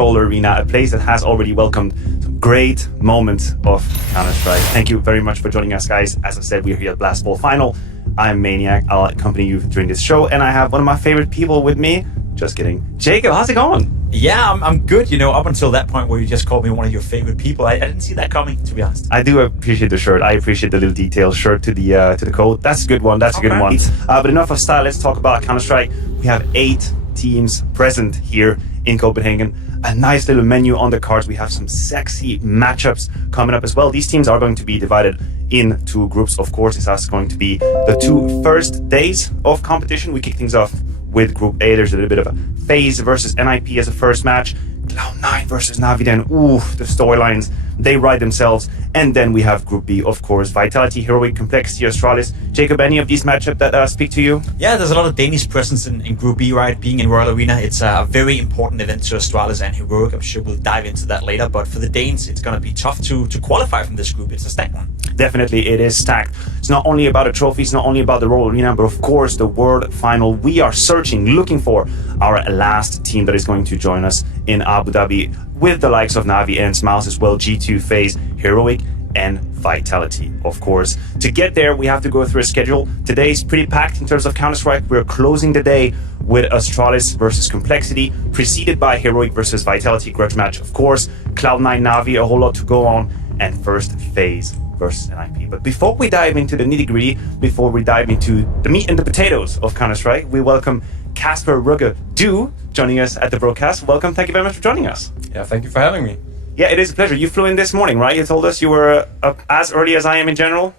Roller Arena, a place that has already welcomed some great moments of Counter-Strike. Thank you very much for joining us, guys. As I said, we're here at Blast Ball Final. I'm Maniac. I'll accompany you during this show, and I have one of my favorite people with me. Just kidding. Jacob, how's it going? Yeah, I'm good. You know, up until that point where you just called me one of your favorite people, I didn't see that coming, to be honest. I do appreciate the shirt. I appreciate the little detail shirt to the coat. That's a good one. That's a good one. But enough of style. Let's talk about Counter-Strike. We have 8 teams present here in Copenhagen. A nice little menu on the cards. We have some sexy matchups coming up as well. These teams are going to be divided into groups. Of course, it's going to be the 2 first days of competition. We kick things off with Group A. There's a little bit of a FAZE versus NIP as a first match. Cloud9 versus NAVI then. Ooh, the storylines, they ride themselves. And then we have Group B, of course. Vitality, Heroic, Complexity, Astralis. Jacob, any of these matchups that speak to you? Yeah, there's a lot of Danish presence in Group B, right? Being in Royal Arena, it's a very important event to Astralis and Heroic. I'm sure we'll dive into that later. But for the Danes, it's going to be tough to qualify from this group. It's a stacked one. Definitely, it is stacked. It's not only about a trophy, it's not only about the Royal Arena, but of course the World Final. We are looking for our last team that is going to join us in Abu Dhabi with the likes of NAVI and Smiles as well, G2, FaZe, Heroic, and Vitality, of course. To get there, we have to go through a schedule. Today's pretty packed in terms of Counter-Strike. We're closing the day with Astralis versus Complexity, preceded by Heroic versus Vitality, grudge match, of course. Cloud9, NAVI, a whole lot to go on, and first FaZe versus NIP. But before we dive into the nitty-gritty, before we dive into the meat and the potatoes of Counter-Strike, we welcome Casper Rugge Du joining us at the broadcast. Welcome, thank you very much for joining us. Yeah, thank you for having me. Yeah, it is a pleasure. You flew in this morning, right? You told us you were up as early as I am in general.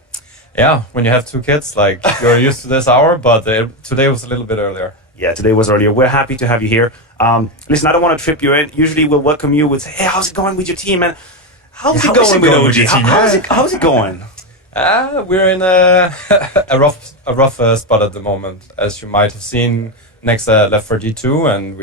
Yeah, when you have 2 kids, like, you're used to this hour, but today was a little bit earlier. Yeah, today was earlier. We're happy to have you here. Listen, I don't want to trip you in. Usually we'll welcome you with, hey, how's it going with your team, man? How's it going with OG? How's it going? We're in a rough spot at the moment. As you might have seen, next left for G2, and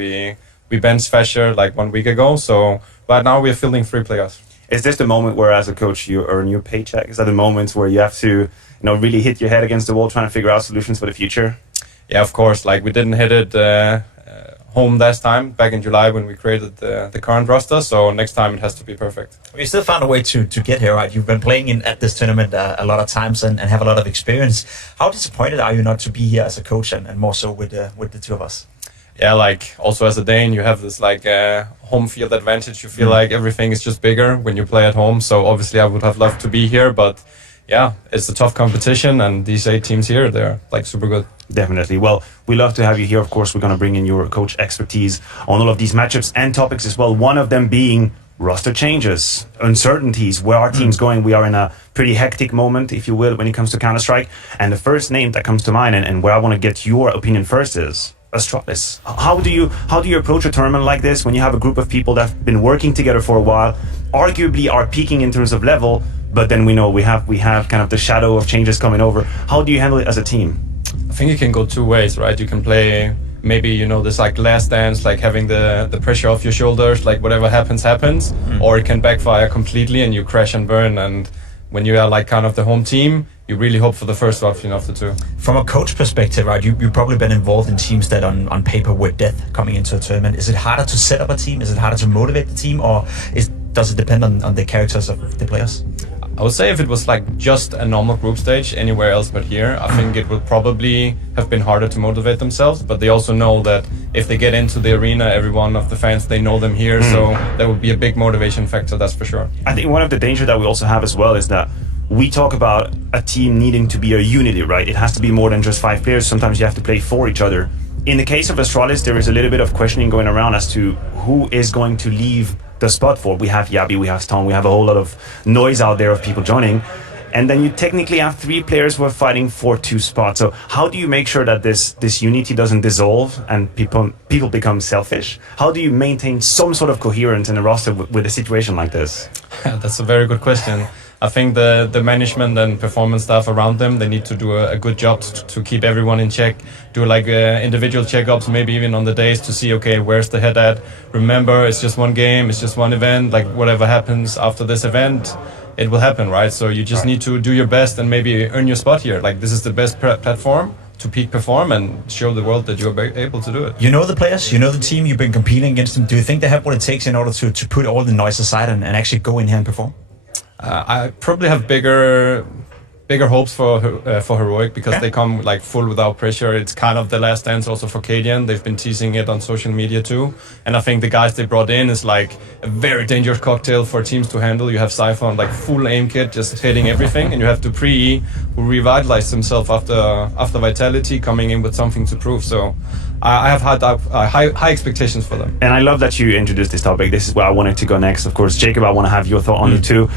we benched Fasher like 1 week ago, so right now we're fielding 3 players. Is this the moment where, as a coach, you earn your paycheck? Is that the moment where you have to, really hit your head against the wall trying to figure out solutions for the future? Yeah, of course. Like, we didn't hit it home last time, back in July when we created the current roster, so next time it has to be perfect. You still found a way to get here, right? You've been playing at this tournament a lot of times and have a lot of experience. How disappointed are you not to be here as a coach and more so with the 2 of us? Yeah, like, also as a Dane, you have this like home field advantage. You feel like everything is just bigger when you play at home. So obviously I would have loved to be here, but yeah, it's a tough competition, and these 8 teams here, they're like super good. Definitely. Well, we love to have you here. Of course, we're going to bring in your coach expertise on all of these matchups and topics as well. One of them being roster changes, uncertainties, where our team's going. We are in a pretty hectic moment, if you will, when it comes to Counter-Strike. And the first name that comes to mind, and where I want to get your opinion first, is Astralis. How do you approach a tournament like this when you have a group of people that have been working together for a while, arguably are peaking in terms of level, but then we know we have kind of the shadow of changes coming over? How do you handle it as a team? I think you can go 2 ways, right? You can play maybe, this like last dance, like having the pressure off your shoulders, like whatever happens, or it can backfire completely and you crash and burn. And when you are like kind of the home team, you really hope for the first option of the 2. From a coach perspective, right, you've probably been involved in teams that on paper were death coming into a tournament. Is it harder to set up a team? Is it harder to motivate the team? Or does it depend on the characters of the players? I would say if it was like just a normal group stage anywhere else but here, I think it would probably have been harder to motivate themselves. But they also know that if they get into the arena, every one of the fans, they know them here. So that would be a big motivation factor, that's for sure. I think one of the danger that we also have as well is that we talk about a team needing to be a unity, right? It has to be more than just 5 players. Sometimes you have to play for each other. In the case of Astralis, there is a little bit of questioning going around as to who is going to leave the spot for. We have Yabi, we have Stone, we have a whole lot of noise out there of people joining. And then you technically have 3 players who are fighting for 2 spots. So how do you make sure that this unity doesn't dissolve and people become selfish? How do you maintain some sort of coherence in a roster with a situation like this? That's a very good question. I think the management and performance staff around them, they need to do a good job to keep everyone in check, do like individual checkups, maybe even on the days to see, okay, where's the head at? Remember, it's just one game, it's just one event, like whatever happens after this event, it will happen, right? So you just need to do your best and maybe earn your spot here. Like, this is the best platform to peak perform and show the world that you're able to do it. You know the players, you know the team, you've been competing against them. Do you think they have what it takes in order to put all the noise aside and actually go in here and perform? I probably have bigger hopes for Heroic because they come like full without pressure. It's kind of the last dance also for Cadian. They've been teasing it on social media too. And I think the guys they brought in is like a very dangerous cocktail for teams to handle. You have Cypher on like full aim kit, just hitting everything. And you have Dupree, who revitalized himself after Vitality, coming in with something to prove. So I have had high expectations for them. And I love that you introduced this topic. This is where I wanted to go next. Of course, Jacob, I want to have your thought on it too.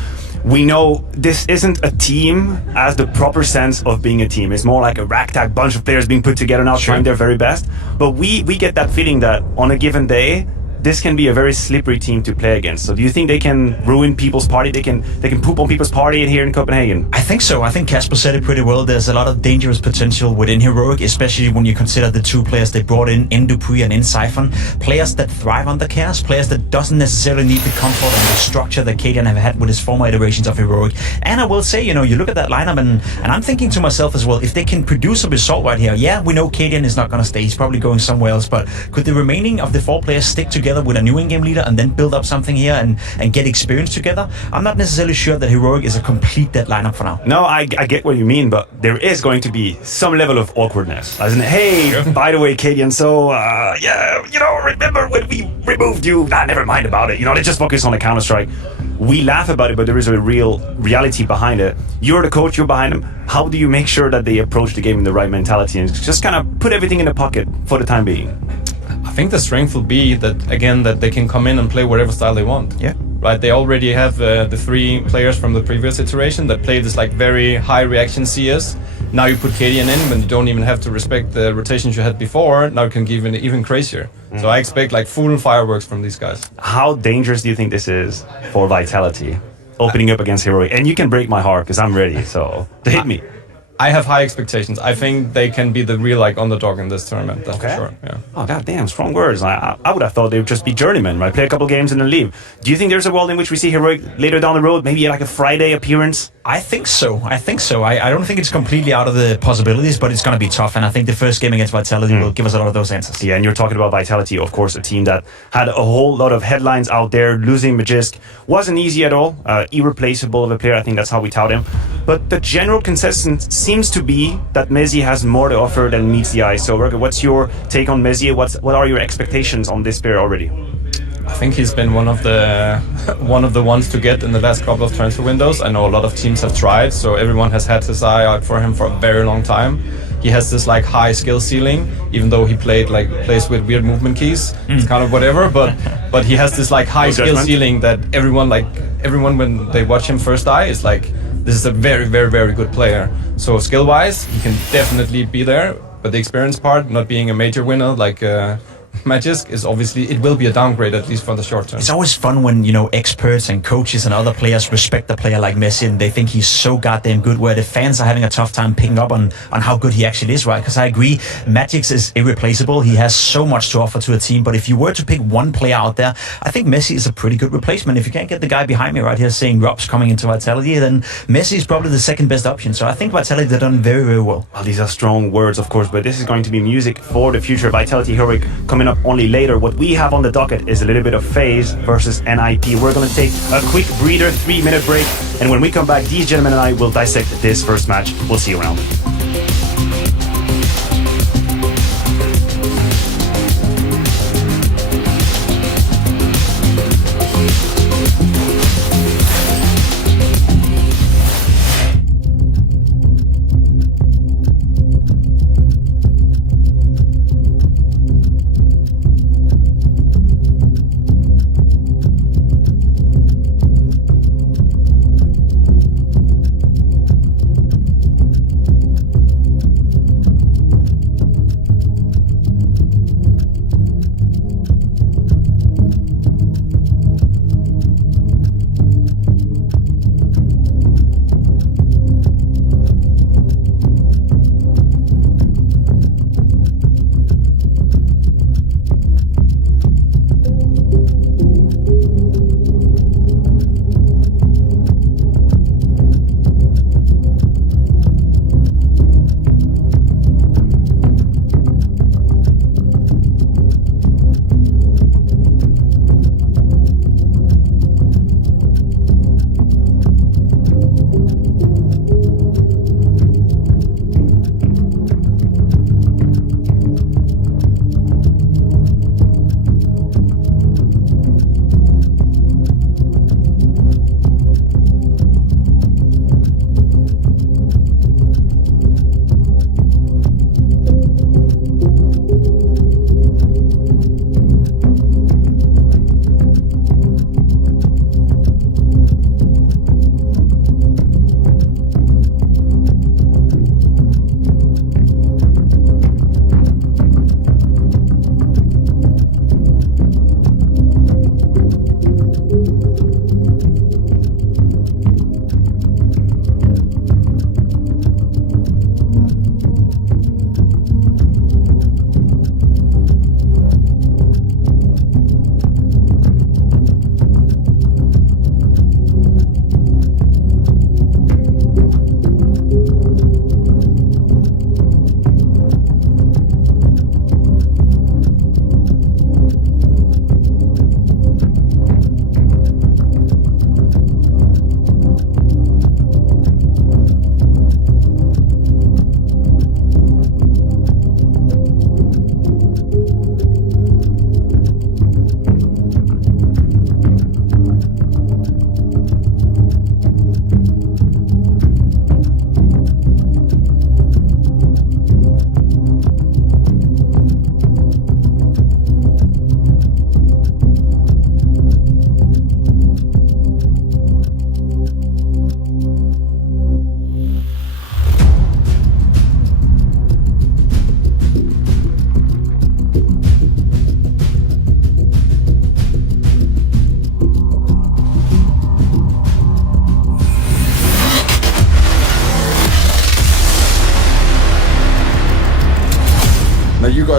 We know this isn't a team as the proper sense of being a team. It's more like a ragtag bunch of players being put together now, trying their very best. But we get that feeling that on a given day, this can be a very slippery team to play against. So do you think they can ruin people's party? They can poop on people's party here in Copenhagen? I think so. I think Kasper said it pretty well. There's a lot of dangerous potential within Heroic, especially when you consider the two players they brought in Dupree and in Siphon. Players that thrive under chaos, players that doesn't necessarily need the comfort and the structure that Cadian have had with his former iterations of Heroic. And I will say, you know, you look at that lineup and I'm thinking to myself as well, if they can produce a result right here, yeah, we know Cadian is not going to stay. He's probably going somewhere else. But could the remaining of the 4 players stick together with a new in-game leader and then build up something here and get experience together? I'm not necessarily sure that Heroic is a complete dead lineup for now. No, I get what you mean, but there is going to be some level of awkwardness. As in, hey, by the way, Cadian, so, yeah, you know, remember when we removed you? Nah, never mind about it. You know, let's just focus on the Counter-Strike. We laugh about it, but there is a real reality behind it. You're the coach, you're behind them. How do you make sure that they approach the game in the right mentality and just kind of put everything in the pocket for the time being? I think the strength will be that they can come in and play whatever style they want. Yeah. Right. They already have the 3 players from the previous iteration that play this like very high reaction CS. Now you put Cadian in when you don't even have to respect the rotations you had before. Now you can give it even crazier. So I expect like full fireworks from these guys. How dangerous do you think this is for Vitality, opening up against Heroic? And you can break my heart because I'm ready. So hit me. I have high expectations. I think they can be the real like underdog in this tournament. That's for sure. Yeah. Oh god damn, strong words. I would have thought they would just be journeymen, right? Play a couple games and then leave. Do you think there's a world in which we see Heroic later down the road, maybe like a Friday appearance? I think so. I don't think it's completely out of the possibilities, but it's going to be tough. And I think the first game against Vitality will give us a lot of those answers. Yeah, and you're talking about Vitality, of course, a team that had a whole lot of headlines out there. Losing Magisk wasn't easy at all. Irreplaceable of a player, I think that's how we tout him. But the general consensus seems to be that Messi has more to offer than meets the eye. So, Roger, what's your take on Messi? What are your expectations on this player already? I think he's been one of the ones to get in the last couple of transfer windows. I know a lot of teams have tried, so everyone has had his eye out for him for a very long time. He has this like high skill ceiling, even though he plays with weird movement keys. It's kind of whatever, but he has this like high skill ceiling that everyone when they watch him first eye is like, this is a very, very, very good player. So skill-wise, he can definitely be there, but the experience part, not being a major winner like Magisk, is obviously, it will be a downgrade at least for the short term. It's always fun when, you know, experts and coaches and other players respect a player like Messi and they think he's so goddamn good, where the fans are having a tough time picking up on how good he actually is, right? Because I agree, Magisk is irreplaceable. He has so much to offer to a team, but if you were to pick one player out there, I think Messi is a pretty good replacement. If you can't get the guy behind me right here saying Rob's coming into Vitality, then Messi is probably the second best option. So I think Vitality, they've done very, very well. Well, these are strong words, of course, but this is going to be music for the future. Vitality Heroic coming up only later. What we have on the docket is a little bit of FAZE versus NIP. We're going to take a quick breather, 3-minute break, and when we come back, these gentlemen and I will dissect this first match. We'll see you around.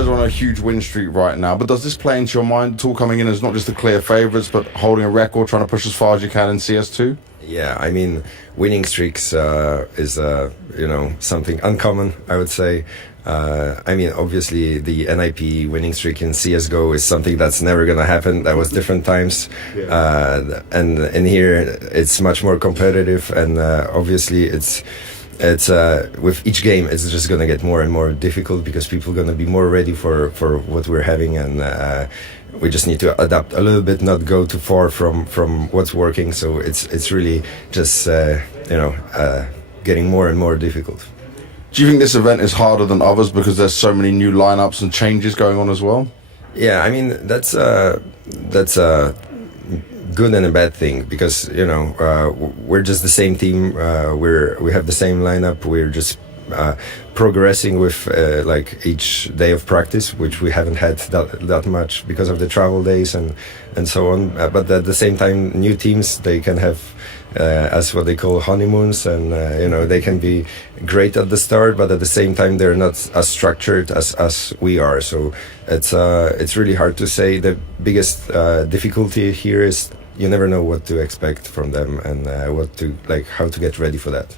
guys are on a huge win streak right now, but does this play into your mind at all, coming in as not just the clear favourites, but holding a record, trying to push as far as you can in CS2? Yeah, I mean, winning streaks is something uncommon, I would say. I mean, obviously, the NIP winning streak in CS:GO is something that's never gonna happen. That was different times, and in here it's much more competitive, and obviously it's with each game it's just gonna get more and more difficult because people are gonna be more ready for what we're having, and we just need to adapt a little bit, not go too far from what's working. So it's really just getting more and more difficult. Do you think this event is harder than others because there's so many new lineups and changes going on as well? Yeah, I mean that's a good and a bad thing because we're just the same team. We have the same lineup. We're just progressing with like each day of practice, which we haven't had that much because of the travel days and so on. But at the same time, new teams, they can have as what they call honeymoons, and they can be great at the start, but at the same time they're not as structured as we are. So it's really hard to say. The biggest difficulty here is you never know what to expect from them and how to get ready for that.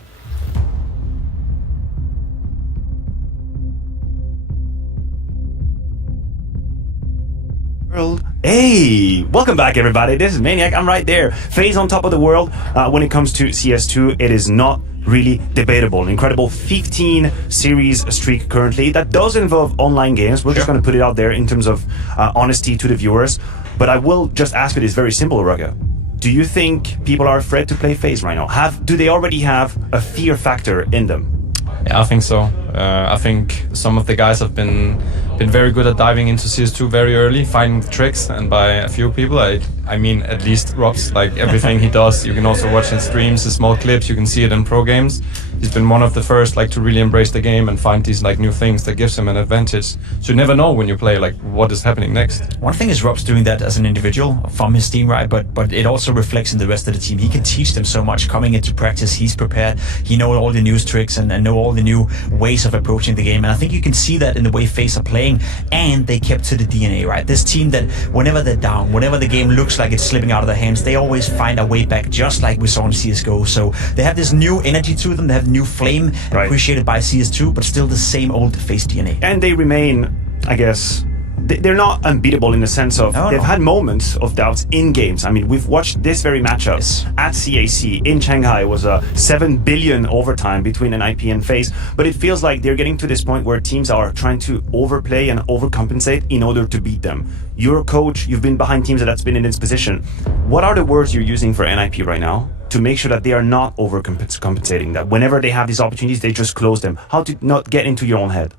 Hey, welcome back everybody. This is Maniac. I'm right there. FaZe on top of the world. When it comes to CS2, it is not really debatable. An incredible 15 series streak currently. That does involve online games. We're just going to put it out there in terms of honesty to the viewers. But I will just ask you this very simple, Ruga. Do you think people are afraid to play FaZe right now? Do they already have a fear factor in them? Yeah, I think so. I think some of the guys have been very good at diving into CS2 very early, finding tricks, and by a few people, I mean at least Rob's, like everything he does. You can also watch his streams, his small clips. You can see it in pro games. He's been one of the first to really embrace the game and find these new things that gives him an advantage. So you never know when you play what is happening next. One thing is Rob's doing that as an individual from his team, right? But it also reflects in the rest of the team. He can teach them so much coming into practice. He's prepared. He knows all the new tricks and know all the new ways of approaching the game. And I think you can see that in the way FaZe are playing, and they kept to the DNA, right? This team that whenever they're down, whenever the game looks like it's slipping out of their hands, they always find a way back, just like we saw in CSGO. So they have this new energy to them. They have new flame, appreciated by CS2, but still the same old FaZe DNA. And they remain, I guess, they're not unbeatable in the sense of they've had moments of doubts in games. I mean, we've watched this very matchup at CAC in Shanghai. It was a 7 billion overtime between NIP and FaZe, but it feels like they're getting to this point where teams are trying to overplay and overcompensate in order to beat them. You're a coach, you've been behind teams that's been in this position. What are the words you're using for NIP right now to make sure that they are not overcompensating, that whenever they have these opportunities, they just close them? How to not get into your own head?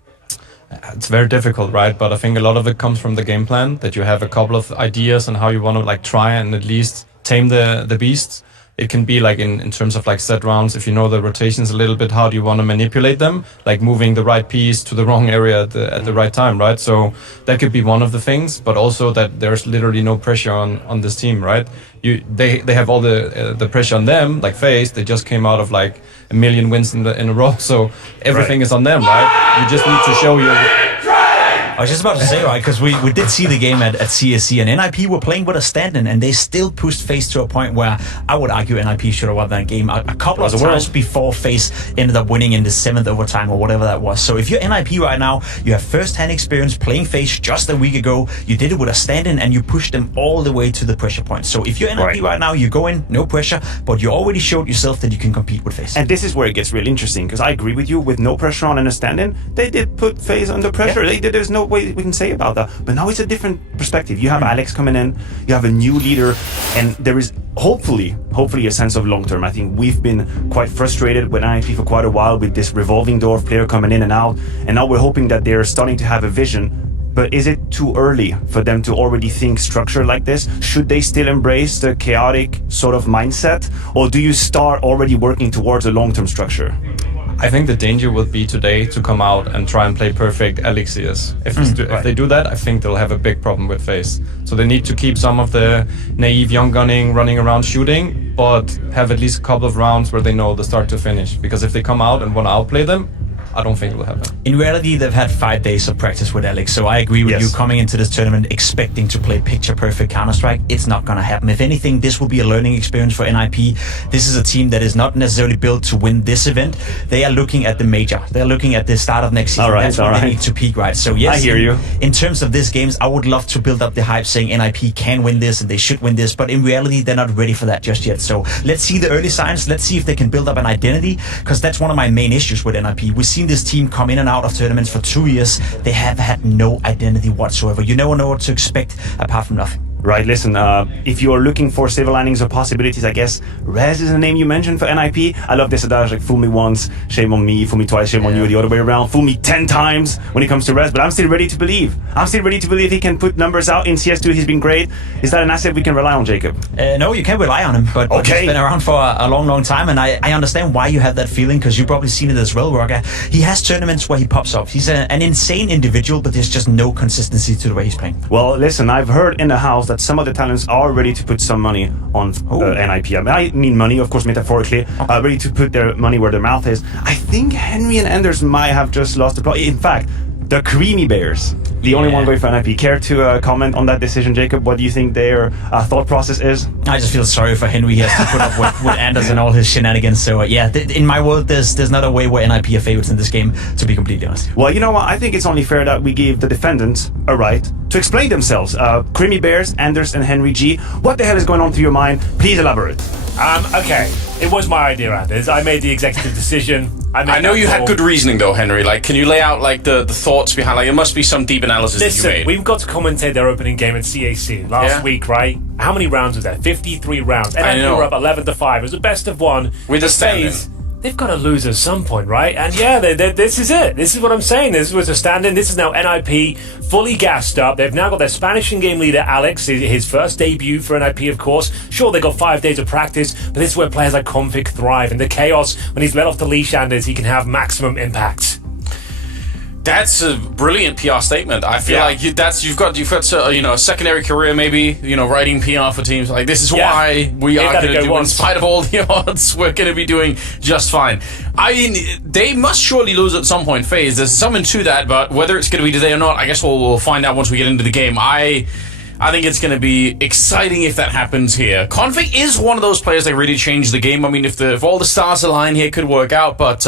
It's very difficult, right? But I think a lot of it comes from the game plan, that you have a couple of ideas on how you want to try and at least tame the beasts. It can be in terms of set rounds, if you know the rotations a little bit, how do you want to manipulate them, moving the right piece to the wrong area at the right time, right? So that could be one of the things, but also that there's literally no pressure on this team, right? They have all the pressure on them, like FaZe. They just came out of a million wins in a row, so everything is on them, right? You just need to show your... I was just about to say, right, because we did see the game at CSC, and NIP were playing with a stand-in, and they still pushed FaZe to a point where I would argue NIP should have won that game a couple of times before FaZe ended up winning in the 7th overtime or whatever that was. So if you're NIP right now, you have first-hand experience playing FaZe just a week ago. You did it with a stand-in, and you pushed them all the way to the pressure point. So if you're NIP right now, you go in, no pressure, but you already showed yourself that you can compete with FaZe. And this is where it gets really interesting, because I agree with you, with no pressure on and a stand-in, they did put FaZe under pressure. Yeah. There's no way we can say about that, but now it's a different perspective. You have Alex coming in, you have a new leader, and there is hopefully a sense of long term. I think we've been quite frustrated with NIP for quite a while with this revolving door of player coming in and out, and now we're hoping that they're starting to have a vision. But is it too early for them to already think structure like this? Should they still embrace the chaotic sort of mindset, or do you start already working towards a long-term structure? I think the danger would be today to come out and try and play perfect Elixirs. If they do that, I think they'll have a big problem with FaZe. So they need to keep some of the naive young gunning, running around shooting, but have at least a couple of rounds where they know the start to finish. Because if they come out and want to outplay them, I don't think it will happen. In reality, they've had 5 days of practice with Alex, so I agree with you. Coming into this tournament expecting to play picture-perfect Counter-Strike, it's not going to happen. If anything, this will be a learning experience for NIP. This is a team that is not necessarily built to win this event. They are looking at the major. They're looking at the start of next season. That's when they need to peak, right? So yes, I hear you. In terms of this games, I would love to build up the hype saying NIP can win this and they should win this, but in reality, they're not ready for that just yet. So let's see the early signs. Let's see if they can build up an identity, because that's one of my main issues with NIP. We've seen this team come in and out of tournaments for 2 years. They have had no identity whatsoever. You never know what to expect apart from nothing. Right, listen, if you are looking for silver linings or possibilities, I guess Rez is the name you mentioned for NIP. I love this adage, like, fool me once, shame on me, fool me twice, shame on you, the other way around. Fool me 10 times when it comes to Rez, but I'm still ready to believe. I'm still ready to believe he can put numbers out in CS2. He's been great. Is that an asset we can rely on, Jacob? No, you can't rely on him, but he's been around for a long time, and I understand why you have that feeling, because you've probably seen it as well, Roger. He has tournaments where he pops off. He's an insane individual, but there's just no consistency to the way he's playing. Well, listen, I've heard in the house that some of the talents are ready to put some money on NIP. I mean money, of course, metaphorically, ready to put their money where their mouth is. I think Henry and Anders might have just lost the plot. In fact, the Creamy Bears, the only one going for NIP. Care to comment on that decision, Jacob? What do you think their thought process is? I just feel sorry for Henry. He has to put up with Anders and all his shenanigans. So in my world, there's not a way where NIP are favorites in this game, to be completely honest. Well, you know what? I think it's only fair that we give the defendants a right to explain themselves. Creamy Bears, Anders and Henry G. What the hell is going on through your mind? Please elaborate. Okay, it was my idea, Anders. I made the executive decision. I know you had good reasoning though, Henry. Like, can you lay out like the thoughts behind? Like, it must be some deep analysis that you made. We've got to commentate their opening game at CAC last week, right? How many rounds was there? 53 rounds. And then we were up 11-5. It was a best of one. With a stand-in. They've got to lose at some point, right? And this is it. This is what I'm saying. This was a stand-in. This is now NIP fully gassed up. They've now got their Spanish in-game leader, Alex, his first debut for NIP, of course. Sure, they got 5 days of practice, but this is where players like Config thrive. In the chaos, when he's let off the leash, Anders, he can have maximum impact. That's a brilliant PR statement. I feel like you've got a secondary career, maybe, writing PR for teams. Like, this is why we are going to do, in spite of all the odds, we're going to be doing just fine. I mean, they must surely lose at some point. FaZe, there's something to that, but whether it's going to be today or not, I guess we'll find out once we get into the game. I think it's going to be exciting if that happens here. Config is one of those players that really changed the game. I mean, if all the stars align here, it could work out, but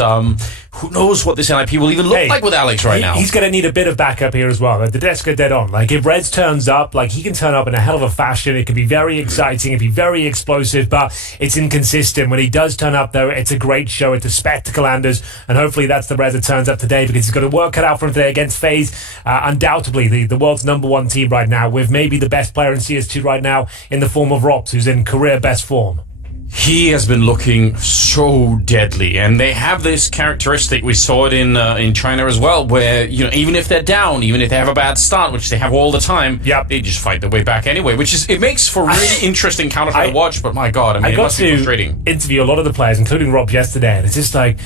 who knows what this NIP will even look like with Alex right now. He's going to need a bit of backup here as well. The desk are dead on. Like, if Reds turns up, like, he can turn up in a hell of a fashion. It can be very exciting. It can be very explosive, but it's inconsistent. When he does turn up, though, it's a great show. It's a spectacle, Anders, and hopefully that's the Reds that turns up today, because he's got to work cut out for him today against FaZe. Undoubtedly, the world's #1 team right now, with maybe the best player in CS2 right now in the form of Rops, who's in career best form. He has been looking so deadly, and they have this characteristic. We saw it in China as well, where even if they're down, even if they have a bad start, which they have all the time, they just fight their way back anyway. It makes for really interesting counter to watch. But my God, it must be frustrating. Interview a lot of the players, including Rob yesterday, and it's just like,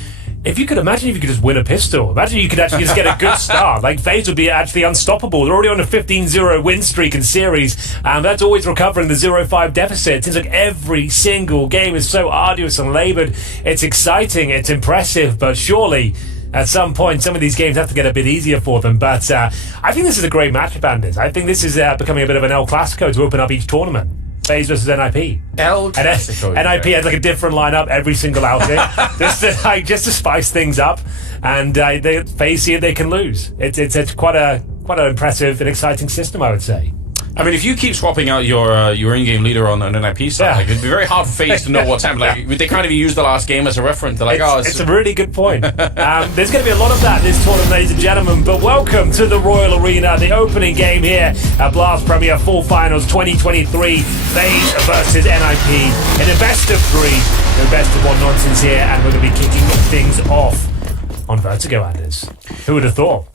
if you could just win a pistol. Imagine you could actually just get a good start. Like, FaZe would be actually unstoppable. They're already on a 15-0 win streak in series, and that's always recovering the 0-5 deficit. It seems like every single game is so arduous and laboured. It's exciting, it's impressive, but surely at some point some of these games have to get a bit easier for them. But I think this is a great matchup, Anders. I think this is becoming a bit of an El Clasico to open up each tournament. FaZe versus NIP. El Clasico. NIP has like a different lineup every single outing, just to spice things up. And FaZe see it, they can lose. It's quite an impressive and exciting system, I would say. I mean, if you keep swapping out your in-game leader on an NIP side, like, it'd be very hard for FaZe to know what's happening. Like, they can't even use the last game as a reference. They're like, it's a really good point. There's going to be a lot of that in this tournament, ladies and gentlemen. But welcome to the Royal Arena, the opening game here at Blast Premier Full Finals 2023. FaZe versus NIP in a best of 3. No best of 1 nonsense here, and we're going to be kicking things off on Vertigo, Anders. Who would have thought?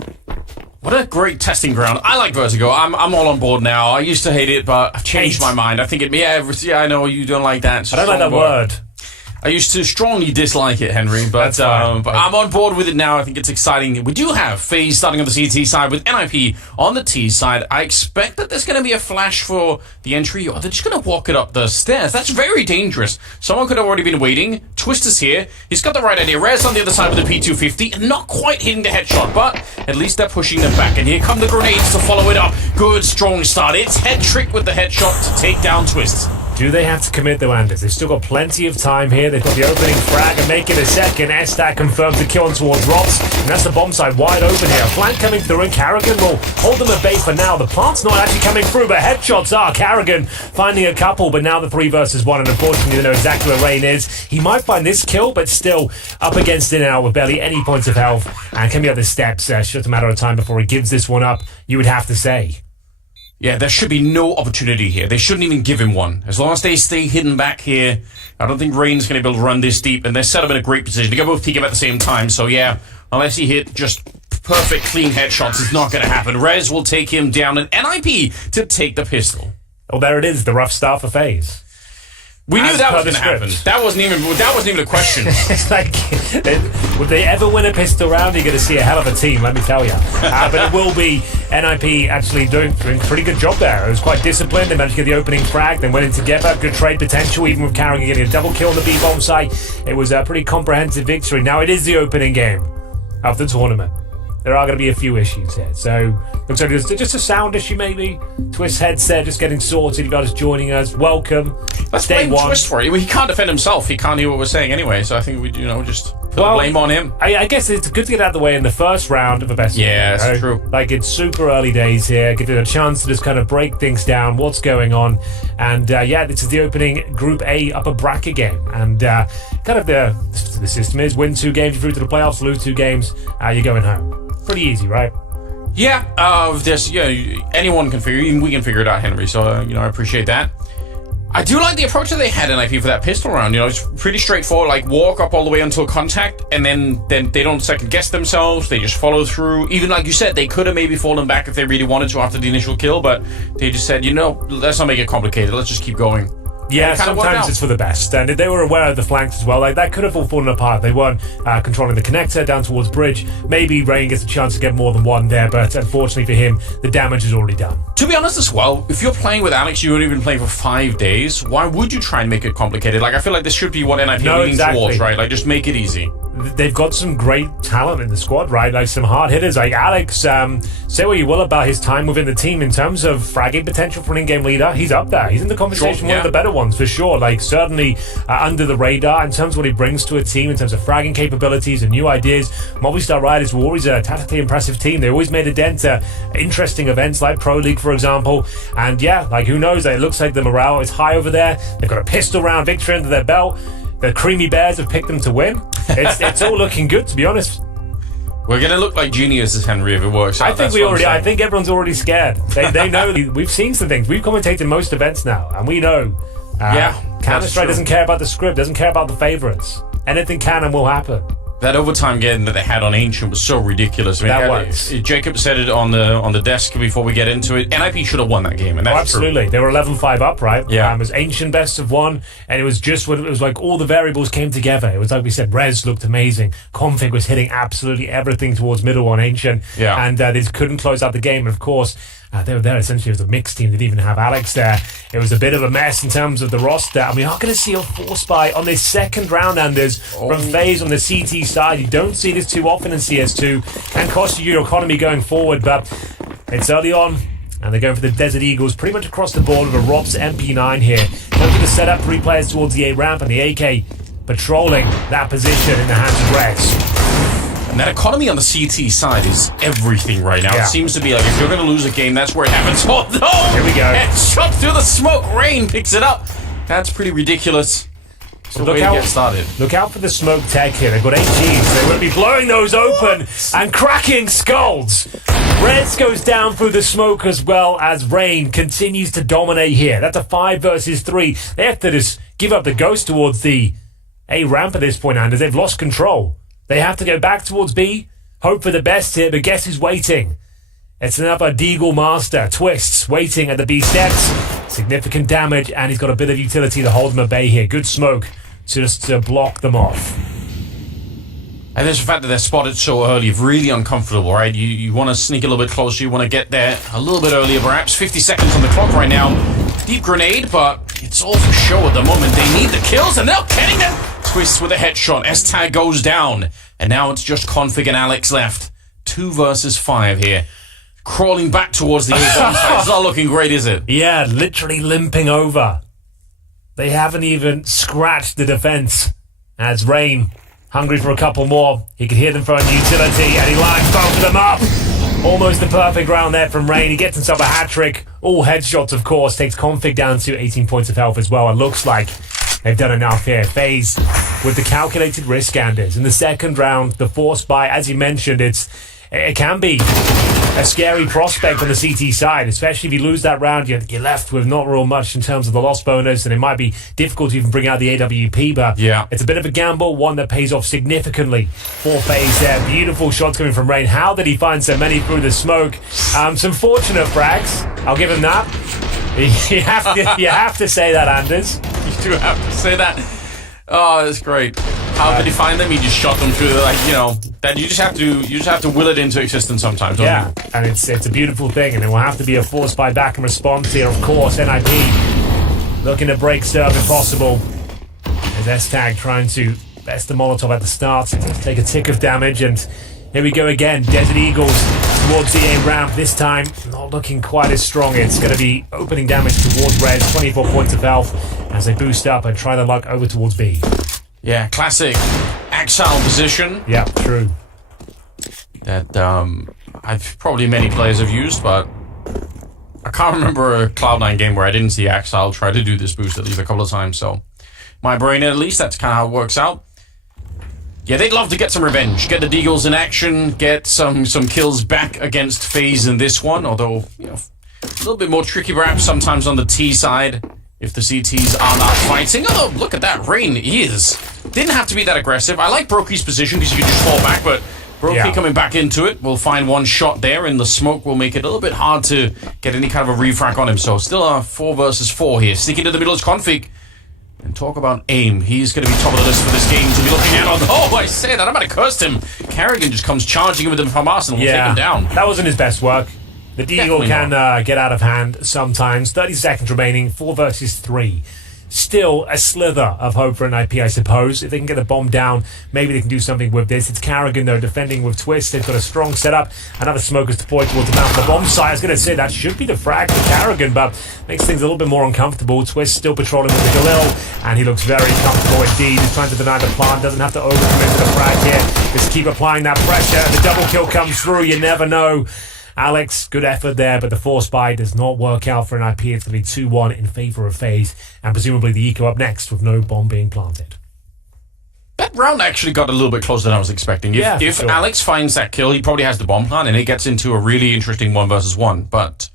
What a great testing ground. I like Vertigo. I'm all on board now. I used to hate it, but I've changed my mind. I think I know you don't like that. I don't like that word. I used to strongly dislike it, Henry, but I'm on board with it now. I think it's exciting. We do have FaZe starting on the CT side with NIP on the T side. I expect that there's going to be a flash for the entry, or they're just going to walk it up the stairs. That's very dangerous. Someone could have already been waiting. Twister's here. He's got the right idea. Rez on the other side with the P250, and not quite hitting the headshot, but at least they're pushing them back. And here come the grenades to follow it up. Good, strong start. It's head trick with the headshot to take down Twist. Do they have to commit, though, Anders? They've still got plenty of time here. They've got the opening frag and make it a second. S-Stack confirms the kill on towards Rops. And that's the bomb side wide open here. Flank coming through, and Carrigan will hold them at bay for now. The plant's not actually coming through, but headshots are. Carrigan finding a couple, but now the 3 versus 1. And unfortunately, they know exactly where Rain is. He might find this kill, but still up against it now with barely any points of health. And coming up the steps, it's just a matter of time before he gives this one up, you would have to say. Yeah, there should be no opportunity here. They shouldn't even give him one. As long as they stay hidden back here, I don't think Rain's going to be able to run this deep, and they're set up in a great position. They can both peek him at the same time, so yeah, unless he hit just perfect, clean headshots, it's not going to happen. Rez will take him down, and NIP to take the pistol. Oh, there it is, the rough start for FaZe. We knew that was going to happen. That wasn't even a question. It's like, would they ever win a pistol round? You're going to see a hell of a team, let me tell you. But it will be NIP actually doing a pretty good job there. It was quite disciplined. They managed to get the opening frag, then went in together. Good trade potential, even with Carrigan getting a double kill on the B-bomb site. It was a pretty comprehensive victory. Now it is the opening game of the tournament. There are going to be a few issues here. So, looks like there's just a sound issue maybe. Twist headset just getting sorted. You guys joining us. Welcome. Let's blame Twist for it. He can't defend himself. He can't hear what we're saying anyway. So I think we, just put the blame on him. I guess it's good to get out of the way in the first round of the best. Yeah, that's true. Like, it's super early days here. Give it a chance to just kind of break things down. What's going on? And this is the opening Group A upper bracket game. And kind of the system is win 2 games, you're through to the playoffs, lose 2 games, you're going home. Pretty easy, right? Yeah, anyone can figure. Even we can figure it out, Henry. So I appreciate that. I do like the approach that they had in IP for that pistol round. It's pretty straightforward. Like, walk up all the way until contact, and then they don't second guess themselves. They just follow through. Even like you said, they could have maybe fallen back if they really wanted to after the initial kill, but they just said, let's not make it complicated. Let's just keep going. Yeah, sometimes it's for the best. And they were aware of the flanks as well. Like, that could have all fallen apart. They weren't controlling the connector down towards bridge. Maybe Rain gets a chance to get more than one there, but unfortunately for him, the damage is already done. To be honest as well, if you're playing with Alex, you've only been playing for 5 days, why would you try and make it complicated? Like, I feel like this should be what NIP leaning towards, right? Like, just make it easy. They've got some great talent in the squad, right? Like, some hard hitters. Like Alex, say what you will about his time within the team in terms of fragging potential for an in-game leader. He's up there. He's in the conversation, one of the better ones for sure. Like, certainly under the radar in terms of what he brings to a team, in terms of fragging capabilities and new ideas. Movistar Riders were always a tactically impressive team. They always made a dent to interesting events like Pro League, for example. And who knows? It looks like the morale is high over there. They've got a pistol round victory under their belt. The Creamy Bears have picked them to win. It's all looking good, to be honest. We're going to look like geniuses, Henry, if it works out. I think everyone's already scared. They know. We've seen some things. We've commentated most events now, and we know. Counter-Strike doesn't care about the script, doesn't care about the favorites. Anything can and will happen. That overtime game that they had on Ancient was so ridiculous. Jacob said it on the desk before we get into it. NIP should have won that game, and that's absolutely true. They were 11-5 up, right? Yeah. It was Ancient best of 1, and it was just it was like all the variables came together. It was like we said, Rez looked amazing. Config was hitting absolutely everything towards middle on Ancient, and they just couldn't close out the game. And of course, they were there essentially as a mixed team. They didn't even have Alex there. It was a bit of a mess in terms of the roster, and we are going to see a force buy on this second round, Anders, from FaZe on the CT side. You don't see this too often in CS2. Can cost you your economy going forward, but it's early on, and they're going for the Desert Eagles pretty much across the board with a Rops MP9 here. Looking to set up 3 players towards the A ramp, and the AK patrolling that position in the hands of Rex. And that economy on the CT side is everything right now. It seems to be like, if you're going to lose a game, that's where it happens. Oh, no! Here we go. Headshot through the smoke. Rain picks it up. That's pretty ridiculous. So look out, get started. Look out for the smoke tech here. They've got 8 Gs. They will be blowing those open and cracking skulls. Reds goes down through the smoke as well as Rain continues to dominate here. That's a 5 versus 3. They have to just give up the ghost towards the A ramp at this point, Anders. They've lost control. They have to go back towards B, hope for the best here, but guess who's waiting? It's another Deagle Master, Twists, waiting at the B steps. Significant damage, and he's got a bit of utility to hold him at bay here. Good smoke just to block them off. And there's the fact that they're spotted so early, really uncomfortable, right? You want to sneak a little bit closer, you want to get there a little bit earlier, perhaps. 50 seconds on the clock right now. Deep grenade, but it's all for show at the moment. They need the kills, and they're getting them. Twist with a headshot. S-Tag goes down. And now it's just Config and Alex left. 2 versus 5 here. Crawling back towards the A-bomb side. It's not looking great, is it? Yeah, literally limping over. They haven't even scratched the defense. As Rain, hungry for a couple more. He could hear them throwing utility, and he lines both of them up. Almost the perfect round there from Rain. He gets himself a hat-trick. All headshots, of course. Takes Config down to 18 points of health as well. It looks like they've done enough here. FaZe with the calculated risk, Anders. In the second round, the force buy, as you mentioned, it can be a scary prospect on the CT side, especially if you lose that round. You're left with not real much in terms of the loss bonus, and it might be difficult to even bring out the AWP, but it's a bit of a gamble, one that pays off significantly for FaZe there. Beautiful shots coming from Rain. How did he find so many through the smoke? Some fortunate frags. I'll give him that. You have to say that, Anders. You do have to say that. Oh, that's great. How did he find them? He just shot them through, that you just have to will it into existence sometimes, don't you? And it's a beautiful thing, and it will have to be a force buy back and response here, of course. NIP looking to break serve if possible. As S-Tag trying to best the Molotov at the start, take a tick of damage, and here we go again. Desert Eagles towards the A ramp, this time not looking quite as strong. It's going to be opening damage towards Res, 24 points of health as they boost up and try their luck over towards B. Yeah, classic exile position. Yeah, true. That I've probably many players have used, but I can't remember a Cloud9 game where I didn't see exile try to do this boost at least a couple of times. So my brain, at least, that's kind of how it works out. Yeah, they'd love to get some revenge, get the Deagles in action, get some kills back against FaZe in this one. Although, a little bit more tricky perhaps sometimes on the T side. If the CTs are not fighting. Although, look at that. Rain didn't have to be that aggressive. I like Brokey's position because you can just fall back, but Brokey coming back into it will find one shot there, and the smoke will make it a little bit hard to get any kind of a refrac on him. So still a 4 versus 4 here. Sticking to the middle is Config. And talk about aim. He's going to be top of the list for this game to be looking at. Oh, I say that. I might have cursed him. Karrigan just comes charging him with the FAMAS and will take him down. That wasn't his best work. The Deagle can get out of hand sometimes. 30 seconds remaining, 4 versus 3. Still a slither of hope for an IP, I suppose. If they can get the bomb down, maybe they can do something with this. It's Karrigan, though, defending with Twist. They've got a strong setup. Another smoke is deployed towards the mouth of the bomb site. I was going to say that should be the frag for Karrigan, but makes things a little bit more uncomfortable. Twist still patrolling with the Galil, and he looks very comfortable indeed. He's trying to deny the plant. Doesn't have to overcommit to the frag here. Just keep applying that pressure. The double kill comes through. You never know. Alex, good effort there, but the force buy does not work out for an IP. It's going to be 2-1 in favour of FaZe, and presumably the eco up next with no bomb being planted. That round actually got a little bit closer than I was expecting. If Alex finds that kill, he probably has the bomb plant, and it gets into a really interesting 1 versus 1. But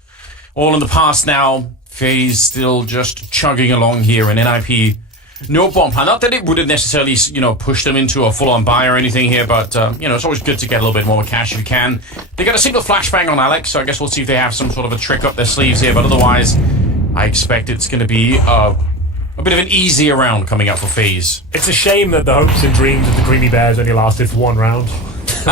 all in the past now, FaZe still just chugging along here, and NIP no bomb plant. Not that it would have necessarily, pushed them into a full-on buy or anything here, but, it's always good to get a little bit more cash if you can. They got a single flashbang on Alex, so I guess we'll see if they have some sort of a trick up their sleeves here, but otherwise, I expect it's going to be a bit of an easier round coming up for FaZe. It's a shame that the hopes and dreams of the Greeny Bears only lasted for 1 round.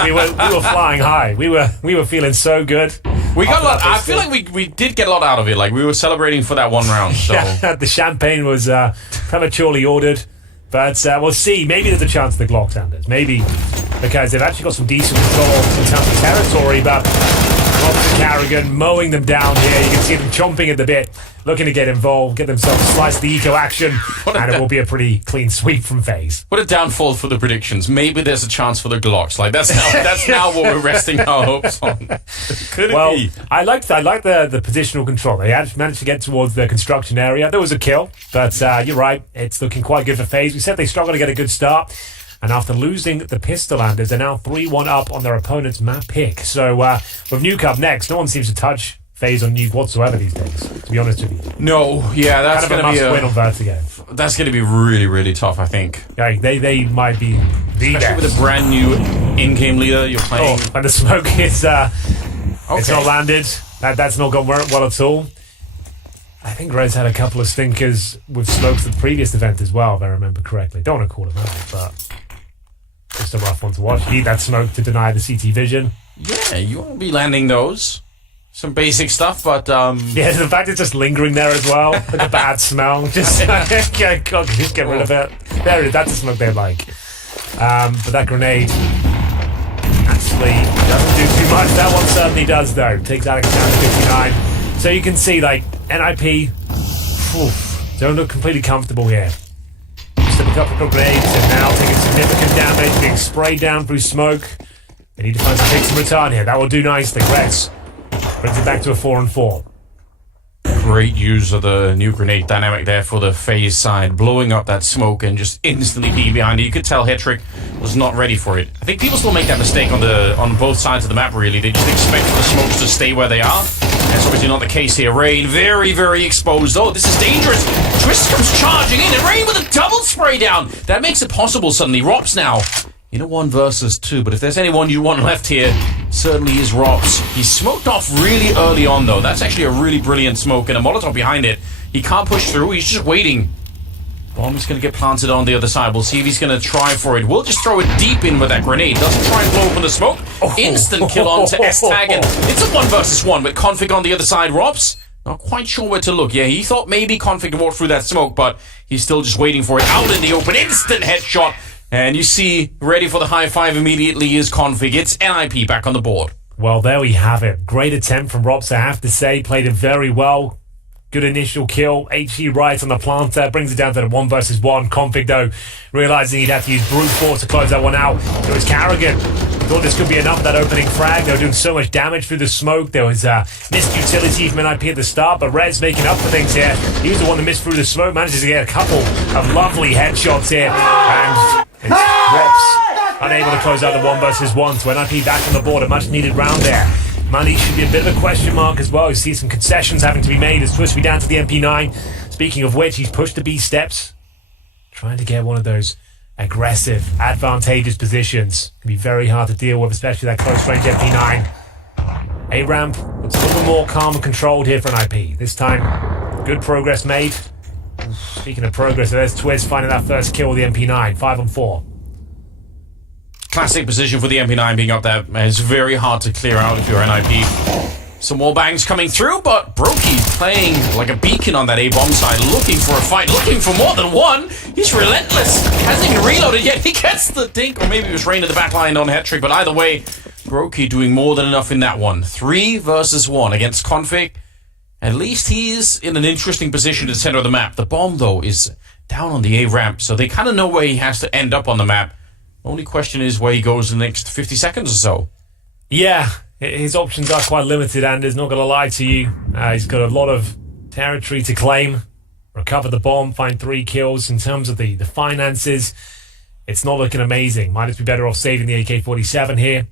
we were flying high. We were feeling so good. We got a lot. I feel like we did get a lot out of it. Like, we were celebrating for that 1 round. So the champagne was prematurely ordered, but we'll see. Maybe there's a chance of the Glock Sanders. Maybe, because they've actually got some decent control in terms of territory, but Officer Karrigan mowing them down here. You can see them chomping at the bit, looking to get involved, get themselves slice the eco action, and it will be a pretty clean sweep from FaZe. What a downfall for the predictions. Maybe there's a chance for the Glocks. Like, that's now what we're resting our hopes on. Could it be? I like the positional control. They had managed to get towards the construction area. There was a kill, but you're right. It's looking quite good for FaZe. We said they struggled to get a good start. And after losing the pistol landers, they're now 3-1 up on their opponent's map pick. So with Nuke up next, no one seems to touch FaZe on Nuke whatsoever these days, to be honest with you. No, yeah, that's going to be a win on Vertigo. That's going to be really, really tough, I think. Yeah, they might be the especially best. With a brand new in-game leader you're playing. Oh, and the smoke is it's not landed. That's not gone well at all. I think Rez had a couple of stinkers with smokes at the previous event as well, if I remember correctly. Don't want to call him out, but just a rough one to watch. You need that smoke to deny the CT vision. Yeah, you won't be landing those. Some basic stuff, but yeah, the fact it's just lingering there as well, like a bad smell. Just just get rid of it. There it is. That's the smoke they like. But that grenade actually doesn't do too much. That one certainly does, though. Takes Alex down to 59. So you can see, like, NIP don't look completely comfortable here. Just a couple of grenades and now taking significant damage, being sprayed down through smoke. They need to find some fix and return here. That will do nicely. Reds brings it back to a 4-4. Great use of the new grenade dynamic there for the FaZe side, blowing up that smoke and just instantly being behind it. You could tell Hetrick was not ready for it. I think people still make that mistake on both sides of the map, really. They just expect for the smokes to stay where they are. That's obviously not the case here. Rain, very, very exposed. Oh, this is dangerous. Twist comes charging in, and Rain with a double spray down. That makes it possible suddenly. Rops now in a 1 versus 2, but if there's anyone you want left here, certainly is Rops. He smoked off really early on, though. That's actually a really brilliant smoke, and a Molotov behind it. He can't push through. He's just waiting. Bomb is going to get planted on the other side. We'll see if he's going to try for it. We'll just throw it deep in with that grenade. Doesn't try and blow open the smoke. Instant kill on to S-Tag, and it's a 1 versus 1 with Config on the other side. Rops, not quite sure where to look. Yeah, he thought maybe Config would walk through that smoke, but he's still just waiting for it. Out in the open, instant headshot. And you see, ready for the high five immediately is Config. It's NIP back on the board. Well, there we have it. Great attempt from Rops, I have to say. Played it very well. Good initial kill. HE right on the planter. Brings it down to the 1 versus 1. Config, though, realizing he'd have to use brute force to close that one out. It was Carrigan. Thought this could be enough of that opening frag. They were doing so much damage through the smoke. There was missed utility from NIP at the start, but Rez making up for things here. He was the one that missed through the smoke. Manages to get a couple of lovely headshots here. And it's Rops unable to close out the 1 versus 1. So NIP back on the board. A much needed round there. Money should be a bit of a question mark as well. You see some concessions having to be made as Twist be down to the MP9. Speaking of which, he's pushed the B steps, trying to get one of those aggressive, advantageous positions. Can be very hard to deal with, especially that close range MP9. A-Ramp looks a little bit more calm and controlled here for NIP. This time, good progress made. Speaking of progress, there's Twist finding that first kill with the MP9, 5-on-4. Classic position for the MP9 being up there. It's very hard to clear out if you're NIP. Some more bangs coming through, but Brokey playing like a beacon on that A-bomb side, looking for a fight, looking for more than one. He's relentless. Hasn't even reloaded yet. He gets the dink, or maybe it was Rain in the back line on Hetrick, but either way, Brokey doing more than enough in that one. 3 versus 1 against Config. At least he is in an interesting position to the center of the map. The bomb, though, is down on the A-ramp, so they kind of know where he has to end up on the map. Only question is where he goes in the next 50 seconds or so. Yeah, his options are quite limited, Anders, not going to lie to you. He's got a lot of territory to claim. Recover the bomb, find 3 kills. In terms of the finances, it's not looking amazing. Might just be better off saving the AK-47 here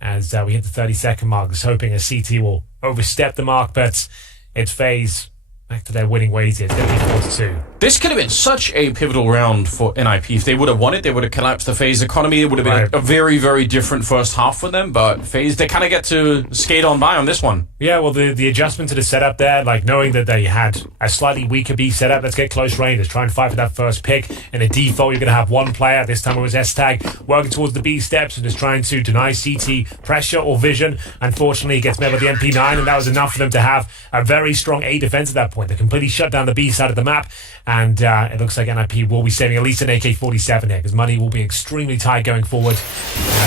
as we hit the 30-second mark. Just hoping a CT will overstep the mark, but it's FaZe back to their winning ways here. It's going to be 4-2. This could have been such a pivotal round for NIP. If they would have won it, they would have collapsed the FaZe economy. It would have been a very, very different first half for them. But FaZe, they kind of get to skate on by on this one. Yeah, well, the adjustment to the setup there, like knowing that they had a slightly weaker B setup, let's get close range, let's try and fight for that first pick. In the default, you're going to have one player. This time it was S-Tag working towards the B steps and just trying to deny CT pressure or vision. Unfortunately, he gets met with the MP9, and that was enough for them to have a very strong A defense at that point. They completely shut down the B side of the map, and it looks like NIP will be saving at least an AK-47 here, because money will be extremely tight going forward.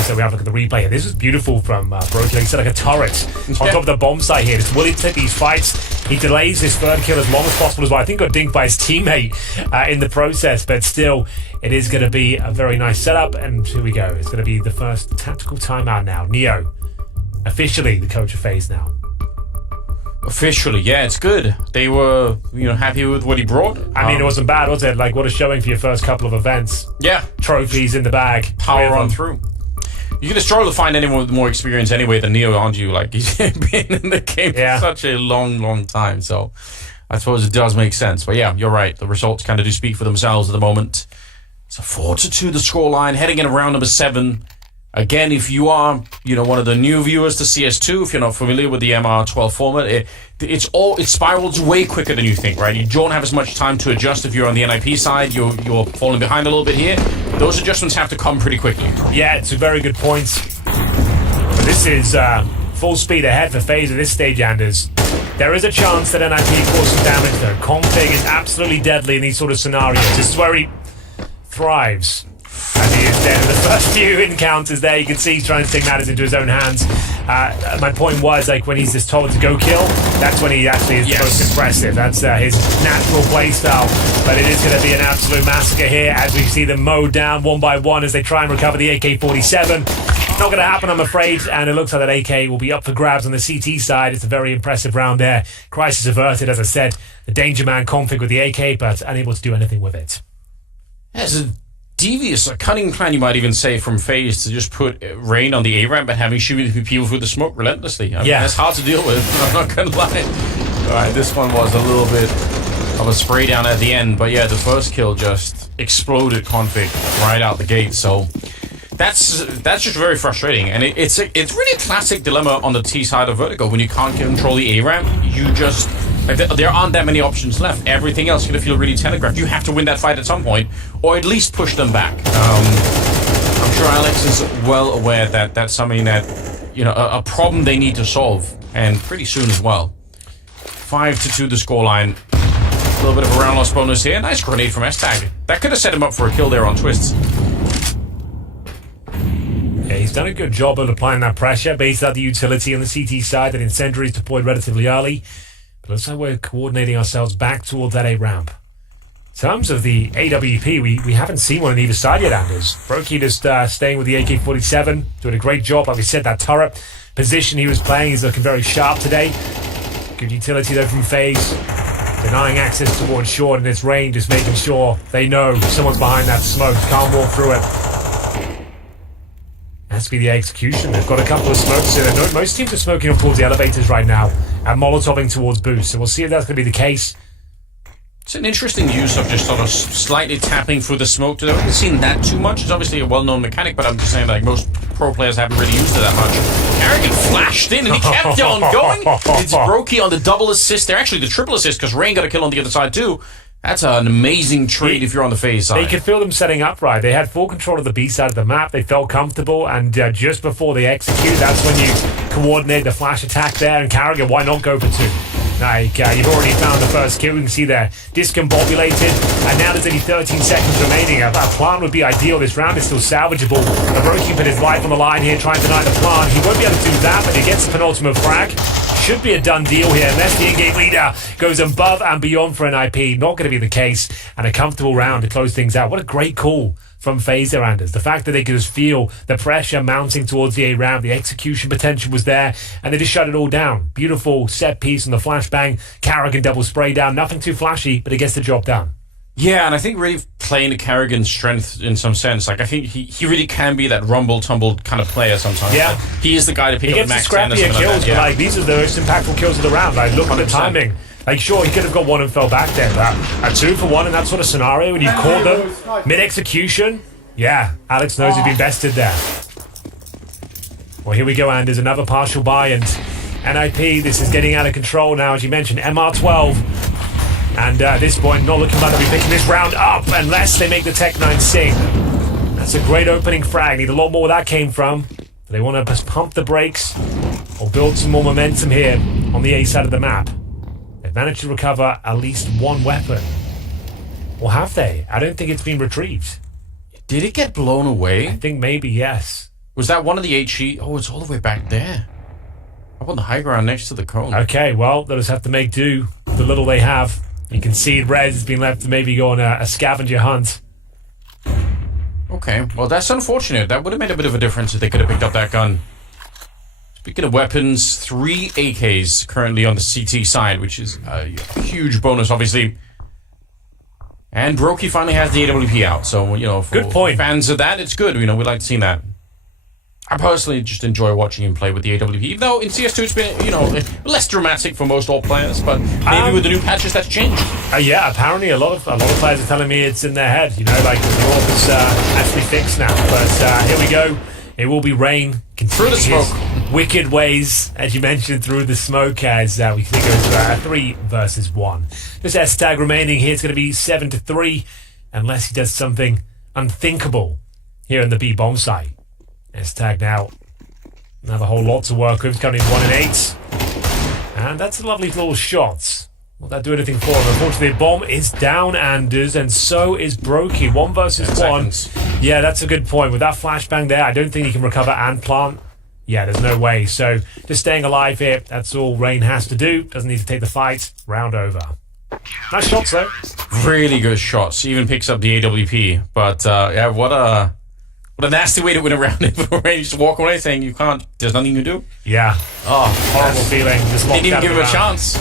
So we have a look at the replay here. This is beautiful from Brokey. Like, like a turret on top of the bomb site here. Just willing to take these fights. He delays his third kill as long as possible as well. I think got dinked by his teammate in the process, but still, it is going to be a very nice setup. And here we go. It's going to be the first tactical timeout now. Neo, officially the coach of FaZe now. Officially, yeah, it's good. They were, happy with what he brought. I mean, it wasn't bad, was it? Like, what a showing for your first couple of events. Yeah. Trophies in the bag. Power on through. You're going to struggle to find anyone with more experience anyway than Neo, aren't you? Like, he's been in the game for such a long, long time. So I suppose it does make sense. But yeah, you're right. The results kind of do speak for themselves at the moment. It's a 4-2 the scoreline. Heading in around number 7. Again, if you are, one of the new viewers to CS2, if you're not familiar with the MR12 format, it spirals way quicker than you think, right? You don't have as much time to adjust if you're on the NIP side. You're falling behind a little bit here. Those adjustments have to come pretty quickly. Yeah, it's a very good point. But this is full speed ahead for FaZe at this stage, Anders. There is a chance that NIP causes some damage, though. Config is absolutely deadly in these sort of scenarios. This is where he thrives. As he is dead in the first few encounters there, you can see he's trying to take matters into his own hands. My point was, like, when he's just told to go kill, that's when he actually is the most impressive. That's his natural playstyle. But it is going to be an absolute massacre here as we see them mowed down one by one as they try and recover the AK-47. Not going to happen, I'm afraid, and it looks like that AK will be up for grabs on the CT side. It's a very impressive round there. Crisis averted, as I said. The Danger Man config with the AK, but unable to do anything with it. There's a devious, a cunning plan, you might even say, from FaZe to just put Rain on the A-ramp and having shoot people through the smoke relentlessly. I mean, that's hard to deal with, I'm not going to lie. All right, this one was a little bit of a spray down at the end, but yeah, the first kill just exploded config right out the gate, so that's just very frustrating. And it's really a classic dilemma on the T side of Vertigo. When you can't control the A-ramp, you just... there aren't that many options left. Everything else is going to feel really telegraphed. You have to win that fight at some point, or at least push them back. I'm sure Alex is well aware that that's something that, a problem they need to solve, and pretty soon as well. 5-2 the scoreline. A little bit of a round loss bonus here. Nice grenade from S-Tag. That could have set him up for a kill there on Twists. Yeah, he's done a good job of applying that pressure based on the utility on the CT side. That incendiary is deployed relatively early. But looks like we're coordinating ourselves back towards that A-ramp. In terms of the AWP, we haven't seen one on either side yet, Anders. Brokey just staying with the AK-47, doing a great job. Like we said, that turret position he was playing, he's looking very sharp today. Good utility, though, from FaZe. Denying access towards short in its range, just making sure they know someone's behind that smoke. Can't walk through it. Has to be the execution. They've got a couple of smokes in it. Most teams are smoking up towards the elevators right now and molotoving towards boost. So we'll see if that's going to be the case. It's an interesting use of just sort of slightly tapping through the smoke. I haven't seen that too much. It's obviously a well-known mechanic, but I'm just saying, like, most pro players haven't really used it that much. Carrigan flashed in and he kept on going. It's Brokey on the double assist there. Actually, the triple assist, because Rain got a kill on the other side too. That's an amazing trade if you're on the FaZe side. They could feel them setting up right. They had full control of the B side of the map. They felt comfortable, and just before they execute, that's when you coordinate the flash attack there. And Carragher, why not go for two? Like, you've already found the first kill. You can see they're discombobulated, and now there's only 13 seconds remaining. A plant would be ideal. This round is still salvageable. Brokey put his life on the line here, trying to deny the plant. He won't be able to do that, but he gets the penultimate frag. Should be a done deal here, unless the in-game leader goes above and beyond for an IP. Not going to be the case, and a comfortable round to close things out. What a great call from FaZe there, Anders. The fact that they could just feel the pressure mounting towards the A-round, the execution potential was there, and they just shut it all down. Beautiful set piece on the flashbang. Carragher double spray down. Nothing too flashy, but it gets the job done. Yeah, and I think really playing to Carrigan's strength in some sense. Like, I think he really can be that rumble-tumble kind of player sometimes. Yeah. Like, he is the guy to pick up the max 10 or something kills, like that. but like, these are the most impactful kills of the round. Like, look at the timing. Like, sure, he could have got one and fell back there, but a 2 for 1 in that sort of scenario, when you caught them mid-execution, yeah, Alex knows he's been bested there. Well, here we go, Anders. Another partial buy, and NIP, this is getting out of control now, as you mentioned. MR12. And at this point, not looking like they'll be picking this round up unless they make the Tech-9 sing. That's a great opening frag. Need a lot more where that came from. They want to just pump the brakes or build some more momentum here on the A side of the map. They've managed to recover at least one weapon. Or have they? I don't think it's been retrieved. Did it get blown away? I think maybe, yes. Was that one of the HE? Oh, it's all the way back there. Up on the high ground next to the cone. Okay, well, they'll just have to make do with the little they have. You can see Rez has been left to maybe go on a scavenger hunt. Okay, well, that's unfortunate. That would have made a bit of a difference if they could have picked up that gun. Speaking of weapons, 3 AKs currently on the CT side, which is a huge bonus, obviously. And Brokey finally has the AWP out, so, for good point. Fans of that, it's good. We like to see that. I personally just enjoy watching him play with the AWP, even though in CS2 it's been, less dramatic for most all players, but maybe with the new patches that's changed. Yeah, apparently a lot of players are telling me it's in their head, like the AWP is actually fixed now. But here we go. It will be Rain through the smoke. Wicked ways, as you mentioned, through the smoke as we think it was 3 versus 1. This S-Tag remaining here. It's going to be 7-3 unless he does something unthinkable here in the B-bomb site. S-Tag now another whole lot to work with. Coming in 1 and 8. And that's a lovely little shot. Will that do anything for him? Unfortunately, bomb is down, Anders, and so is Brokey. 1 versus 1. Yeah, that's a good point. With that flashbang there, I don't think he can recover and plant. Yeah, there's no way. So just staying alive here, that's all Rain has to do. Doesn't need to take the fight. Round over. Nice shots, though. Really good shots. He even picks up the AWP. But yeah, what a nasty way to win a round if Rain just walk away saying you can't, there's nothing you do. Yeah. Oh, horrible feeling. Just didn't even give him a chance.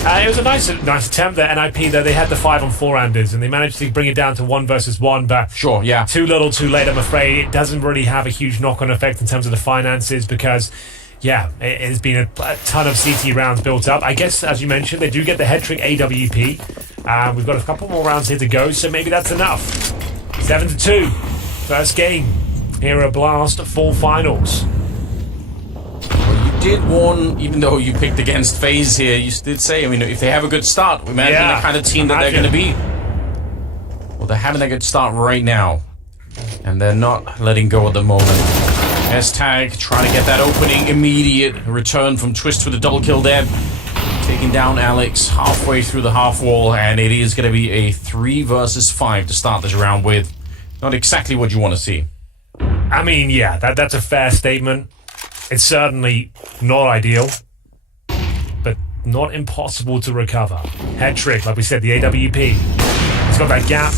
It was a nice attempt there, NIP, though. They had the 5-on-4 Anders, and they managed to bring it down to 1 versus 1, but sure, yeah, too little too late, I'm afraid. It doesn't really have a huge knock-on effect in terms of the finances because, yeah, it has been a ton of CT rounds built up. I guess, as you mentioned, they do get the head trick AWP. We've got a couple more rounds here to go, so maybe that's enough. 7-2, first game. Hero Blast, full finals. Did warn, even though you picked against FaZe here, you did say, I mean, if they have a good start, we imagine the kind of team that they're going to be. Well, they're having a good start right now, and they're not letting go at the moment. S-Tag trying to get that opening, immediate return from Twist with a double kill there. Taking down Alex halfway through the half wall, and it is going to be a 3 versus 5 to start this round with. Not exactly what you want to see. I mean, yeah, that's a fair statement. It's certainly not ideal, but not impossible to recover. Head trick, like we said, the AWP. He's got that gap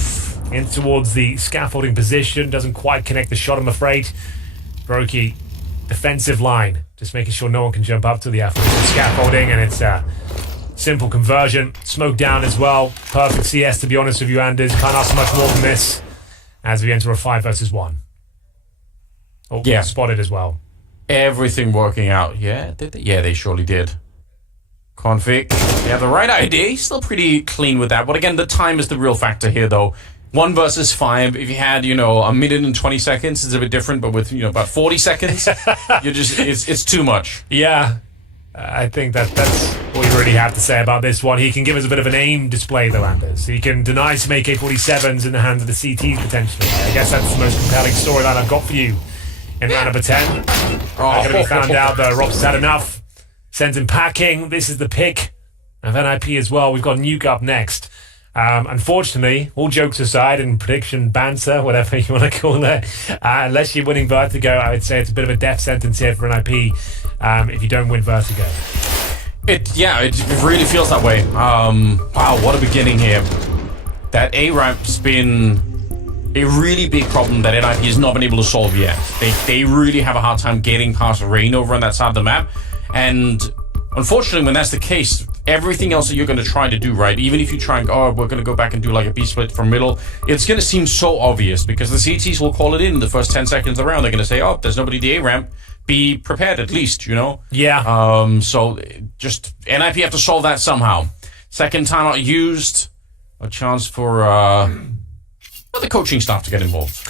in towards the scaffolding position. Doesn't quite connect the shot, I'm afraid. Brokey, defensive line. Just making sure no one can jump up to the aforementioned scaffolding, and it's a simple conversion. Smoke down as well. Perfect CS, to be honest with you, Anders. Can't ask much more than this as we enter a 5 versus 1. Oh, yeah. Spotted as well. Everything working out. Yeah, they surely did. Config, they have the right idea. He's still pretty clean with that. But again, the time is the real factor here, though. 1 versus 5. If you had, a minute and 20 seconds, it's a bit different. But with, about 40 seconds, it's too much. Yeah, I think that's all you really have to say about this one. He can give us a bit of an aim display, though, Anders. He can deny some AK-47s in the hands of the CTs, potentially. I guess that's the most compelling storyline I've got for you. In round number 10. Not going to be found out, though. Rob's had enough. Sends him packing. This is the pick of NIP as well. We've got Nuke up next. Unfortunately, all jokes aside and prediction banter, whatever you want to call it, unless you're winning Vertigo, I would say it's a bit of a death sentence here for NIP if you don't win Vertigo. It really feels that way. Wow, what a beginning here. That A-ramp's been a really big problem that NIP has not been able to solve yet. They really have a hard time getting past Rain over on that side of the map. And unfortunately, when that's the case, everything else that you're going to try to do, right, even if you try and go, we're going to go back and do like a B-split from middle, it's going to seem so obvious because the CTs will call it in the first 10 seconds around. They're going to say, oh, there's nobody at the A-ramp. Be prepared at least, Yeah. So just NIP have to solve that somehow. Second time out used, a chance for the coaching staff to get involved.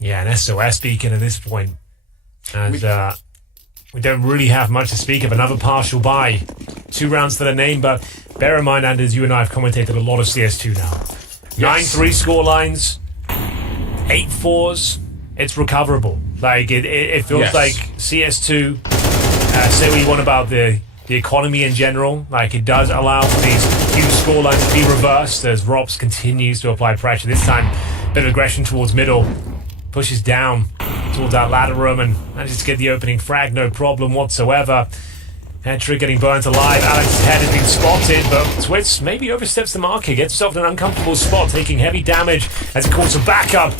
Yeah, and SOS speaking at this point. And we don't really have much to speak of. Another partial buy. 2 rounds to the name, but bear in mind, Anders, you and I have commentated a lot of CS2 now. Yes. 9-3 score lines, 8-4s. It's recoverable. Like, it feels like CS2, say what you want about the economy in general, like it does allow for these huge scorelines to be reversed as Rops continues to apply pressure. This time, a bit of aggression towards middle, pushes down towards that ladder room and manages to get the opening frag, no problem whatsoever. Head trick getting burnt alive. Alex's head has been spotted, but Twitz maybe oversteps the marker, gets himself in an uncomfortable spot, taking heavy damage as he calls for backup.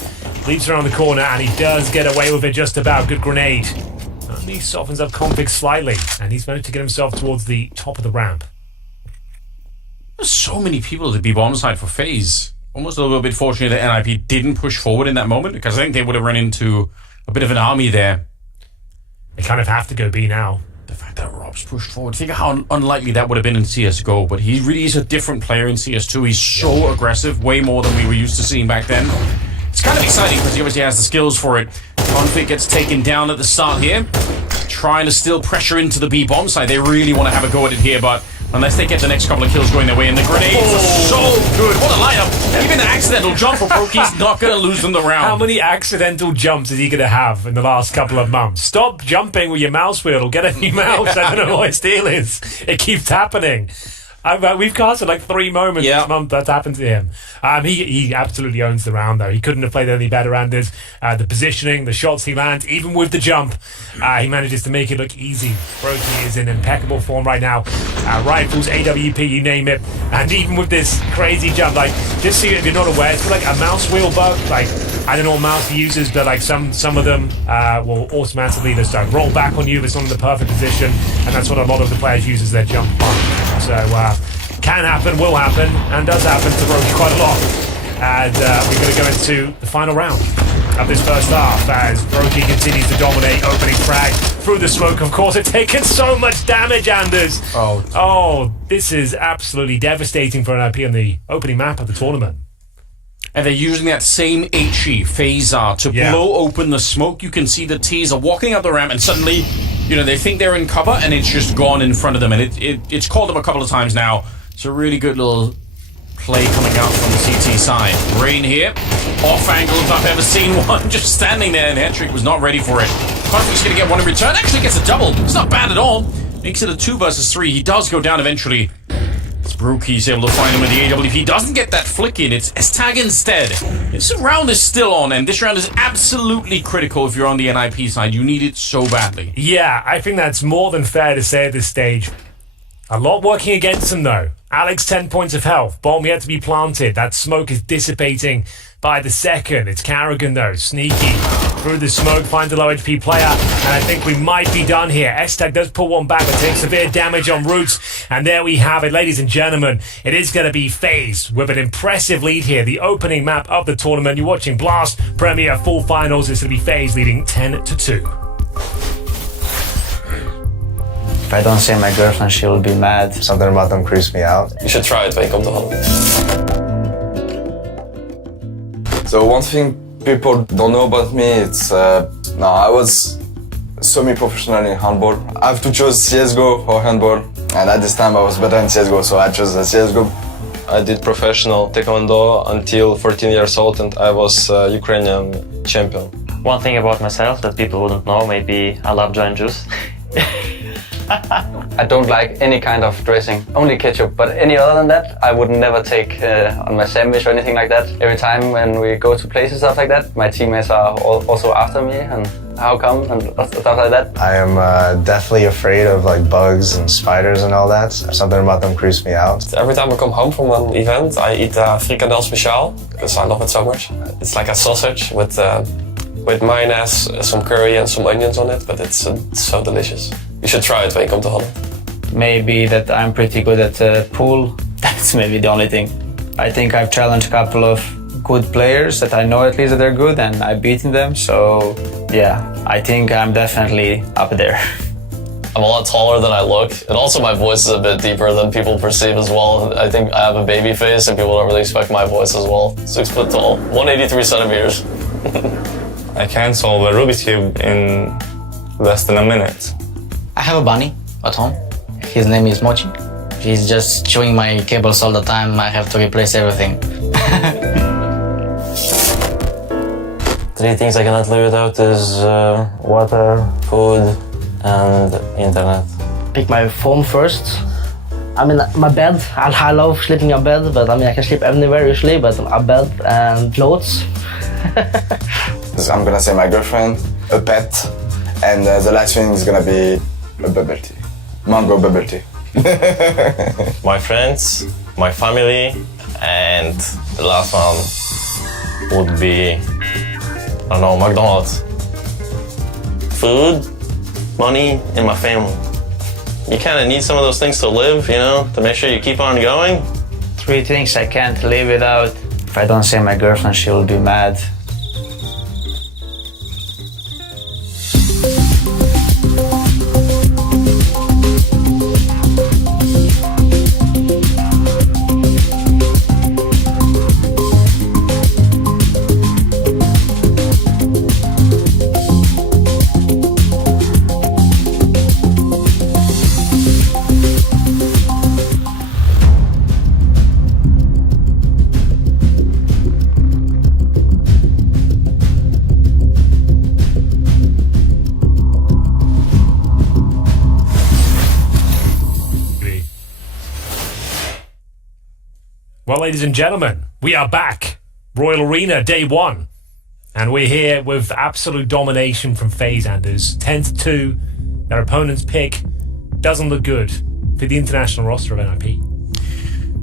Leaps around the corner and he does get away with it just about. Good grenade. Only softens up Config slightly, and he's managed to get himself towards the top of the ramp. There's so many people to be bomb side for FaZe. Almost a little bit fortunate that NIP didn't push forward in that moment, because I think they would have run into a bit of an army there. They kind of have to go B now. The fact that Rob's pushed forward, think of how unlikely that would have been in CSGO, but he really is a different player in CS2. He's so aggressive, way more than we were used to seeing back then. It's kind of exciting because he obviously has the skills for it. Conflict gets taken down at the start here. Trying to still pressure into the B-bomb side. They really want to have a go at it here, but unless they get the next couple of kills going their way, and the grenades are so good. What a lineup. Even the accidental jump for Broky's not going to lose them the round. How many accidental jumps is he going to have in the last couple of months? Stop jumping with your mouse wheel or get a new mouse. I don't know what his deal is. It keeps happening. We've casted like 3 moments this month that's happened to him. He absolutely owns the round, though. He couldn't have played any better, Anders. The positioning, the shots he lands, even with the jump, he manages to make it look easy. Broky is in impeccable form right now. Rifles, AWP, you name it. And even with this crazy jump, like, just so if you're not aware, it's like a mouse wheel bug. Like, I don't know what mouse he uses, but like some of them will automatically just roll back on you if it's not in the perfect position. And that's what a lot of the players use as their jump button. So, can happen, will happen, and does happen to Broky quite a lot. And we're going to go into the final round of this first half as Broky continues to dominate, opening frag through the smoke. Of course, it's taken so much damage, Anders. Oh, this is absolutely devastating for NIP on the opening map of the tournament. And they're using that same HE, FAZE, to blow open the smoke. You can see the T's are walking up the ramp, and suddenly, they think they're in cover, and it's just gone in front of them. And it's called them a couple of times now. It's a really good little play coming out from the CT side. Rain here, off angle if I've ever seen one, just standing there, and Hetrick was not ready for it. Conflict's going to get one in return. Actually gets a double. It's not bad at all. Makes it a 2 versus 3. He does go down eventually. Broky's able to find him with the AWP. He doesn't get that flick in. It's S-Tag instead. This round is still on, and this round is absolutely critical if you're on the NIP side. You need it so badly. Yeah, I think that's more than fair to say at this stage. A lot working against him, though. Alex, 10 points of health. Bomb yet to be planted. That smoke is dissipating by the second. It's Carrigan, though. Sneaky. Through the smoke, finds a low HP player. And I think we might be done here. S-Tag does pull one back, but takes severe damage on Roots. And there we have it, ladies and gentlemen. It is going to be FAZE with an impressive lead here. The opening map of the tournament. You're watching Blast Premier Full Finals. It's going to be FAZE leading 10-2. If I don't say my girlfriend, she will be mad. Something about them creeps me out. You should try it when you come to Holland. So one thing people don't know about me, it's I was semi-professional in handball. I have to choose CSGO or handball, and at this time I was better in CSGO, so I chose CSGO. I did professional taekwondo until 14 years old, and I was Ukrainian champion. One thing about myself that people wouldn't know, maybe I love joint juice. I don't like any kind of dressing, only ketchup. But any other than that, I would never take on my sandwich or anything like that. Every time when we go to places, stuff like that, my teammates are also after me and how come and stuff like that. I am definitely afraid of like bugs and spiders and all that. Something about them creeps me out. Every time I come home from an event, I eat frikandel speciaal because I love it so much. It's like a sausage with mayonnaise, some curry and some onions on it, but it's so delicious. You should try it when you come to Holland. Maybe that I'm pretty good at pool. That's maybe the only thing. I think I've challenged a couple of good players that I know at least that they're good, and I've beaten them. So yeah, I think I'm definitely up there. I'm a lot taller than I look, and also my voice is a bit deeper than people perceive as well. I think I have a baby face, and people don't really expect my voice as well. 6 foot tall, 183 centimeters. I can solve a Rubik's Cube in less than a minute. I have a bunny at home. His name is Mochi. He's just chewing my cables all the time. I have to replace everything. 3 things I cannot live without is water, food, and internet. Pick my phone first. I mean, my bed. I love sleeping in bed, but I mean, I can sleep anywhere usually, but a bed and clothes. I'm gonna say my girlfriend, a pet, and the last thing is gonna be a bubble tea. Mango bubble tea. My friends, my family, and the last one would be, I don't know, McDonald's. Food, money, and my family. You kind of need some of those things to live, to make sure you keep on going. 3 things I can't live without. If I don't say my girlfriend, she will be mad. Well, ladies and gentlemen, we are back. Royal Arena, day 1. And we're here with absolute domination from FaZe, Anders. 10-2. Their opponent's pick doesn't look good for the international roster of NIP.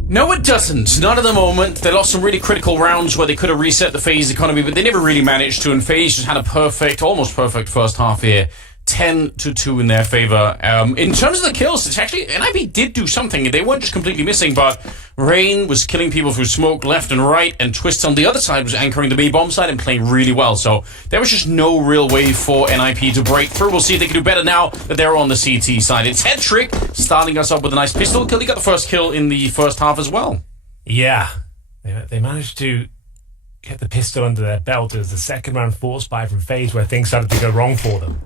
No, it doesn't. Not at the moment. They lost some really critical rounds where they could have reset the FaZe economy, but they never really managed to. And FaZe just had a almost perfect first half here. 10-2 in their favor. In terms of the kills, it's actually, NIP did do something. They weren't just completely missing, but Rain was killing people through smoke left and right, and Twist on the other side was anchoring the B bomb side and playing really well. So there was just no real way for NIP to break through. We'll see if they can do better now that they're on the CT side. It's Headtrick starting us up with a nice pistol kill. He got the first kill in the first half as well. Yeah, they managed to get the pistol under their belt. It was the second round force buy from FaZe where things started to go wrong for them.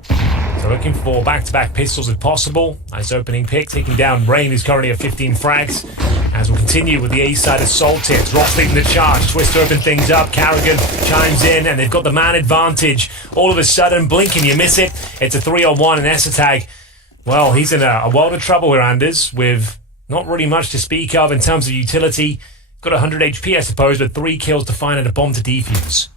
So looking for back-to-back pistols if possible. Nice opening pick, taking down Rain, who's currently at 15 frags. As we'll continue with the A-side assault hits. Ross leading the charge. Twist to open things up. Carrigan chimes in, and they've got the man advantage. All of a sudden, blink and you miss it. It's a 3-on-1, and Esatag, well, he's in a world of trouble here, Anders, with not really much to speak of in terms of utility. Got 100 HP, I suppose, but 3 kills to find and a bomb to defuse.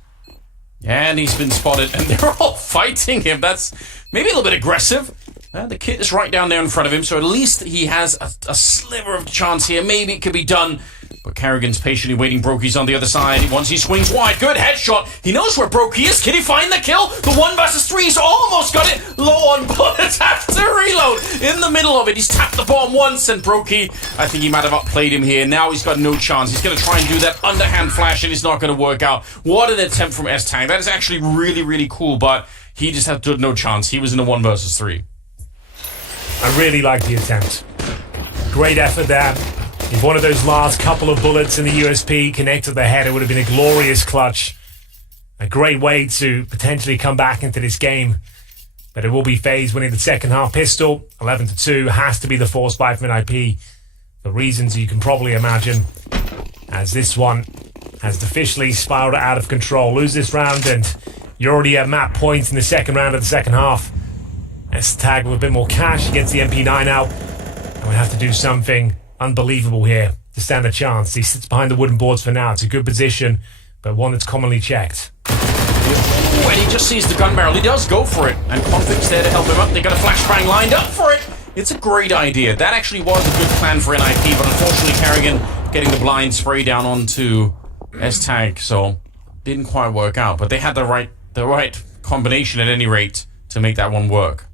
And he's been spotted, and they're all fighting him. That's maybe a little bit aggressive. The kit is right down there in front of him, so at least he has a sliver of chance here. Maybe it could be done. But Carrigan's patiently waiting. Brokey's on the other side. Once he swings wide, good headshot. He knows where Brokey is. Can he find the kill? The 1 versus 3. He's almost got it. Low on bullets. Have to reload. In the middle of it, he's tapped the bomb once, and Brokey, I think he might have outplayed him here. Now he's got no chance. He's going to try and do that underhand flash, and it's not going to work out. What an attempt from S-Tang. That is actually really, really cool, but he just had no chance. He was in a 1 versus 3. I really like the attempt. Great effort there. If one of those last couple of bullets in the USP connected the head, it would have been a glorious clutch. A great way to potentially come back into this game. But it will be FaZe winning the second half pistol. 11-2 has to be the force buy from NIP. For reasons you can probably imagine. As this one has officially spiraled out of control. Lose this round and you're already at map points in the second round of the second half. S-Tag with a bit more cash against the MP9 out. And we have to do something unbelievable here to stand a chance. He sits behind the wooden boards for now. It's a good position, but one that's commonly checked. When he just sees the gun barrel, he does go for it. And Config's there to help him up. They got a flashbang lined up for it. It's a great idea. That actually was a good plan for NIP, but unfortunately Carrigan getting the blind spray down onto S-Tag, so didn't quite work out. But they had the right combination at any rate to make that one work.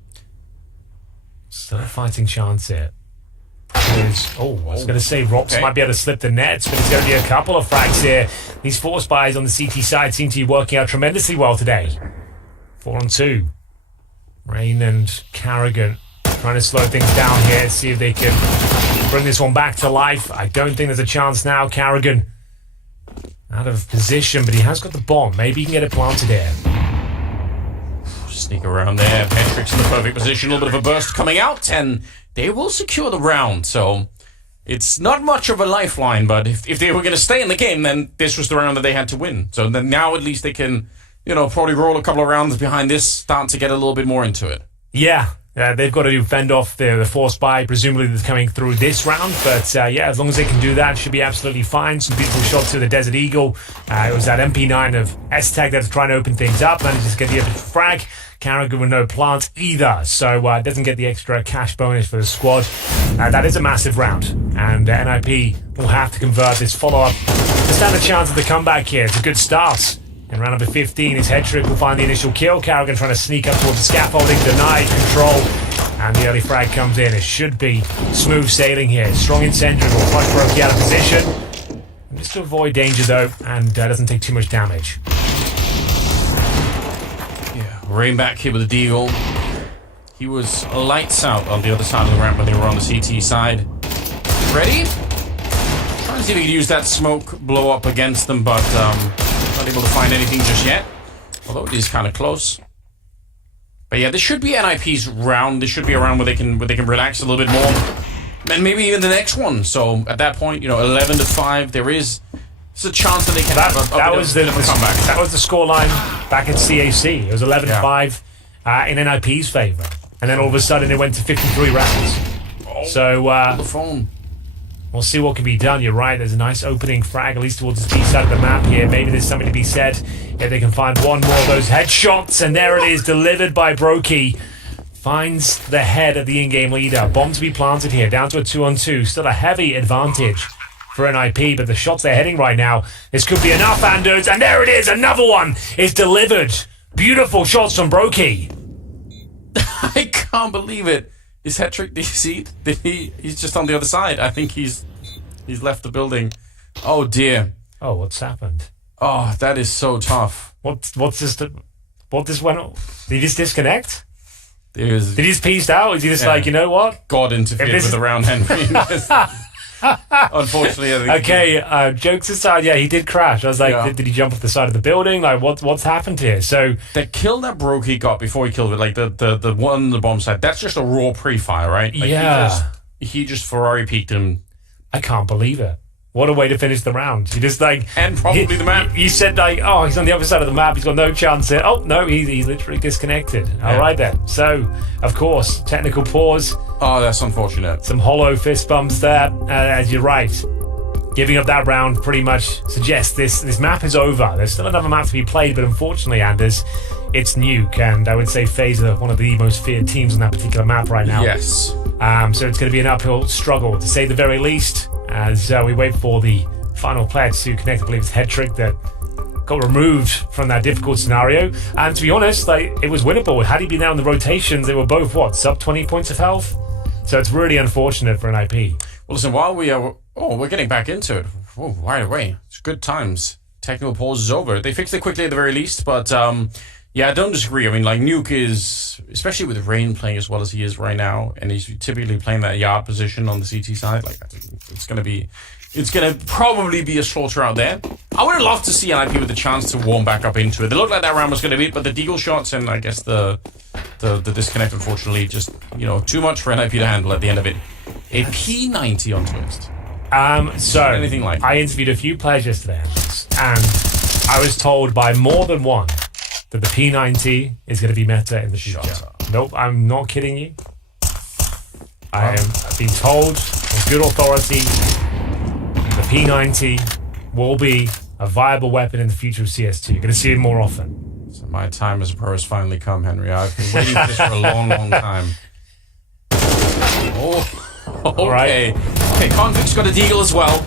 Still a fighting chance here. I was going to say Rops might be able to slip the nets, but there's going to be a couple of frags here. These force buys on the CT side seem to be working out tremendously well today. 4-on-2. Rain and Carrigan trying to slow things down here, see if they can bring this one back to life. I don't think there's a chance now. Carrigan out of position, but he has got the bomb. Maybe he can get it planted here. Sneak around there. Patrick's in the perfect position. A little bit of a burst coming out, and they will secure the round. So it's not much of a lifeline, but if they were going to stay in the game, then this was the round that they had to win. So then now at least they can, probably roll a couple of rounds behind this, start to get a little bit more into it. Yeah. They've got to fend off the force buy, presumably that's coming through this round. But as long as they can do that, it should be absolutely fine. Some beautiful shots to the Desert Eagle. It was that MP9 of S-Tag that's trying to open things up. Manages to get the frag. Carrigan with no plants either, so doesn't get the extra cash bonus for the squad. That is a massive round, and NIP will have to convert this follow-up to stand a chance of the comeback here. It's a good start. In round number 15, his head trick will find the initial kill. Carrigan trying to sneak up towards the scaffolding, denied control, and the early frag comes in. It should be smooth sailing here. Strong incendiary will punch Brokey out of position. Just to avoid danger though, and doesn't take too much damage. Rain back here with the Deagle. He was lights out on the other side of the ramp when they were on the CT side. Ready? Trying to see if he could use that smoke blow up against them, but not able to find anything just yet. Although it is kind of close. But yeah, this should be NIP's round. This should be a round where they can relax a little bit more. And maybe even the next one. So at that point, 11-5, there's a chance that they can have a bit of a comeback. That was the scoreline back at CAC. It was 11-5 in NIP's favour. And then all of a sudden it went to 53 rounds. So, the phone. We'll see what can be done. You're right, there's a nice opening frag, at least towards the B side of the map here. Maybe there's something to be said if they can find one more of those headshots. And there it is, delivered by Brokey. Finds the head of the in-game leader. Bomb to be planted here, down to a 2-on-2. Still a heavy advantage for NIP, but the shots they're hitting right now, this could be enough, Anders. And there it is, another one is delivered. Beautiful shots from Brokey. I can't believe it. His hat trick, did you see it? He's just on the other side. I think he's left the building. Oh dear. Oh, what's happened? Oh, that is so tough. What this went on? Did he just disconnect? Did he just pieced out? Is he just like, you know what? God interfered with the round Henry. Unfortunately, I think. Okay, jokes aside, yeah, he did crash. I was like, did he jump off the side of the building? Like, what's happened here? So the kill that Brokey got before he killed it, like the one on the bomb side, that's just a raw pre-fire, right? Like he just Ferrari peeked him. I can't believe it. What a way to finish the round. He just and probably the map. He said like, oh, he's on the other side of the map. He's got no chance here. Oh no, he's literally disconnected. All right then. So of course, technical pause. Oh, that's unfortunate. Some hollow fist bumps there. As you're right, giving up that round pretty much suggests this map is over. There's still another map to be played, but unfortunately, Anders, it's Nuke, and I would say FaZe are one of the most feared teams on that particular map right now. Yes. So it's going to be an uphill struggle, to say the very least, as we wait for the final player to connect. I believe it's Headtrick that got removed from that difficult scenario. And to be honest, it was winnable. Had he been down in the rotations, they were both, sub 20 points of health? So it's really unfortunate for NIP. Well, listen, while we're getting back into it. Oh, right away. It's good times. Technical pause is over. They fixed it quickly at the very least, but yeah, I don't disagree. I mean, like, Nuke is, especially with Rain playing as well as he is right now, and he's typically playing that yard position on the CT side, like, it's going to probably be a slaughter out there. I would have loved to see NIP with a chance to warm back up into it. They looked like that round was going to be it, but the deagle shots and I guess the disconnect, unfortunately, just, too much for NIP to handle at the end of it. A P90 on Twist. So anything like I interviewed a few players yesterday, and I was told by more than one that the P90 is going to be meta in the future. Nope, I'm not kidding you. I am being told with good authority the P90 will be a viable weapon in the future of CS2. You're going to see it more often. So my time as a pro has finally come, Henry. I've been waiting for this for a long, long time. Oh, okay. Okay, Convict's got a deagle as well.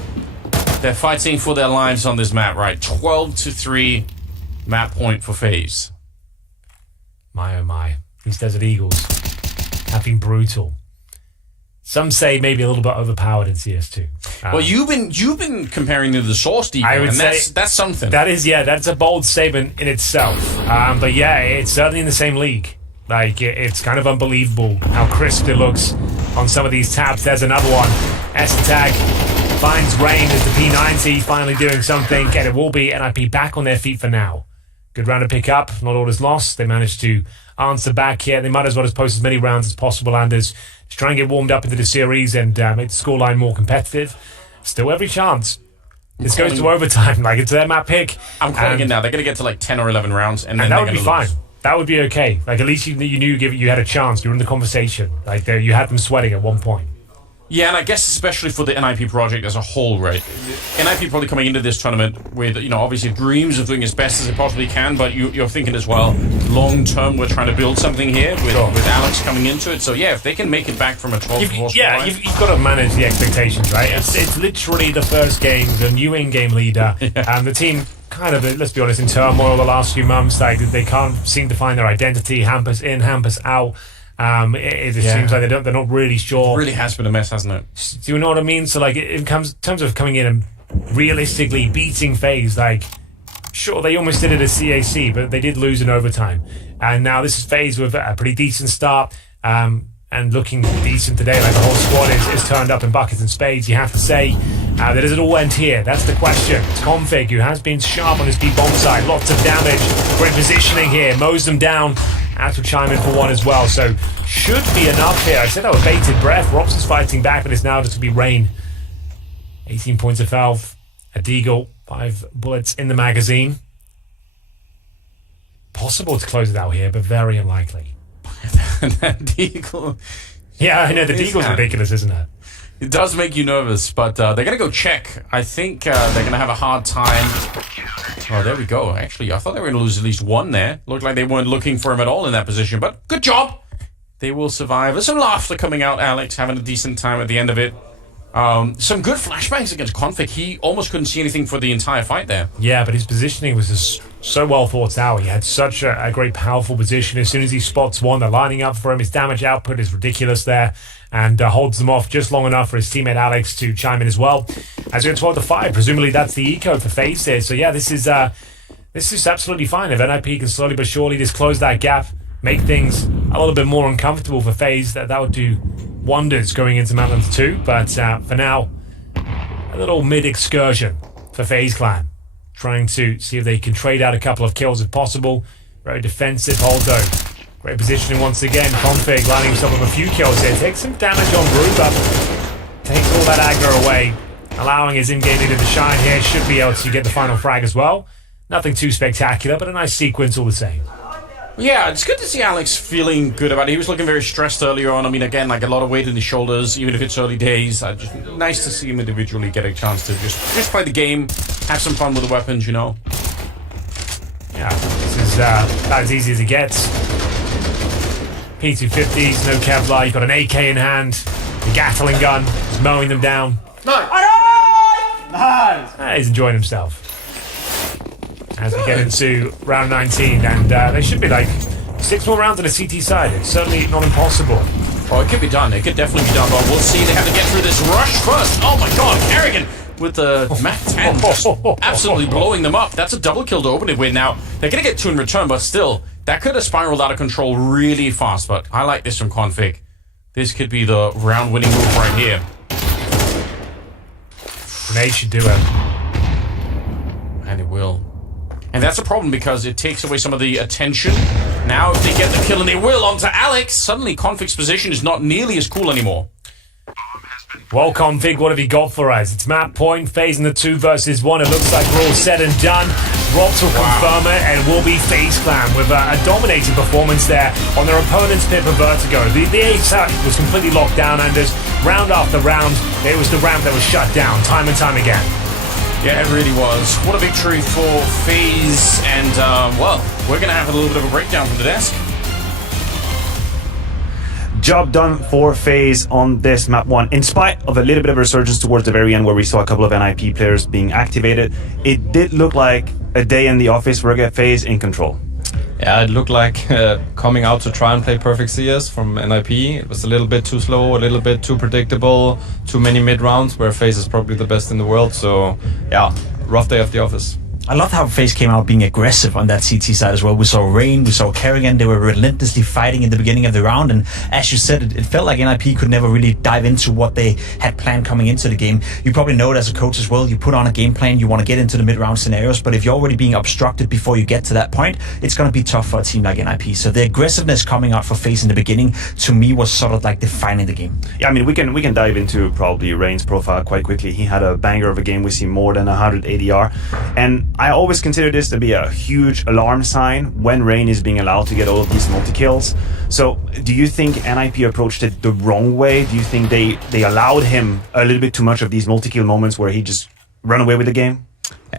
They're fighting for their lives on this map, right? 12-3 map point for FaZe. My oh my. These Desert Eagles have been brutal. Some say maybe a little bit overpowered in CS2. Well, you've been comparing to the Source deagle, I would say that's something. That's a bold statement in itself. But yeah, it's certainly in the same league. Like, it's kind of unbelievable how crisp it looks on some of these taps. There's another one. S-Tag finds Rain as the P90 finally doing something, and it will be NIP back on their feet for now. Good round to pick up. Not all is lost. They managed to answer back here. They might as well just post as many rounds as possible, Anders, to try and get warmed up into the series and make the scoreline more competitive. Still every chance. This goes to overtime. Like, it's their map pick. I'm calling it now. They're going to get to like 10 or 11 rounds, and then that would be fine. Lose. That would be okay. Like, at least you knew you had a chance. You were in the conversation. Like, you had them sweating at one point. Yeah, and I guess especially for the NIP project as a whole, right? NIP probably coming into this tournament with, obviously dreams of doing as best as it possibly can, but you're thinking as well, long term, we're trying to build something here with Alex coming into it. So yeah, if they can make it back from a 12-4 you've got to manage the expectations, right? Yes. It's literally the first game, the new in-game leader, and the team kind of, let's be honest, in turmoil the last few months. Like, they can't seem to find their identity. Hampers in, hampers out. It seems like they're not really sure. It really has been a mess, hasn't it? Do you know what I mean? So, like, in terms of coming in and realistically beating FaZe, like, sure, they almost did it as CAC, but they did lose in overtime. And now this is FaZe with a pretty decent start, and looking decent today. Like, the whole squad is turned up in buckets and spades. You have to say, that does it all end here? That's the question. It's Config, who has been sharp on his B-bomb side. Lots of damage. Great positioning here. Mows them down. Axe will chime in for one as well. So, should be enough here. I said that with bated breath. Robson's fighting back, but it's now just going to be Rain. 18 points of health. A deagle. 5 bullets in the magazine. Possible to close it out here, but very unlikely. That deagle. Yeah, I know. The deagle's ridiculous, isn't it? It does make you nervous, but they're going to go check. I think they're going to have a hard time. Oh, there we go. Actually, I thought they were going to lose at least one there. Looked like they weren't looking for him at all in that position, but good job. They will survive. There's some laughter coming out. Alex having a decent time at the end of it. Some good flashbangs against Config. He almost couldn't see anything for the entire fight there. Yeah, but his positioning was just so well thought out. He had such a great, powerful position. As soon as he spots one, they're lining up for him. His damage output is ridiculous there, and holds them off just long enough for his teammate Alex to chime in as well. As we go 12-5, presumably that's the eco for FAZE here. So yeah, this is absolutely fine. If NIP can slowly but surely just close that gap, make things a little bit more uncomfortable for FAZE, that would do wonders going into Madlands 2. But for now, a little mid-excursion for FaZe Clan, trying to see if they can trade out a couple of kills if possible. Very defensive Holdo. Great positioning once again. Config lining himself up a few kills here. Takes some damage on Brew, but takes all that aggro away, allowing his in-game leader to shine here. Should be able to get the final frag as well. Nothing too spectacular, but a nice sequence all the same. Yeah, it's good to see Alex feeling good about it. He was looking very stressed earlier on. I mean, again, like a lot of weight in his shoulders, even if it's early days. Just nice to see him individually get a chance to just play the game, have some fun with the weapons, you know. Yeah, this is about as easy as it gets. P250s, no Kevlar, you've got an AK in hand, the Gatling gun, just mowing them down. Nice! He's enjoying himself. As we get into round 19, and there should be like 6 more rounds on the CT side. It's certainly not impossible. Oh, it could be done. It could definitely be done, but we'll see. They have to get through this rush first. Oh my god, Kerrigan with the Mac 10 just absolutely blowing them up. That's a double kill to open it with. Now, they're going to get 2 in return, but still, that could have spiraled out of control really fast. But I like this from Config. This could be the round-winning move right here. Grenade should do it. And it will. And that's a problem because it takes away some of the attention. Now, if they get the kill, and they will, onto Alex, suddenly Config's position is not nearly as cool anymore. Well, Config, what have you got for us? It's map point, FaZe in the 2 versus 1. It looks like we're all said and done. Robs will confirm it, and will be FaZe Clan with a dominating performance there on their opponent's pit for Vertigo. The A site was completely locked down, and just round after round, it was the ramp that was shut down time and time again. Yeah, it really was. What a victory for FaZe, and, well, we're going to have a little bit of a breakdown from the desk. Job done for FaZe on this map 1. In spite of a little bit of resurgence towards the very end where we saw a couple of NIP players being activated, it did look like a day in the office where we get FaZe in control. Yeah, it looked like coming out to try and play perfect CS from NIP. It was a little bit too slow, a little bit too predictable, too many mid-rounds, where FaZe is probably the best in the world. So, yeah, rough day at the office. I love how FaZe came out being aggressive on that CT side as well. We saw Rain, we saw Kerrigan. They were relentlessly fighting in the beginning of the round, and as you said, it felt like NIP could never really dive into what they had planned coming into the game. You probably know it as a coach as well. You put on a game plan, you want to get into the mid-round scenarios, but if you're already being obstructed before you get to that point, it's going to be tough for a team like NIP. So the aggressiveness coming out for FaZe in the beginning, to me, was sort of like defining the game. Yeah, I mean, we can dive into probably Rain's profile quite quickly. He had a banger of a game. We see more than 100 ADR, and I always consider this to be a huge alarm sign when Rain is being allowed to get all of these multi-kills. So do you think NIP approached it the wrong way? Do you think they allowed him a little bit too much of these multi-kill moments where he just ran away with the game?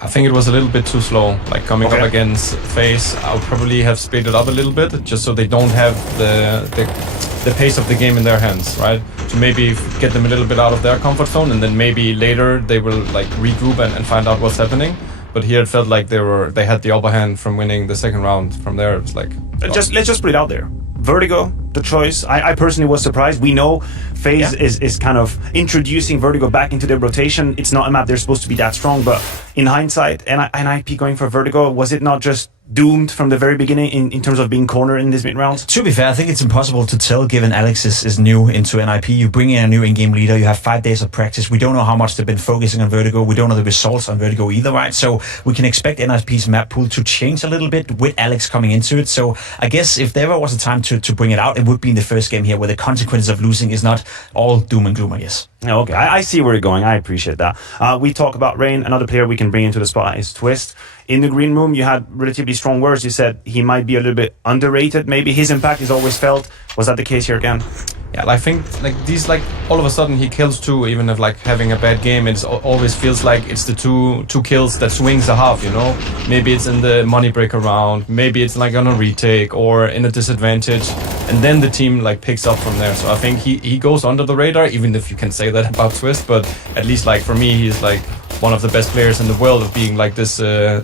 I think it was a little bit too slow. Like coming up against FaZe, I would probably have sped it up a little bit, just so they don't have the pace of the game in their hands, right? To maybe get them a little bit out of their comfort zone, and then maybe later they will like regroup and find out what's happening. But here it felt like they had the upper hand from winning the second round. From there, it was like... Let's just put it out there. Vertigo, the choice. I personally was surprised. We know FaZe is kind of introducing Vertigo back into their rotation. It's not a map they're supposed to be that strong, but in hindsight, NIP going for Vertigo, was it not just doomed from the very beginning in terms of being cornered in this mid-round? To be fair, I think it's impossible to tell, given Alex is new into NIP. You bring in a new in-game leader, you have 5 days of practice. We don't know how much they've been focusing on Vertigo. We don't know the results on Vertigo either, right? So we can expect NIP's map pool to change a little bit with Alex coming into it. So I guess if there ever was a time to bring it out, it would be in the first game here, where the consequences of losing is not all doom and gloom, I guess. Okay, I see where you're going. I appreciate that. We talk about Rain. Another player we can bring into the spotlight is Twist. In the green room, you had relatively strong words. You said he might be a little bit underrated. Maybe his impact is always felt. Was that the case here again? Yeah, I think like these, like all of a sudden he kills 2, even if like having a bad game, it always feels like it's the two kills that swings a half, you know? Maybe it's in the money break round, maybe it's like on a retake or in a disadvantage, and then the team like picks up from there. So I think he goes under the radar, even if you can say that about Twist, but at least like for me, he's like one of the best players in the world of being like this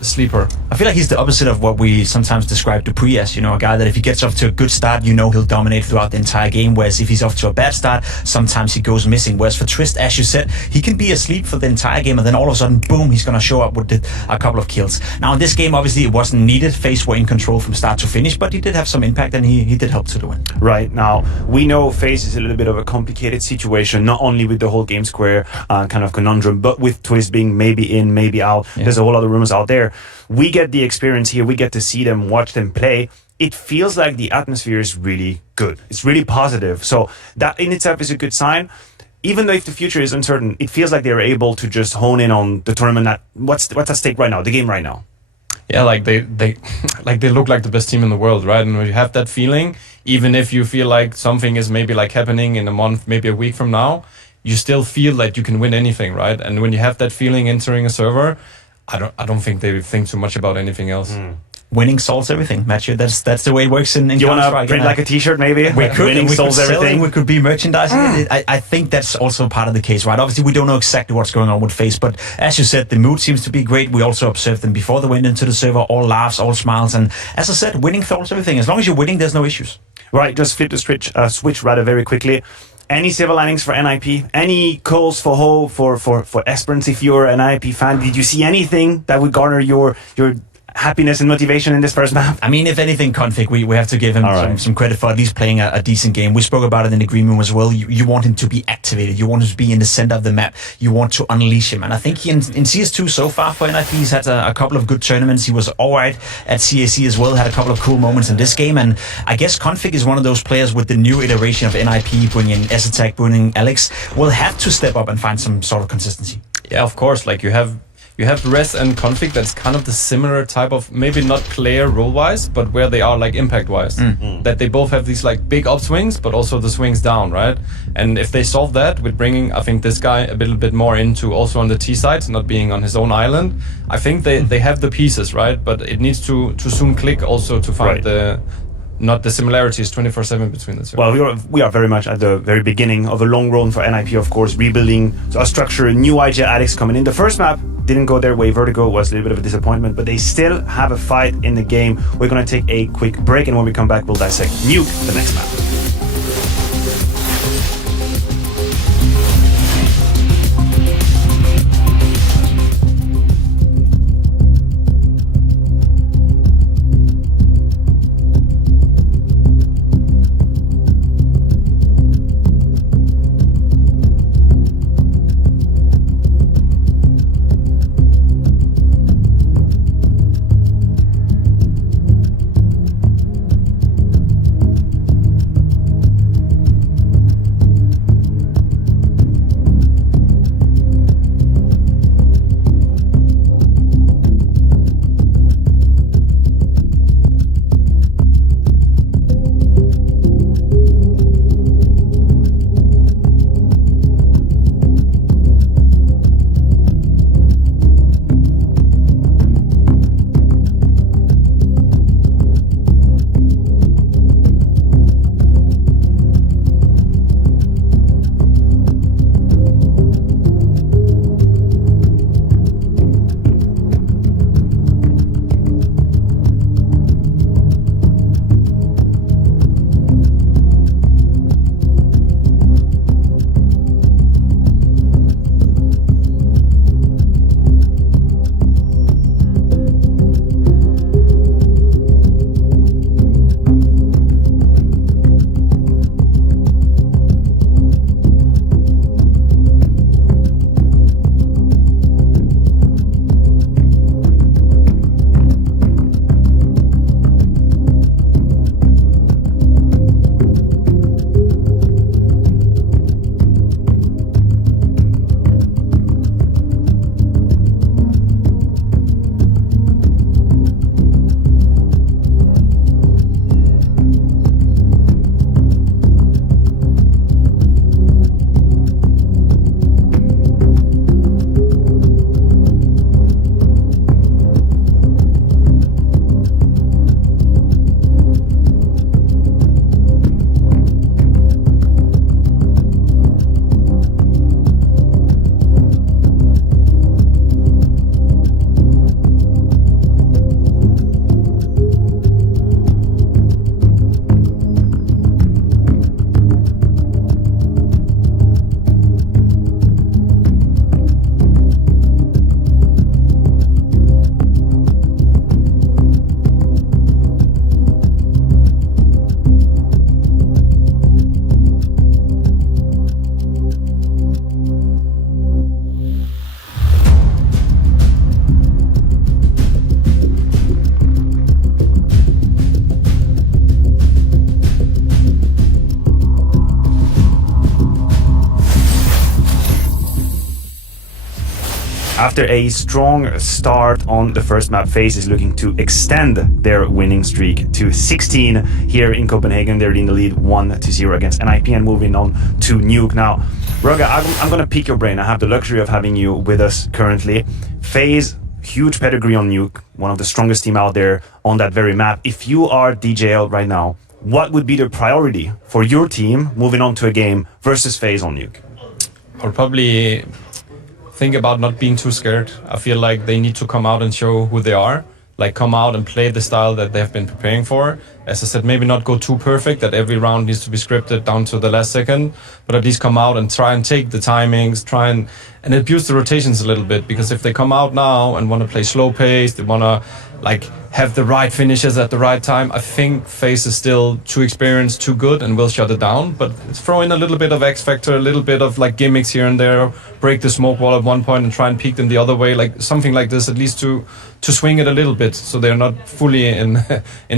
sleeper. I feel like he's the opposite of what we sometimes describe Dupree as, you know, a guy that if he gets off to a good start, you know he'll dominate throughout the entire game, whereas if he's off to a bad start, sometimes he goes missing. Whereas for Twist, as you said, he can be asleep for the entire game and then all of a sudden, boom, he's going to show up with a couple of kills. Now in this game, obviously it wasn't needed. FaZe were in control from start to finish, but he did have some impact and he did help to the win. Right, now we know FaZe is a little bit of a complicated situation, not only with the whole game square kind of conundrum, but with Twist being maybe in, maybe out. Yeah. There's a whole other rumors out there. We get the experience here, we get to see them, watch them play. It feels like the atmosphere is really good. It's really positive. So that in itself is a good sign. Even though if the future is uncertain, it feels like they're able to just hone in on the tournament. That what's at stake right now, the game right now. Yeah, like they like they look like the best team in the world, right? And when you have that feeling, even if you feel like something is maybe like happening in a month, maybe a week from now, you still feel like you can win anything, right? And when you have that feeling entering a server, I don't think they think too much about anything else. Winning solves everything, Matthew. That's the way it works in you want to print like a t-shirt maybe? We could. Winning solves everything. We could be merchandising. I think that's also part of the case, right? Obviously, we don't know exactly what's going on with FaZe, but as you said, the mood seems to be great. We also observed them before they went into the server, all laughs, all smiles, and as I said, winning solves everything. As long as you're winning, there's no issues. Right, just flip the switch rather very quickly. Any silver linings for NIP? Any calls for hope for Esperance if you're an NIP fan? Did you see anything that would garner your happiness and motivation in this first map? I mean, if anything, Config, we have to give him some credit for at least playing a decent game. We spoke about it in the green room as well. You want him to be activated. You want him to be in the center of the map. You want to unleash him. And I think in CS2 so far for NIP, he's had a couple of good tournaments. He was alright at CAC as well, had a couple of cool moments in this game. And I guess Config is one of those players with the new iteration of NIP, bringing S-Attack, bringing Alex, will have to step up and find some sort of consistency. Yeah, of course. Like you have Res and Config that's kind of the similar type of, maybe not player role-wise, but where they are like impact-wise. That they both have these like big upswings, but also the swings down, right? And if they solve that with bringing, I think, this guy a little bit more into also on the T side, not being on his own island, I think they have the pieces, right? But it needs to soon click also to find not the similarities 24/7 between the two. Well, we are very much at the very beginning of a long run for NIP, of course, rebuilding a structure, new IG Alex coming in. The first map didn't go their way. Vertigo was a little bit of a disappointment, but they still have a fight in the game. We're going to take a quick break, and when we come back, we'll dissect Nuke, the next map. After a strong start on the first map, FAZE is looking to extend their winning streak to 16 here in Copenhagen. They're in the lead 1-0 against NIP and moving on to Nuke. Now, Roga, I'm going to pick your brain. I have the luxury of having you with us currently. FAZE, huge pedigree on Nuke, one of the strongest team out there on that very map. If you are DJL right now, what would be the priority for your team moving on to a game versus FAZE on Nuke? I'll probably think about not being too scared. I feel like they need to come out and show who they are. Like come out and play the style that they have been preparing for. As I said, maybe not go too perfect, that every round needs to be scripted down to the last second, but at least come out and try and take the timings, try and abuse the rotations a little bit, because if they come out now and want to play slow pace, they want to like have the right finishes at the right time, I think FAZE is still too experienced, too good, and will shut it down. But throw in a little bit of X factor, a little bit of like gimmicks here and there, break the smoke wall at one point and try and peek them the other way, like something like this, at least to swing it a little bit, so they're not fully in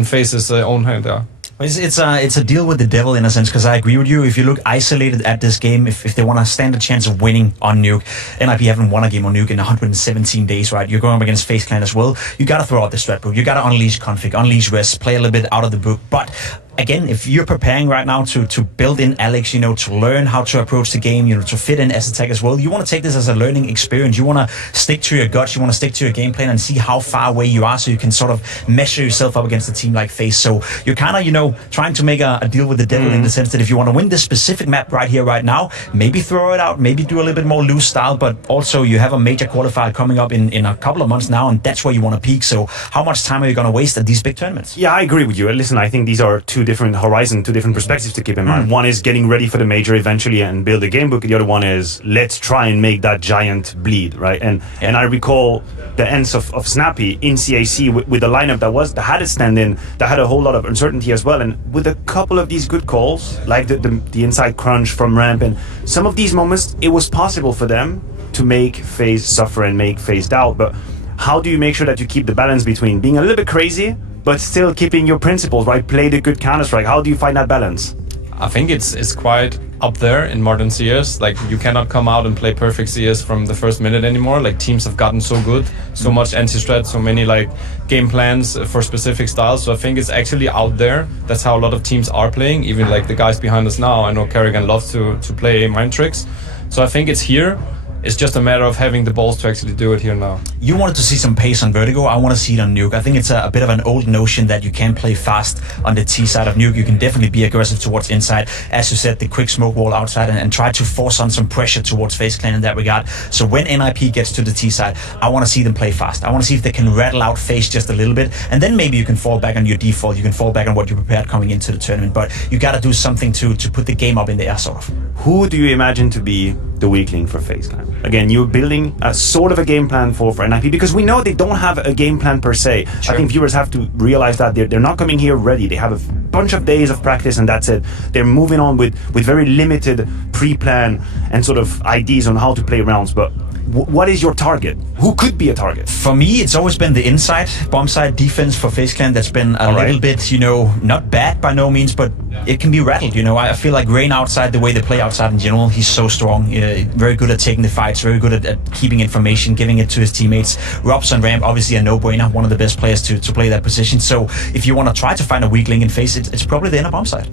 FAZE's own hand there. It's a deal with the devil in a sense, because I agree with you. If you look isolated at this game, if they want to stand a chance of winning on Nuke, NIP haven't won a game on Nuke in 117 days, right? You're going up against FaZe Clan as well. You got to throw out the strat book. You got to unleash config, unleash rest, play a little bit out of the book. But again, if you're preparing right now to build in Alex, you know, to learn how to approach the game, you know, to fit in S-Attack as well, you want to take this as a learning experience. You want to stick to your guts, you want to stick to your game plan and see how far away you are, so you can sort of measure yourself up against a team like FaZe. So you're kind of, you know, trying to make a deal with the devil in the sense that if you want to win this specific map right here, right now, maybe throw it out, maybe do a little bit more loose style, but also you have a major qualifier coming up in a couple of months now, and that's where you want to peak. So how much time are you going to waste at these big tournaments? Yeah, I agree with you. Listen, I think these are two different horizons, two different perspectives to keep in mind. One is getting ready for the major eventually and build a game book. The other one is let's try and make that giant bleed, right? And I recall the ends of Snappy in CAC with the lineup that had a stand-in, that had a whole lot of uncertainty as well. And with a couple of these good calls, like the inside crunch from Ramp, and some of these moments, it was possible for them to make FaZe suffer and make FaZe doubt. But how do you make sure that you keep the balance between being a little bit crazy but still keeping your principles, right? Play the good Counter-Strike. How do you find that balance? I think it's quite up there in modern CS. Like, you cannot come out and play perfect CS from the first minute anymore. Like, teams have gotten so good, so much anti-strat, so many like game plans for specific styles. So I think it's actually out there. That's how a lot of teams are playing. Even like the guys behind us now, I know Kerrigan loves to play mind tricks. So I think it's here. It's just a matter of having the balls to actually do it here now. You wanted to see some pace on Vertigo. I want to see it on Nuke. I think it's a bit of an old notion that you can play fast on the T side of Nuke. You can definitely be aggressive towards inside. As you said, the quick smoke wall outside and try to force on some pressure towards FaZe Clan in that regard. So when NIP gets to the T side, I want to see them play fast. I want to see if they can rattle out FaZe just a little bit. And then maybe you can fall back on your default. You can fall back on what you prepared coming into the tournament. But you got to do something to put the game up in the air, sort of. Who do you imagine to be the weakling for FaZe Clan? Again, you're building a sort of a game plan for NIP, because we know they don't have a game plan per se. Sure. I think viewers have to realize that they're not coming here ready. They have a bunch of days of practice and that's it. They're moving on with very limited pre-plan and sort of ideas on how to play rounds. But what is your target? Who could be a target? For me, it's always been the inside, bomb side defense for FaZe Clan that's been a little bit, you know, not bad by no means, but it can be rattled, you know. I feel like Rain outside, the way they play outside in general, he's so strong, very good at taking the fights, very good at keeping information, giving it to his teammates. Robs on Ramp, obviously a no-brainer, one of the best players to play that position. So if you want to try to find a weak link in FaZe, it's probably the inner bomb side.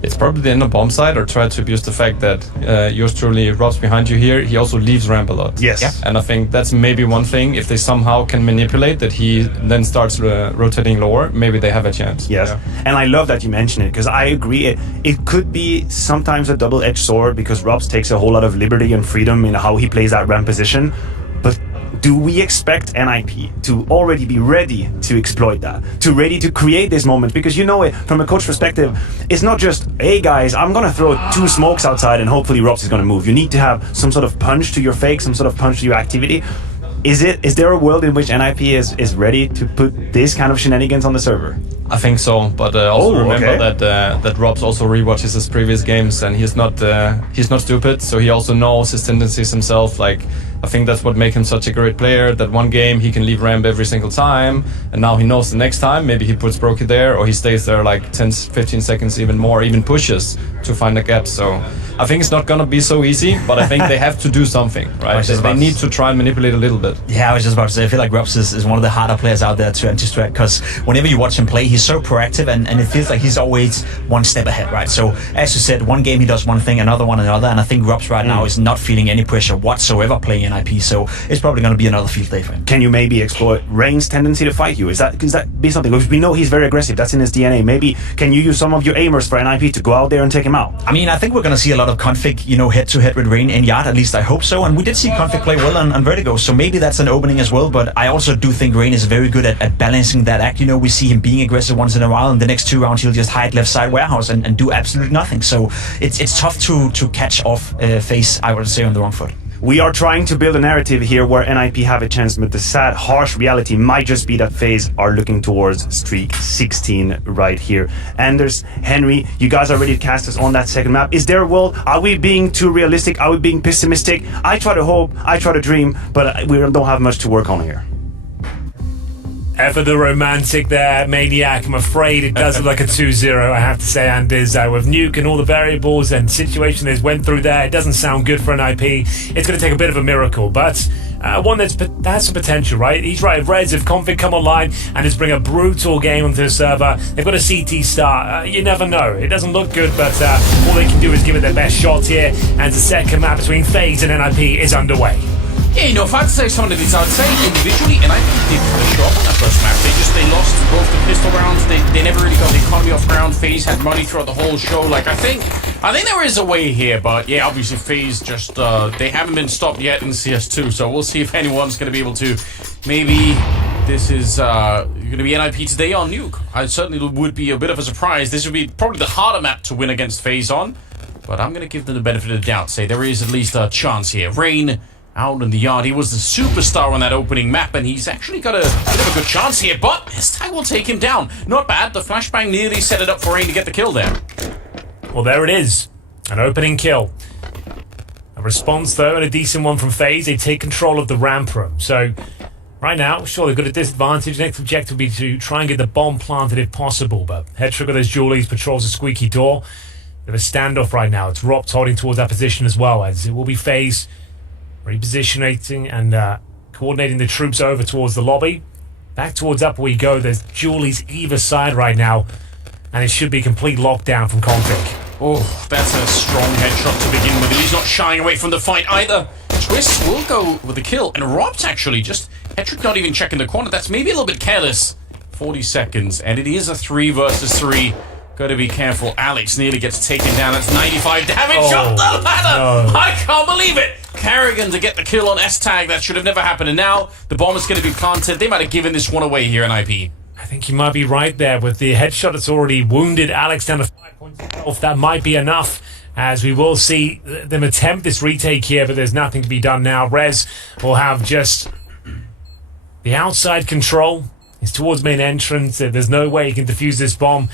It's probably the inner bomb side, or try to abuse the fact that yours truly, Rob's behind you here. He also leaves Ramp a lot. Yes. Yeah. And I think that's maybe one thing. If they somehow can manipulate that, he then starts rotating lower, maybe they have a chance. Yes. Yeah. And I love that you mention it, because I agree. It could be sometimes a double-edged sword, because Robs takes a whole lot of liberty and freedom in how he plays that Ramp position. But do we expect NIP to already be ready to exploit that, to ready to create this moment? Because you know it, from a coach perspective, it's not just, hey guys, I'm gonna throw 2 smokes outside and hopefully Robs is gonna move. You need to have some sort of punch to your fake, some sort of punch to your activity. Is there a world in which NIP is ready to put this kind of shenanigans on the server? I think so, but also remember that Robs also rewatches his previous games, and he's not stupid, so he also knows his tendencies himself. Like, I think that's what makes him such a great player, that one game he can leave ramp every single time, and now he knows the next time, maybe he puts Brokey there, or he stays there like 10, 15 seconds even more, even pushes to find a gap. So I think it's not gonna be so easy, but I think they have to do something, right? They need to try and manipulate a little bit. Yeah, I was just about to say, I feel like Robs is one of the harder players out there to anti-strat, because whenever you watch him play, he's so proactive, and it feels like he's always one step ahead, right? So as you said, one game he does one thing, another one another, and I think Robs right now is not feeling any pressure whatsoever playing NIP, so it's probably going to be another field day for him. Can you maybe exploit Rain's tendency to fight you? Is that be something? Because we know he's very aggressive. That's in his DNA. Maybe can you use some of your aimers for NIP to go out there and take him out? I mean, I think we're going to see a lot of Config, head-to-head with Rain in Yard. At least I hope so. And we did see Config play well on Vertigo, so maybe that's an opening as well. But I also do think Rain is very good at balancing that act. We see him being aggressive once in a while, and the next 2 rounds he'll just hide left side warehouse and do absolutely nothing. So it's tough to catch off FAZE, I would say, on the wrong foot. We are trying to build a narrative here where NIP have a chance, but the sad, harsh reality might just be that FAZE are looking towards streak 16 right here. Anders, Henry, you guys are ready to cast us on that second map. Is there a world? Are we being too realistic? Are we being pessimistic? I try to hope, I try to dream, but we don't have much to work on here. Ever the romantic there, Maniac. I'm afraid it does look like a 2-0, I have to say, Anders. With Nuke and all the variables and situation they went through there, it doesn't sound good for an IP. It's going to take a bit of a miracle, but one that has some potential, right? He's right. Reds, if Config come online and just bring a brutal game onto the server, they've got a CT start. You never know. It doesn't look good, but all they can do is give it their best shot here, and the second map between FAZE and NIP is underway. Yeah, if I had to say some of these, I would say individually, and I did have a shot on that first map. They lost both the pistol rounds. They never really got the economy off round. FAZE had money throughout the whole show. Like I think there is a way here, but yeah, obviously FAZE just they haven't been stopped yet in CS2. So we'll see if anyone's going to be able to. Maybe this is going to be NIP today on Nuke. I certainly would be a bit of a surprise. This would be probably the harder map to win against FAZE on, but I'm going to give them the benefit of the doubt. Say there is at least a chance here. Rain out in the yard. He was the superstar on that opening map, and he's actually got a bit of a good chance here, but his tag will take him down. Not bad. The flashbang nearly set it up for Rain to get the kill there. Well, there it is. An opening kill. A response, though, and a decent one from FAZE. They take control of the ramp room. So, right now, sure, they've got a disadvantage. Next objective will be to try and get the bomb planted if possible, but Headshot with those Julies patrols a squeaky door. Bit of a standoff right now. It's Ropt holding towards that position as well, as it will be FAZE repositioning and coordinating the troops over towards the lobby. Back towards up we go. There's Julies either side right now, and it should be complete lockdown from Config. Oh, that's a strong headshot to begin with. He's not shying away from the fight either. Twist will go with the kill, and Rob's actually just Hetrick not even checking the corner. That's maybe a little bit careless. 40 seconds, and it is a 3 versus 3. Gotta be careful. Alex nearly gets taken down. That's 95 damage up the ladder. No. I can't believe it. Carrigan to get the kill on S-Tag. That should have never happened. And now the bomb is going to be planted. They might have given this one away here in IP. I think you might be right there with the headshot that's already wounded Alex down to 5 points of health. That might be enough, as we will see them attempt this retake here, but there's nothing to be done now. Rez will have just the outside control. He's towards main entrance. There's no way he can defuse this bomb.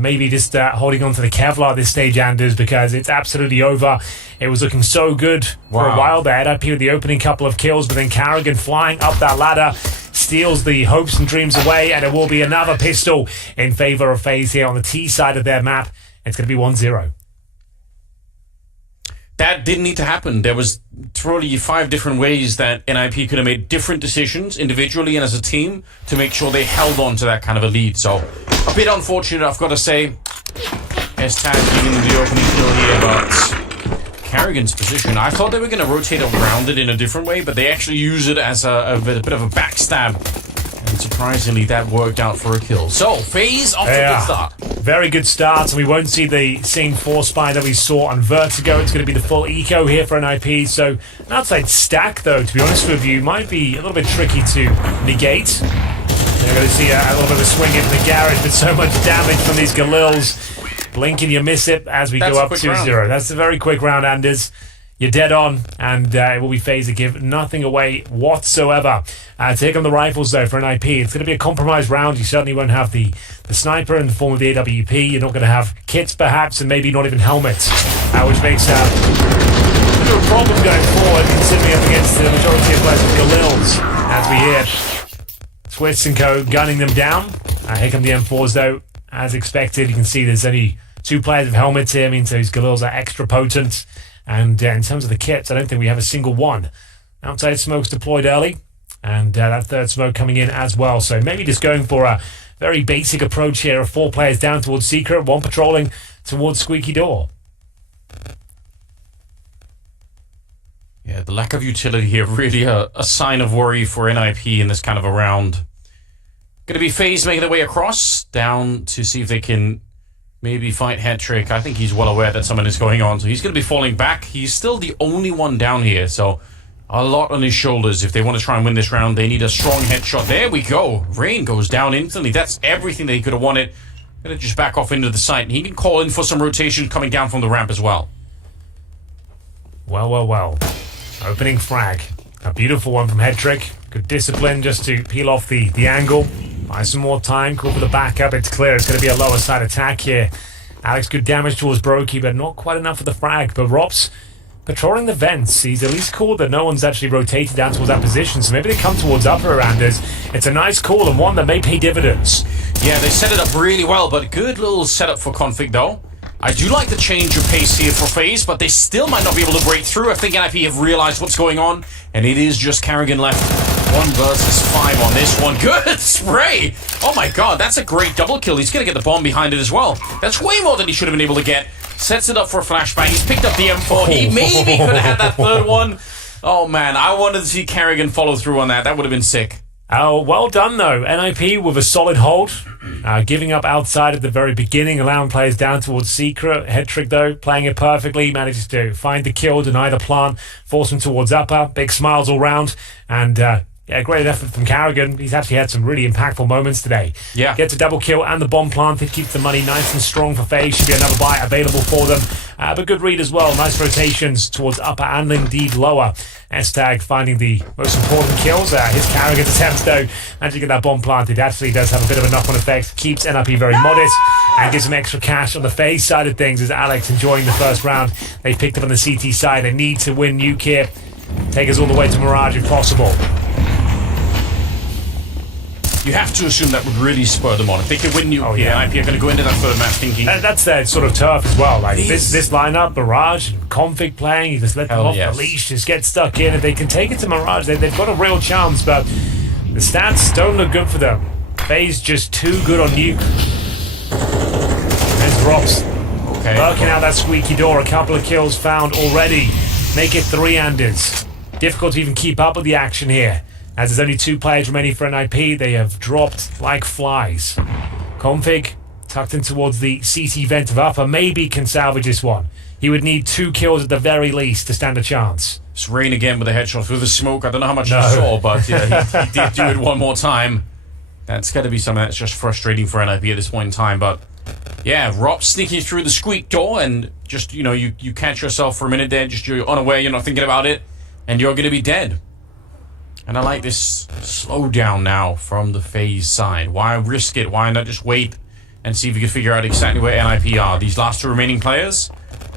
Maybe just holding on to the Kevlar at this stage, Anders, because it's absolutely over. It was looking so good for a while there. NIP with the opening couple of kills, but then Carrigan flying up that ladder steals the hopes and dreams away, and it will be another pistol in favor of FAZE here on the T side of their map. It's going to be 1-0. That didn't need to happen. There was probably 5 different ways that NIP could have made different decisions individually and as a team to make sure they held on to that kind of a lead. So a bit unfortunate, I've got to say. S-Tag giving the opening kill here, but Carrigan's position, I thought they were going to rotate around it in a different way, but they actually use it as a bit of a backstab. And surprisingly, that worked out for a kill. So, FAZE off to a good start. Very good start, and we won't see the same force spy that we saw on Vertigo. It's going to be the full eco here for NIP. So, an outside stack, though, to be honest with you, might be a little bit tricky to negate. You're going to see a little bit of a swing into the garage, but so much damage from these Galils. Blink and you miss it as we go up 2-0. That's a very quick round, Anders. You're dead on, and it will be FAZE to give nothing away whatsoever. Take on the rifles, though, for NIP. It's going to be a compromised round. You certainly won't have the sniper in the form of the AWP. You're not going to have kits, perhaps, and maybe not even helmets, which makes bit of a problem going forward, considering up against the majority of players with Galils, as we hear Twist and Co gunning them down. Here come the M4s though, as expected. You can see there's only 2 players with helmets here, means those Galils are extra potent. And in terms of the kits, I don't think we have a single one. Outside smoke's deployed early, and that third smoke coming in as well. So maybe just going for a very basic approach here of 4 players down towards Secret, 1 patrolling towards Squeaky Door. Yeah, the lack of utility here, really a sign of worry for NIP in this kind of a round. Going to be FaZe making their way across, down to see if they can maybe fight Hat-Trick. I think he's well aware that something is going on, so he's going to be falling back. He's still the only one down here, so a lot on his shoulders. If they want to try and win this round, they need a strong headshot. There we go. Rain goes down instantly. That's everything they could have wanted. Going to just back off into the site, and he can call in for some rotation coming down from the ramp as well. Well. Opening frag. A beautiful one from Hat-Trick. Good discipline just to peel off the angle. Buy some more time. Call for the backup. It's clear it's going to be a lower side attack here. Alex, good damage towards Brokey, but not quite enough for the frag. But Rops patrolling the vents. He's at least cool that no one's actually rotated down towards that position, so maybe they come towards upper Aranders. It's a nice call and one that may pay dividends. Yeah, they set it up really well, but good little setup for Config though. I do like the change of pace here for FaZe, but they still might not be able to break through. I think NIP have realized what's going on, and it is just Carrigan left. 1 versus 5 on this one. Good spray! Oh my god, that's a great double kill. He's going to get the bomb behind it as well. That's way more than he should have been able to get. Sets it up for a flashbang. He's picked up the M4. He maybe could have had that third one. Oh man, I wanted to see Carrigan follow through on that. That would have been sick. Oh, well done though. NIP with a solid hold. Giving up outside at the very beginning, allowing players down towards Secret. Hat-Trick though, playing it perfectly, manages to find the kill, deny the plant, force him towards upper. Big smiles all round, and yeah, great effort from Carrigan. He's actually had some really impactful moments today. Yeah. Gets a double kill and the bomb planted, keeps the money nice and strong for FaZe. Should be another buy available for them. But good read as well. Nice rotations towards upper and indeed lower. S-Tag finding the most important kills. His Carrigan's attempts though, actually get that bomb planted, actually does have a bit of a knock-on effect. Keeps NIP very modest and gives some extra cash on the FaZe side of things as Alex enjoying the first round. They picked up on the CT side. They need to win Nuke here. Take us all the way to Mirage if possible. You have to assume that would really spur them on. If they can win Nuke here, NIP are going to go into that third match thinking... That's their sort of turf as well. Like this lineup, Mirage, and Config playing, you just let them off the leash, just get stuck in. If they can take it to Mirage, they've got a real chance, but the stats don't look good for them. FaZe just too good on Nuke. There's Rops. Okay. Working out that Squeaky Door. A couple of kills found already. Make it 3 Anders. Difficult to even keep up with the action here. As there's only 2 players remaining for NIP, they have dropped like flies. Config tucked in towards the CT vent of upper, maybe can salvage this one. He would need 2 kills at the very least to stand a chance. It's Rain again with a headshot through the smoke. I don't know how much you saw, but yeah, he did do it one more time. That's got to be something that's just frustrating for NIP at this point in time, but yeah, Rob sneaking through the Squeak Door and just, you know, you catch yourself for a minute there, just you're unaware, you're not thinking about it, and you're going to be dead. And I like this slowdown now from the FaZe side. Why risk it? Why not just wait and see if you can figure out exactly where NIP are? These last 2 remaining players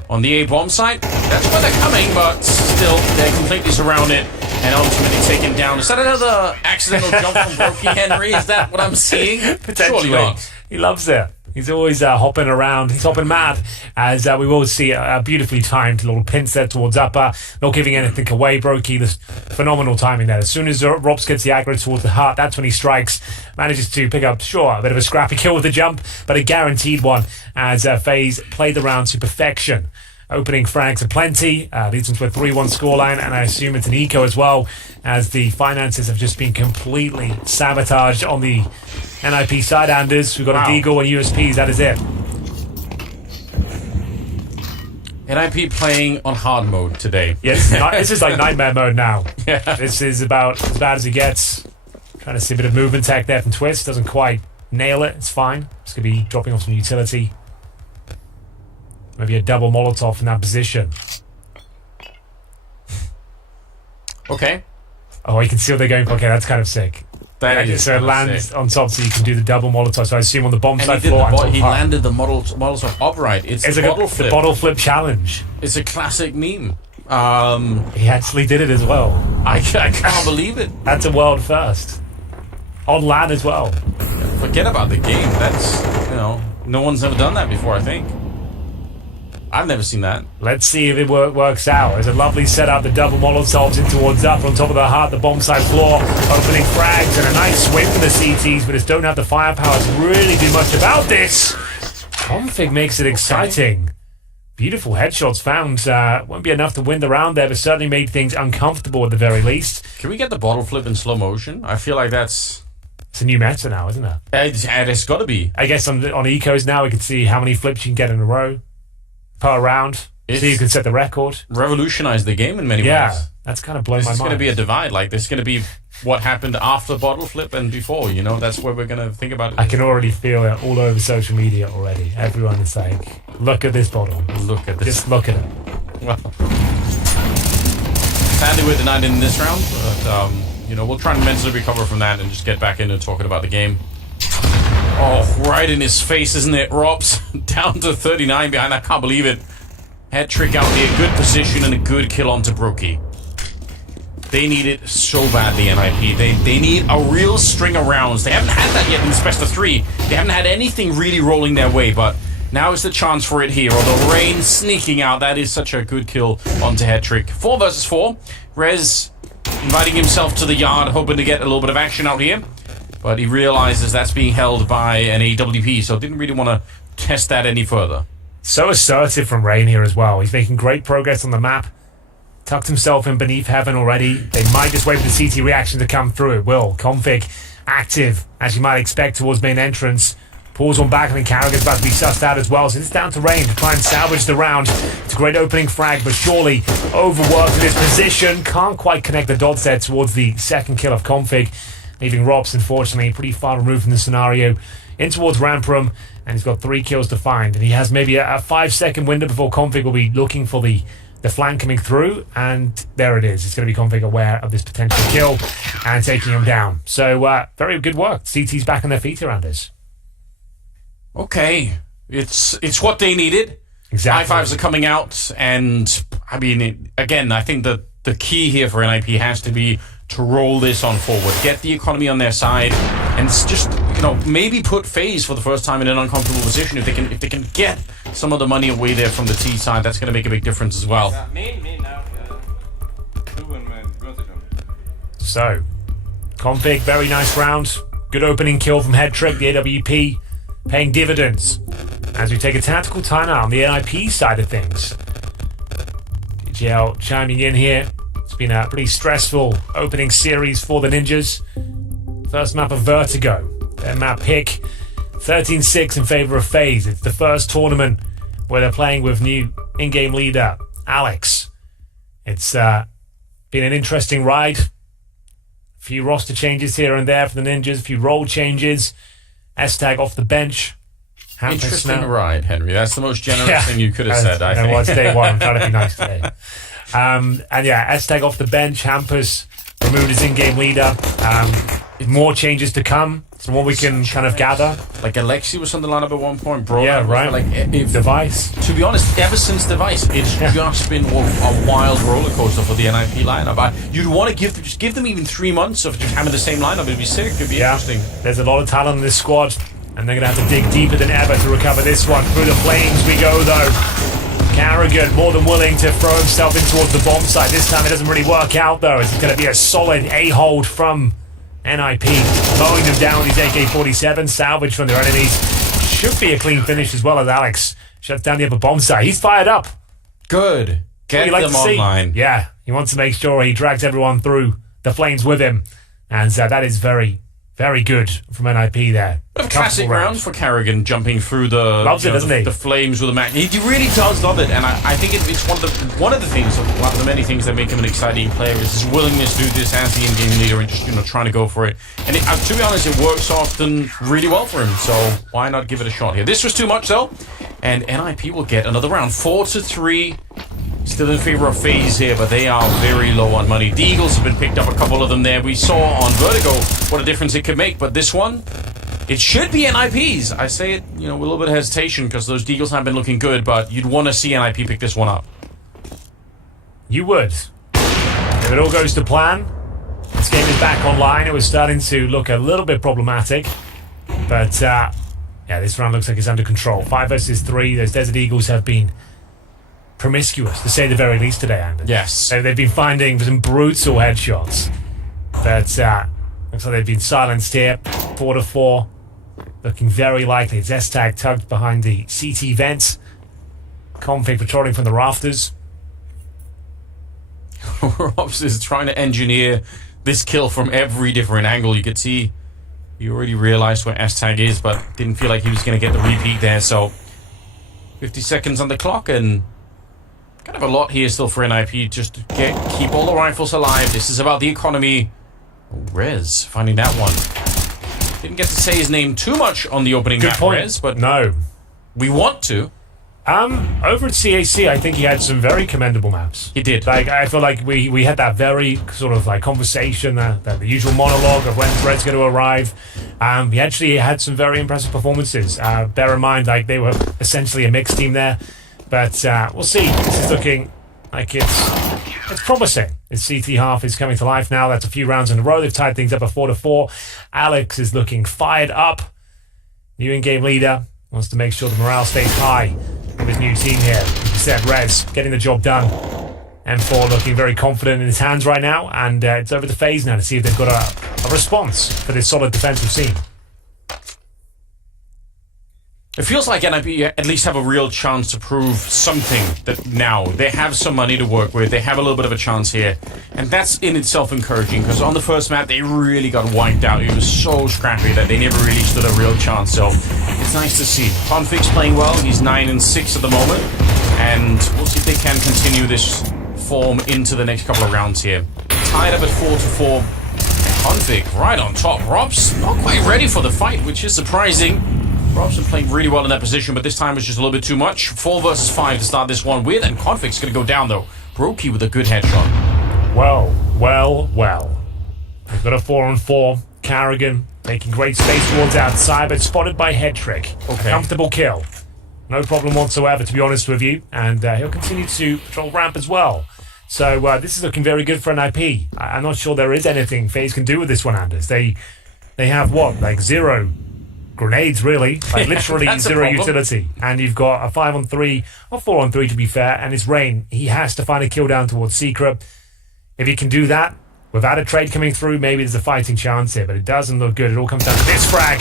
on the A-bomb site, that's where they're coming, but still, they're completely surrounded and ultimately taken down. Is that another accidental jump from Brokey Henry? Is that what I'm seeing? Potentially. Surely not. He loves it. He's always hopping around. He's hopping mad as we will see a beautifully timed little pin set towards upper. Not giving anything away. Brokey, this phenomenal timing there. As soon as Robs gets the aggro towards the heart, that's when he strikes. Manages to pick up, a bit of a scrappy kill with the jump, but a guaranteed one as FaZe played the round to perfection. Opening frags aplenty, leads them to a 3-1 scoreline, and I assume it's an eco as well, as the finances have just been completely sabotaged on the NIP side. Anders, we've got a Deagle and USPs, that is it. NIP playing on hard mode today. Yes, this is like nightmare mode now. Yeah. This is about as bad as it gets. Trying to see a bit of movement tech there from Twist, doesn't quite nail it, it's fine. It's going to be dropping off some utility. Maybe a double Molotov in that position. Okay. Oh, you can see what they're going for. Okay, that's kind of sick. That is so it lands on top, so you can do the double Molotov. So I assume on the bomb side floor. He landed the Molotov upright. It's a bottle flip. The bottle flip challenge. It's a classic meme. He actually did it as well. I can't believe it. That's a world first. On land as well. Forget about the game. That's, no one's ever done that before, I think. I've never seen that. Let's see if it works out. There's a lovely setup. The double Molotovs in towards up on top of the heart, the bomb side floor, opening frags, and a nice swing for the CTs, but just don't have the firepower to really do much about this. Config makes it exciting. Beautiful headshots found. Won't be enough to win the round there, but certainly made things uncomfortable at the very least. Can we get the bottle flip in slow motion? I feel like it's a new meta now, isn't it? It's got to be. I guess on ecos now we can see how many flips you can get in a row per round. So you can set the record. Revolutionize the game in many ways. Yeah, that's kind of blown my mind. There's going to be a divide. Like, there's going to be what happened after bottle flip and before. That's where we're going to think about it. I can already feel it all over social media already. Everyone is like, look at this bottle. Look at this. Just look at it. Well, sadly, we're denied in this round, but we'll try and mentally recover from that and just get back into talking about the game. Oh, right in his face, isn't it? Robs down to 39 behind. I can't believe it. Head trick out here. Good position and a good kill onto Brokey. They need it so badly, NIP. They need a real string of rounds. They haven't had that yet in this best of 3. They haven't had anything really rolling their way, but now is the chance for it here. Although Rain sneaking out, that is such a good kill onto Head trick. 4 versus 4. Rez inviting himself to the yard, hoping to get a little bit of action out here. But he realizes that's being held by an AWP, so didn't really want to test that any further. So assertive from Rain here as well. He's making great progress on the map. Tucked himself in beneath heaven already. They might just wait for the CT reaction to come through. It will. Config active, as you might expect, towards main entrance. Pulls one back, and then Carragher's about to be sussed out as well. So it's down to Rain to try and salvage the round. It's a great opening frag, but surely overworked in his position. Can't quite connect the dots there towards the second kill of Config, leaving Robs, unfortunately, pretty far removed from the scenario, in towards ramp room, and he's got 3 kills to find. And he has maybe a 5-second window before Config will be looking for the flank coming through, and there it is. It's going to be Config aware of this potential kill and taking him down. So, very good work. CT's back on their feet around us. Okay. It's what they needed. Exactly. High fives are coming out, and, I mean, again, I think that the key here for NIP has to be to roll this on forward, get the economy on their side, and just maybe put FaZe for the first time in an uncomfortable position. If they can get some of the money away there from the T side, that's going to make a big difference as well. So, Config, very nice round. Good opening kill from Head trick. The AWP paying dividends as we take a tactical timeout on the NIP side of things. DGL chiming in here. It's been a pretty stressful opening series for the Ninjas. First map of Vertigo. Their map pick. 13-6 in favor of FaZe. It's the first tournament where they're playing with new in-game leader, Alex. It's been an interesting ride. A few roster changes here and there for the Ninjas. A few role changes. S-Tag off the bench. Interesting ride, Henry. That's the most generous thing you could have said, I think. Well, it's day one. I'm trying to be nice today. And yeah, S-Tag off the bench. Hampus removed his in-game leader. More changes to come, from what we can kind of gather. Like Alexi was on the lineup at one point, bro. Yeah, right. Like Device. To be honest, ever since Device, it's just been a wild roller coaster for the NIP lineup. You'd want to give them even 3 months of just having the same lineup. It'd be sick. It'd be interesting. There's a lot of talent in this squad, and they're going to have to dig deeper than ever to recover this one. Through the flames we go, though. Carragher more than willing to throw himself in towards the bomb site. This time it doesn't really work out, though, as it's going to be a solid A-hold from NIP. Mowing them down with these AK-47, salvage from their enemies. Should be a clean finish as well, as Alex shuts down the upper bomb site. He's fired up. Good. Get them online. Yeah, he wants to make sure he drags everyone through the flames with him. And that is very, very good from NIP there. A classic round for Carragher, jumping through the flames with a Mac. He really does love it, and I think it's one of the things, one of the many things that make him an exciting player is his willingness to do this as the in-game leader and just trying to go for it. And to be honest, it works often really well for him. So why not give it a shot here? This was too much though, and NIP will get another round. 4-3. Still in favor of FaZe here, but they are very low on money. The Eagles have been picked up, a couple of them there. We saw on Vertigo what a difference it could make, but this one, it should be NIP's. I say it, with a little bit of hesitation because those Deagles have been looking good, but you'd want to see NIP pick this one up. You would. If it all goes to plan, this game is back online. It was starting to look a little bit problematic. But, yeah, this round looks like it's under control. 5 versus 3. Those Desert Eagles have been promiscuous, to say the very least, today, Anders. Yes. They've been finding some brutal headshots. But looks like they've been silenced here. 4-4. Looking very likely. It's S-Tag tugged behind the CT vents. Config patrolling from the rafters. Robs is trying to engineer this kill from every different angle. You could see he already realized where S-Tag is, but didn't feel like he was going to get the repeat there. So 50 seconds on the clock, and kind of a lot here still for NIP just to keep all the rifles alive. This is about the economy. Rez finding that one. Didn't get to say his name too much on the opening map, Rez, but no, we want to. Over at CAC, I think he had some very commendable maps. He did. Like, I feel like we had that very sort of like conversation, the usual monologue of when's Red's going to arrive. He actually had some very impressive performances. Bear in mind, like, they were essentially a mixed team there. But we'll see. This is looking like it's promising. His CT half is coming to life now. That's a few rounds in a row. They've tied things up at 4-4. Alex is looking fired up. New in-game leader wants to make sure the morale stays high of his new team here. As you said, Rez getting the job done. M4 looking very confident in his hands right now, and it's over to FaZe now to see if they've got a response for this solid defense we've seen. It feels like NIP at least have a real chance to prove something, that now they have some money to work with, they have a little bit of a chance here, and that's in itself encouraging, because on the first map they really got wiped out. It was so scrappy that they never really stood a real chance, so it's nice to see. Config's playing well, he's 9-6 at the moment, and we'll see if they can continue this form into the next couple of rounds here. Tied up at 4-4. Config right on top. Rob's not quite ready for the fight, which is surprising. Robson playing really well in that position, but this time was just a little bit too much. 4 versus 5 to start this one with, and Config's going to go down, though. Brokey with a good headshot. Well. We've got a 4-on-4. Carrigan taking great space towards outside, but spotted by Headtrick. Okay. Comfortable kill. No problem whatsoever, to be honest with you. And he'll continue to patrol ramp as well. So this is looking very good for NIP. I'm not sure there is anything FaZe can do with this one, Anders. They have what? Like 0 grenades, really. Like literally 0 utility. And you've got a 5-on-3 or 4-on-3 to be fair, and it's Rain. He has to find a kill down towards Secret. If he can do that without a trade coming through, maybe there's a fighting chance here, but it doesn't look good. It all comes down to this frag,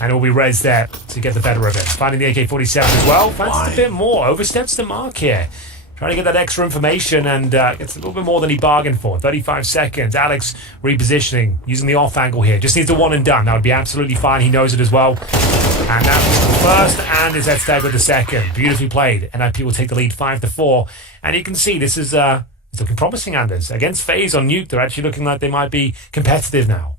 and it will be Rez there to get the better of it. Finding the AK-47 as well. Fancies a bit more. Oversteps the mark here. Trying to get that extra information, and gets a little bit more than he bargained for. 35 seconds. Alex repositioning, using the off angle here. Just needs a one and done. That would be absolutely fine. He knows it as well. And that was the first, and is S-Tag with the second. Beautifully played. NIP will take the lead 5-4. And you can see this is it's looking promising, Anders. Against FaZe on Nuke, they're actually looking like they might be competitive now.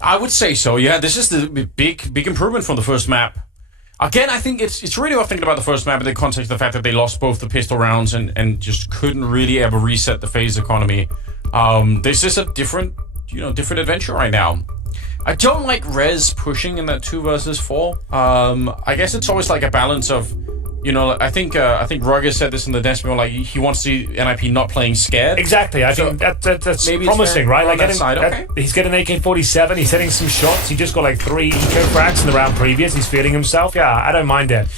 I would say so, yeah. This is the big improvement from the first map. Again, I think it's really worth thinking about the first map in the context of the fact that they lost both the pistol rounds and just couldn't really ever reset the FaZe economy. This is a different adventure right now. I don't like Rez pushing in that 2 versus 4. I guess it's always like a balance of, I think Roger said this in the desk, like he wants to see NIP not playing scared. Exactly. I think that's promising, right? Like he's getting an AK-47. He's hitting some shots. He just got like 3 eco frags in the round previous. He's feeling himself. Yeah, I don't mind it.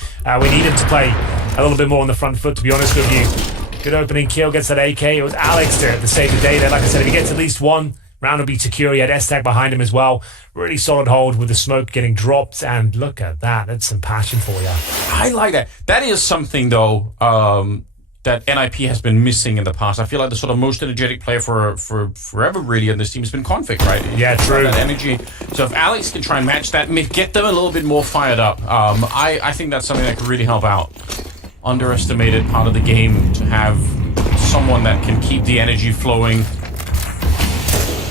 We need him to play a little bit more on the front foot, to be honest with you. Good opening kill, gets that AK. It was Alex to save the day there. Like I said, if he gets at least 1, round will be secure. He had S-Tag behind him as well. Really solid hold with the smoke getting dropped. And look at that. That's some passion for you. I like that. That is something, though, that NIP has been missing in the past. I feel like the sort of most energetic player for forever, really, on this team has been Config, right? Yeah, true. That energy. So if Alex can try and match that, get them a little bit more fired up, I think that's something that could really help out. Underestimated part of the game to have someone that can keep the energy flowing.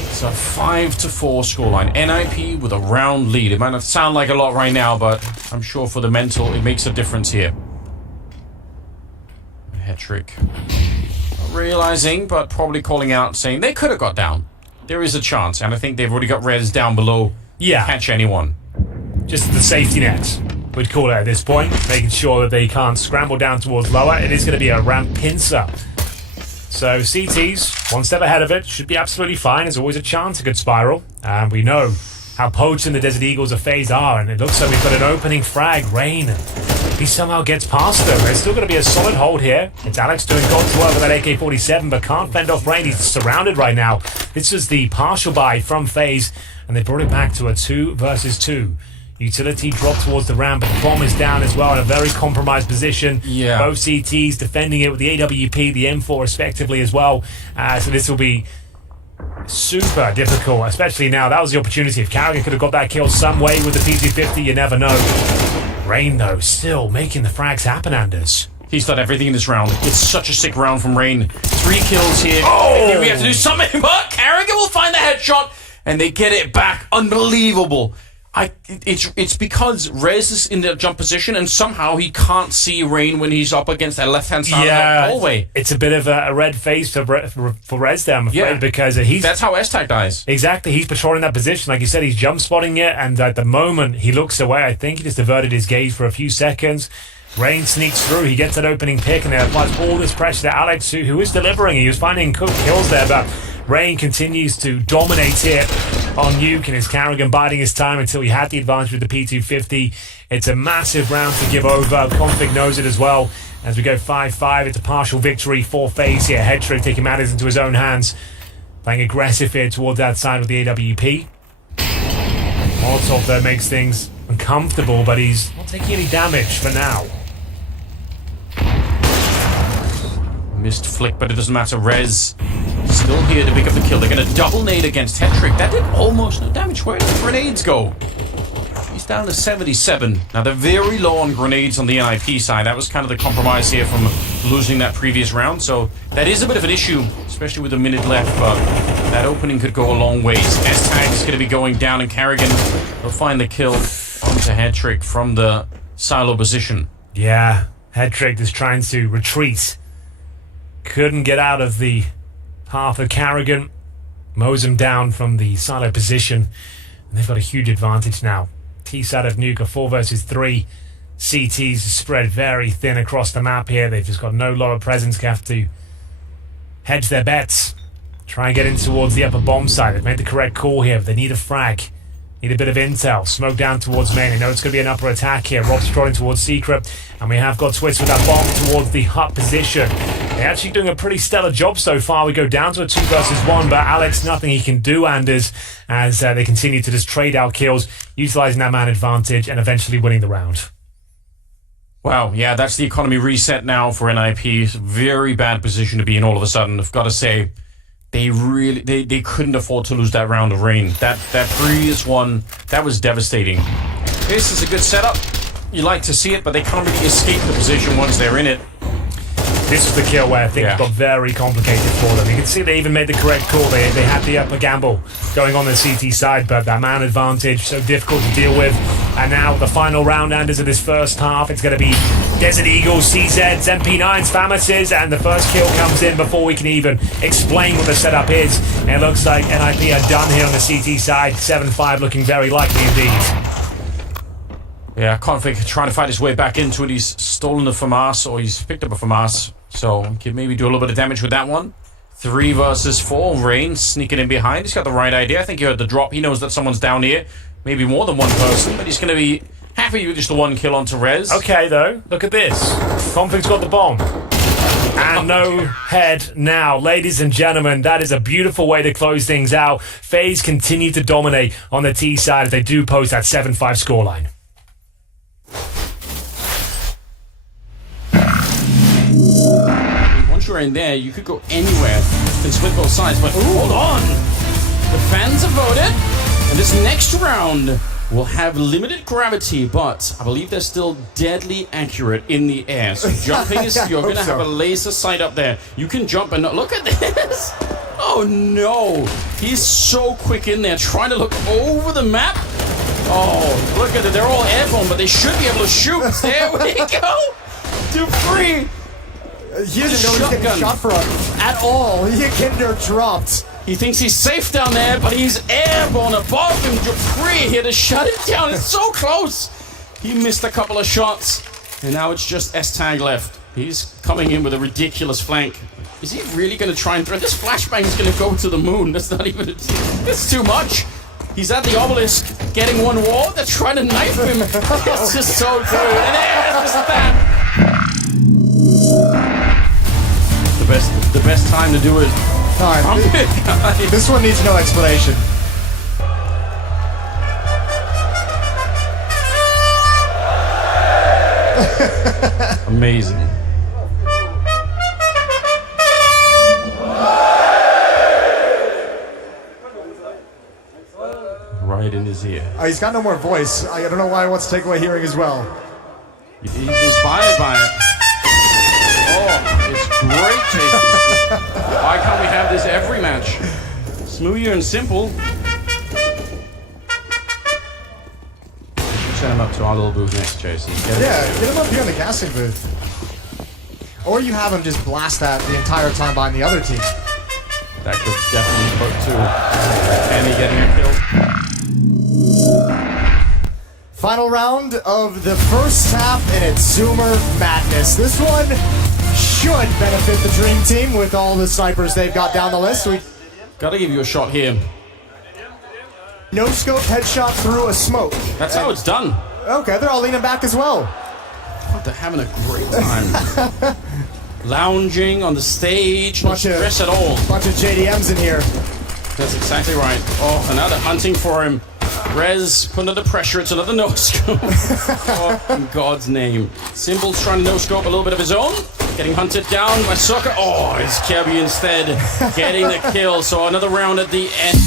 It's a 5-4 scoreline. NIP with a round lead. It might not sound like a lot right now, but I'm sure for the mental, it makes a difference here. Hetrick. Not realizing, but probably calling out, saying they could have got down. There is a chance, and I think they've already got Rez down below. Yeah. Catch anyone. Just the safety net, we'd call it at this point. Making sure that they can't scramble down towards lower. It is going to be a ramp pincer. So CT's one step ahead of it. Should be absolutely fine. There's always a chance it could spiral. And we know how potent the Desert Eagles of FaZe are. And it looks like we've got an opening frag. Rain. He somehow gets past them. There's still going to be a solid hold here. It's Alex doing God's work with that AK-47, but can't fend off Rain. He's surrounded right now. This is the partial buy from FaZe, and they brought it back to a 2 versus 2. Utility dropped towards the ramp, but the bomb is down as well in a very compromised position. Yeah. Both CTs defending it with the AWP, the M4 respectively as well. So this will be super difficult, especially now. That was the opportunity. If Carrigan could have got that kill some way with the P250, you never know. Rain, though, still making the frags happen, Anders. He's done everything in this round. It's such a sick round from Rain. 3 kills here. Oh! We have to do something, but Carrigan will find the headshot, and they get it back. Unbelievable. It's because Rez is in the jump position, and somehow he can't see Rain when he's up against that left-hand side of the hallway. It's a bit of a red face for Rez there, I'm afraid, because that's how S-Tag dies. Exactly. He's patrolling that position. Like you said, he's jump spotting it, and at the moment he looks away, I think he just diverted his gaze for a few seconds. Rain sneaks through. He gets that opening pick, and it applies all this pressure to Alex, who is delivering. He was finding kills there, but Rain continues to dominate here on Nuke, and his Carrigan biding his time until he had the advantage with the P250. It's a massive round to give over. Config knows it as well. As we go 5-5, it's a partial victory for FaZe here. Headtrick taking matters into his own hands. Playing aggressive here towards that side with the AWP. Molotov, though, makes things uncomfortable, but he's not taking any damage for now. Missed flick, but it doesn't matter. Rez still here to pick up the kill. They're going to double nade against Hetrick. That did almost no damage. Where did the grenades go? He's down to 77. Now, they're very low on grenades on the NIP side. That was kind of the compromise here from losing that previous round. So that is a bit of an issue, especially with a minute left. But that opening could go a long ways. S-Tag is going to be going down, and Carrigan will find the kill onto Hetrick from the silo position. Yeah, Hetrick is trying to retreat. Couldn't get out of the path of Carrigan. Mows him down from the silo position. And they've got a huge advantage now. T-side of Nuke, a 4 versus 3. CTs spread very thin across the map here. They've just got no lot of presence. Have to hedge their bets. Try and get in towards the upper bomb side. They've made the correct call here, but they need a frag. Need a bit of intel. Smoke down towards main. They know it's going to be an upper attack here. Rob's trolling towards Secret. And we have got Twist with that bomb towards the hut position. They're actually doing a pretty stellar job so far. We go down to a 2 versus 1, but Alex, nothing he can do, Anders, as they continue to just trade out kills, utilizing that man advantage and eventually winning the round. Wow, yeah, that's the economy reset now for NIP. Very bad position to be in all of a sudden. I've got to say, they really they couldn't afford to lose that round of Rain. That previous one, that was devastating. This is a good setup. You like to see it, but they can't really escape the position once they're in it. This was the kill where things got very complicated for them. You can see they even made the correct call. They had the upper gamble going on the CT side, but that man advantage, so difficult to deal with. And now the final round, Anders, of this first half. It's going to be Desert Eagles, CZs, MP9s, Famases, and the first kill comes in before we can even explain what the setup is. And it looks like NIP are done here on the CT side. 7-5 looking very likely indeed. Yeah, Config trying to fight his way back into it. He's stolen a FAMAS, or he's picked up a FAMAS. So he can maybe do a little bit of damage with that one. 3 versus 4. Rain sneaking in behind. He's got the right idea. I think you heard the drop. He knows that someone's down here. Maybe more than one person, but he's going to be happy with just the 1 kill onto Rez. Okay, though. Look at this. Config's got the bomb. And no head now. Ladies and gentlemen, that is a beautiful way to close things out. FaZe continue to dominate on the T side as they do post that 7-5 scoreline. Once you're in there, you could go anywhere. You can split both sides, but hold on! The fans have voted, and this next round will have limited gravity, but I believe they're still deadly accurate in the air. So jumping is, you're going to have a laser sight up there. You can jump and look at this! Oh no! He's so quick in there, trying to look over the map. Oh, look at it. They're all airborne, but they should be able to shoot. There we go! Dupree! He doesn't know he's getting shot from at all. He getting dropped. He thinks he's safe down there, but he's airborne above him. Dupree here to shut it down. It's so close. He missed a couple of shots, and now it's just S-Tag left. He's coming in with a ridiculous flank. Is he really going to try and throw? This flashbang is going to go to the moon. That's not even... It's too much. He's at the obelisk, getting one wall. They're trying to knife him. It's just so good. And there's that. The best time to do it. This one needs no explanation. Amazing. Right in his ear. He's got no more voice. I don't know why he wants to take away hearing as well. He's inspired by it. Oh, it's great, Jason. Why can't we have this every match? Smooth and simple. Send him up to our little booth next, Jason. Get him up here in the casting booth. Or you have him just blast that the entire time behind the other team. That could definitely put to Kenny getting a kill. Final round of the first half, and it's Zoomer Madness. This one should benefit the Dream Team with all the snipers they've got down the list. Gotta give you a shot here. No scope headshot through a smoke. That's how it's done. Okay, they're all leaning back as well. Oh, they're having a great time. Lounging on the stage, no stress at all. Bunch of JDMs in here. That's exactly right. Oh, and now they're hunting for him. Rez put under pressure. It's another no-scope. Oh, in God's name. Symbol's trying to no-scope a little bit of his own. Getting hunted down by Soccer. Oh, it's Kirby instead getting the kill. So another round at the end.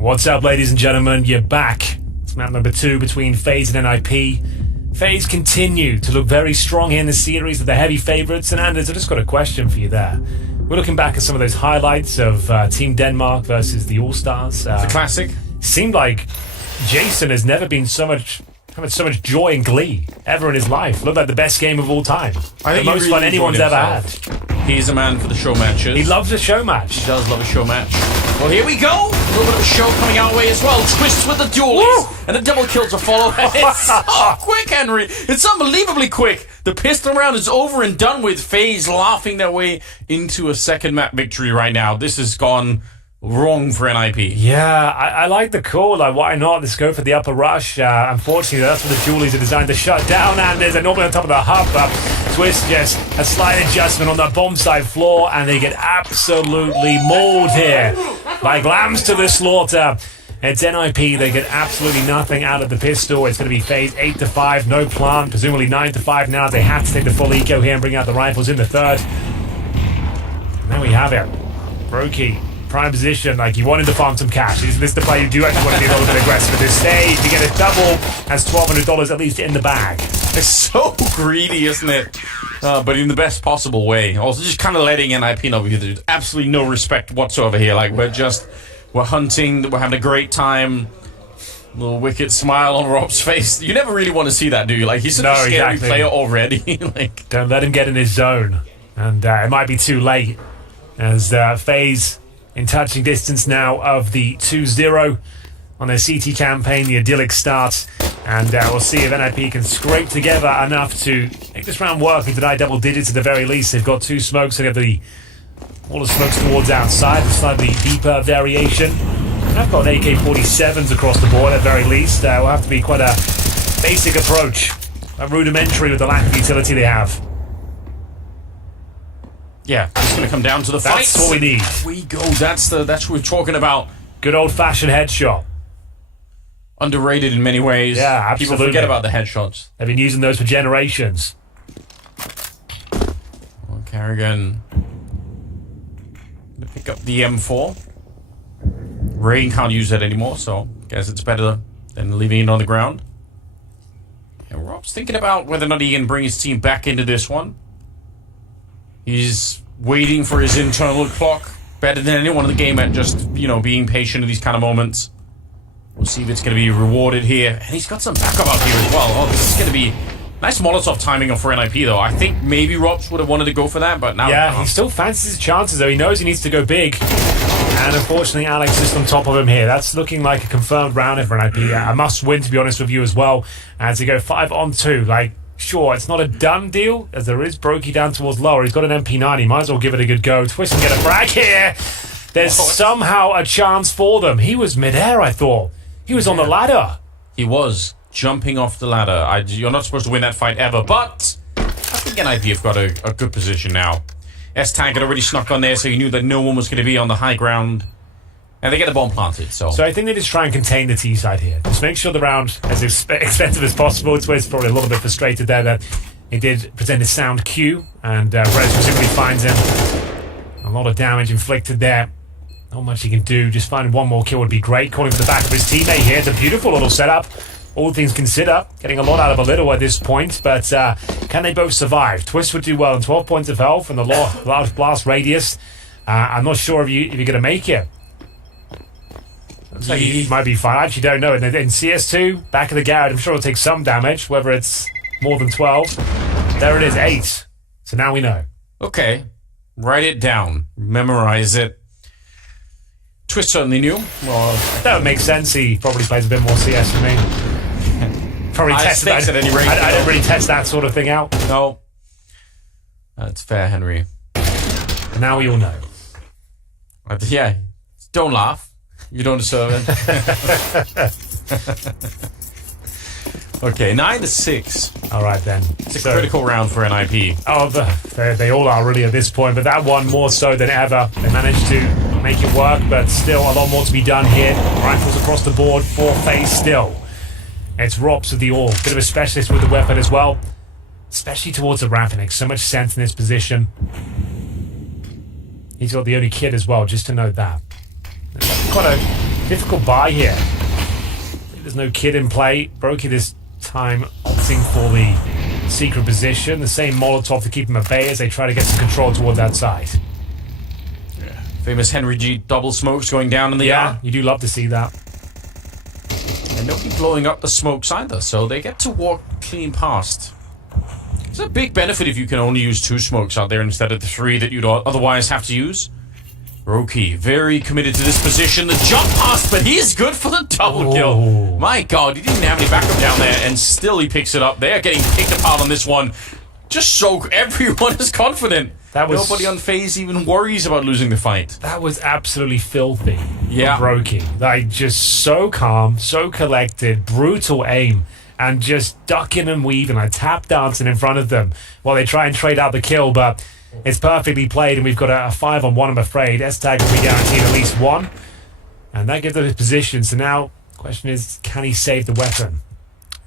What's up, ladies and gentlemen? You're back. It's map number 2 between FAZE and NIP. FAZE continue to look very strong here in the series. They're the heavy favourites. And Anders, I just got a question for you there. We're looking back at some of those highlights of Team Denmark versus the All-Stars. It's a classic. Seemed like Jason has never been so much joy and glee ever in his life. Looked like the best game of all time. The most fun anyone's ever had. He's a man for the show matches. He loves a show match. He does love a show match. Well, here we go. A little bit of a show coming our way as well. Twists with the dualies. And a double kill to follow. It's so quick, Henry. It's unbelievably quick. The pistol round is over and done with. FaZe laughing their way into a second map victory right now. This has gone wrong for NIP. Yeah, I like the call. Like, why not? Let's go for the upper rush. Unfortunately, that's what the dualies are designed to shut down. And there's a normally on top of the hub. Twist just a slight adjustment on the bomb side floor, and they get absolutely mauled here by Glams to the slaughter. It's NIP. They get absolutely nothing out of the pistol. It's going to be FaZe 8-5, no plant. Presumably 9-5 now. They have to take the full eco here and bring out the rifles in the third. And then we have it. Brokey. Prime position, like he wanted to farm some cash. This is the play you do actually want to be a little bit aggressive at this stage. You get a double, has $1,200 at least in the bag. It's so greedy, isn't it? But in the best possible way. Also, just kind of letting NIP know there's absolutely no respect whatsoever here. Like, we're hunting, we're having a great time. Little wicked smile on Rob's face. You never really want to see that, do you? Like, he's such a scary player already. Like, don't let him get in his zone. And it might be too late as FaZe in touching distance now of the 2-0 on their CT campaign, the idyllic start. And we'll see if NIP can scrape together enough to make this round work and deny double digits at the very least. They've got 2 smokes. They have all the smokes towards outside, a slightly deeper variation. And I've got AK-47s across the board at the very least. Will have to be quite a basic approach, a rudimentary with the lack of utility they have. Yeah, it's going to come down to the fight. That's what we need. There we go. That's what we're talking about. Good old-fashioned headshot. Underrated in many ways. Yeah, absolutely. People forget about the headshots. They've been using those for generations. Well, Carrigan to pick up the M4. Rain can't use that anymore, so I guess it's better than leaving it on the ground. And Rob's thinking about whether or not he can bring his team back into this one. He's waiting for his internal clock better than anyone in the game at just, being patient in these kind of moments. We'll see if it's going to be rewarded here. And he's got some backup out here as well. Oh, this is going to be nice Molotov timing for NIP, though. I think maybe Robs would have wanted to go for that, but now... Yeah, he still fancies his chances, though. He knows he needs to go big. And unfortunately, Alex is on top of him here. That's looking like a confirmed round for NIP. A must-win, to be honest with you, as well. And to go 5-on-2, like... Sure, it's not a done deal, as there is Brokey down towards lower. He's got an MP9, he might as well give it a good go. Twist and get a frag here. There's somehow a chance for them. He was midair, I thought. He was on the ladder. He was jumping off the ladder. You're not supposed to win that fight ever, but I think NIP have got a good position now. S-Tag had already snuck on there, so he knew that no one was going to be on the high ground. And they get the bomb planted, so I think they just try and contain the T side here. Just make sure the round as expensive as possible. Twist probably a little bit frustrated there that he did present a sound cue, and Rez presumably finds him. A lot of damage inflicted there. Not much he can do. Just finding one more kill would be great. Calling for the back of his teammate here. It's a beautiful little setup. All things considered, getting a lot out of a little at this point, but can they both survive? Twist would do well on 12 points of health and the large blast radius. I'm not sure if you're going to make it. Looks like he might be fine. I actually don't know. In CS2, back of the garret, I'm sure it'll take some damage, whether it's more than 12. There it is, 8. So now we know. Okay. Write it down. Memorize it. Twist certainly knew. Well, that would make sense. He probably plays a bit more CS than me. Probably tested that. At any rate, I don't really test that sort of thing out. No. That's fair, Henry. And now we all know. Yeah. Don't laugh. You don't deserve it. Okay, 9-6. All right, then. It's a critical round for NIP. Oh, they all are really at this point, but that one more so than ever. They managed to make it work, but still a lot more to be done here. Rifles across the board for FAZE still. It's Robs with the AWP. Bit of a specialist with the weapon as well, especially towards the ramp. It makes so much sense in this position. He's got the only kid as well, just to note that. Quite a difficult buy here. There's no kid in play. Brokey this time opting for the secret position. The same Molotov to keep him at bay as they try to get some control towards that side. Yeah. Famous Henry G double smokes going down in the air. You do love to see that. And nobody blowing up the smokes either, so they get to walk clean past. It's a big benefit if you can only use 2 smokes out there instead of the 3 that you'd otherwise have to use. Brokey, very committed to this position. The jump pass, but he is good for the double kill. My God, he didn't have any backup down there, and still he picks it up. They are getting picked apart on this one. Just so everyone is confident. Nobody on FAZE even worries about losing the fight. That was absolutely filthy. Yeah. Brokey. Like, just so calm, so collected, brutal aim, and just ducking and weaving, like tap dancing in front of them while they try and trade out the kill, but it's perfectly played, and we've got a 5-on-1, I'm afraid. S-Tag will be guaranteed at least 1. And that gives them his position. So now, the question is, can he save the weapon?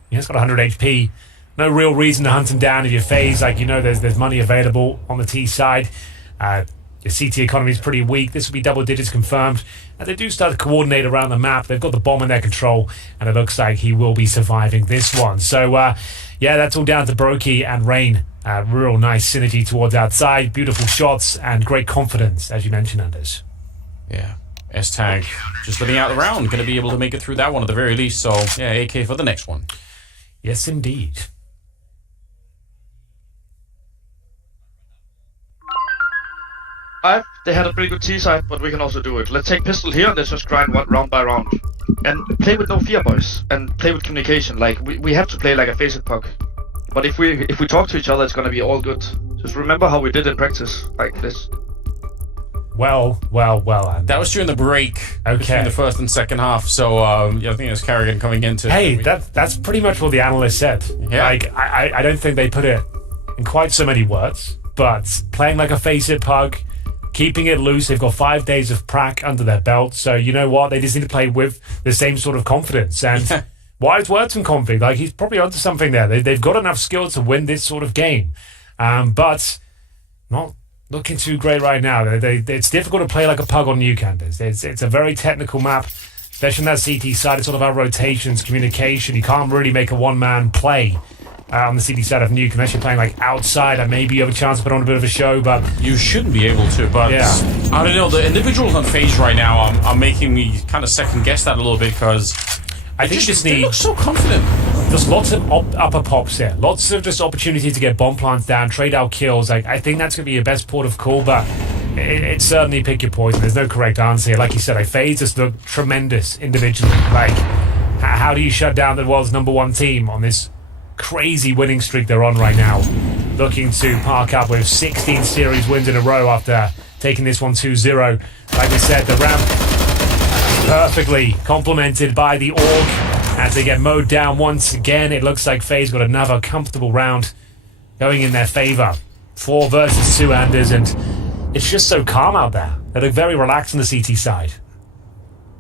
He has got 100 HP. No real reason to hunt him down if you're FAZE. Like, there's money available on the T side. Your CT economy is pretty weak. This will be double digits confirmed. And they do start to coordinate around the map. They've got the bomb in their control, and it looks like he will be surviving this one. So, yeah, that's all down to Brokey and Rain. Real nice synergy towards outside, beautiful shots, and great confidence, as you mentioned, Anders. Yeah. S-Tag just living out the round. Going to be able to make it through that one at the very least. So, yeah, AK for the next one. Yes, indeed. They had a pretty good T-side, but we can also do it. Let's take pistol here and let's just grind one round by round. And play with no fear, boys. And play with communication. Like, we have to play like a FAZE puck. But if we talk to each other, it's gonna be all good. Just remember how we did in practice, like this. Well. Andy. That was during the break between the first and second half. So I think it was Carrigan coming into. Hey, that's pretty much what the analyst said. Yeah. Like, I don't think they put it in quite so many words, but playing like a FAZE pug, keeping it loose. They've got 5 days of prac under their belt, so you know what? They just need to play with the same sort of confidence. And wise words from Config. Like, he's probably onto something there. They've got enough skill to win this sort of game, but not looking too great right now. It's difficult to play like a pug on New Candace. It's a very technical map, especially on that CT side. It's all about rotations, communication. You can't really make a one-man play on the CT side of Nuke, unless you're playing like outside, and maybe you have a chance to put on a bit of a show, but you shouldn't be able to. But yeah. I don't know, the individuals on FaZe right now are making me kind of second guess that a little bit, because I think just they need look so confident. There's lots of upper pops here, lots of just opportunity to get bomb plants down, trade out kills. Like, I think that's going to be your best port of call, but it's certainly pick your poison. There's no correct answer here. Like you said, FaZe just look tremendous individually. Like, how do you shut down the world's #1 team on this crazy winning streak they're on right now? Looking to park up with 16 series wins in a row after taking this one 2-0. Like we said, the ramp perfectly complemented by the org as they get mowed down once again. It looks like FaZe got another comfortable round going in their favor. 4 versus 2, Anders, and it's just so calm out there. They look very relaxed on the CT side.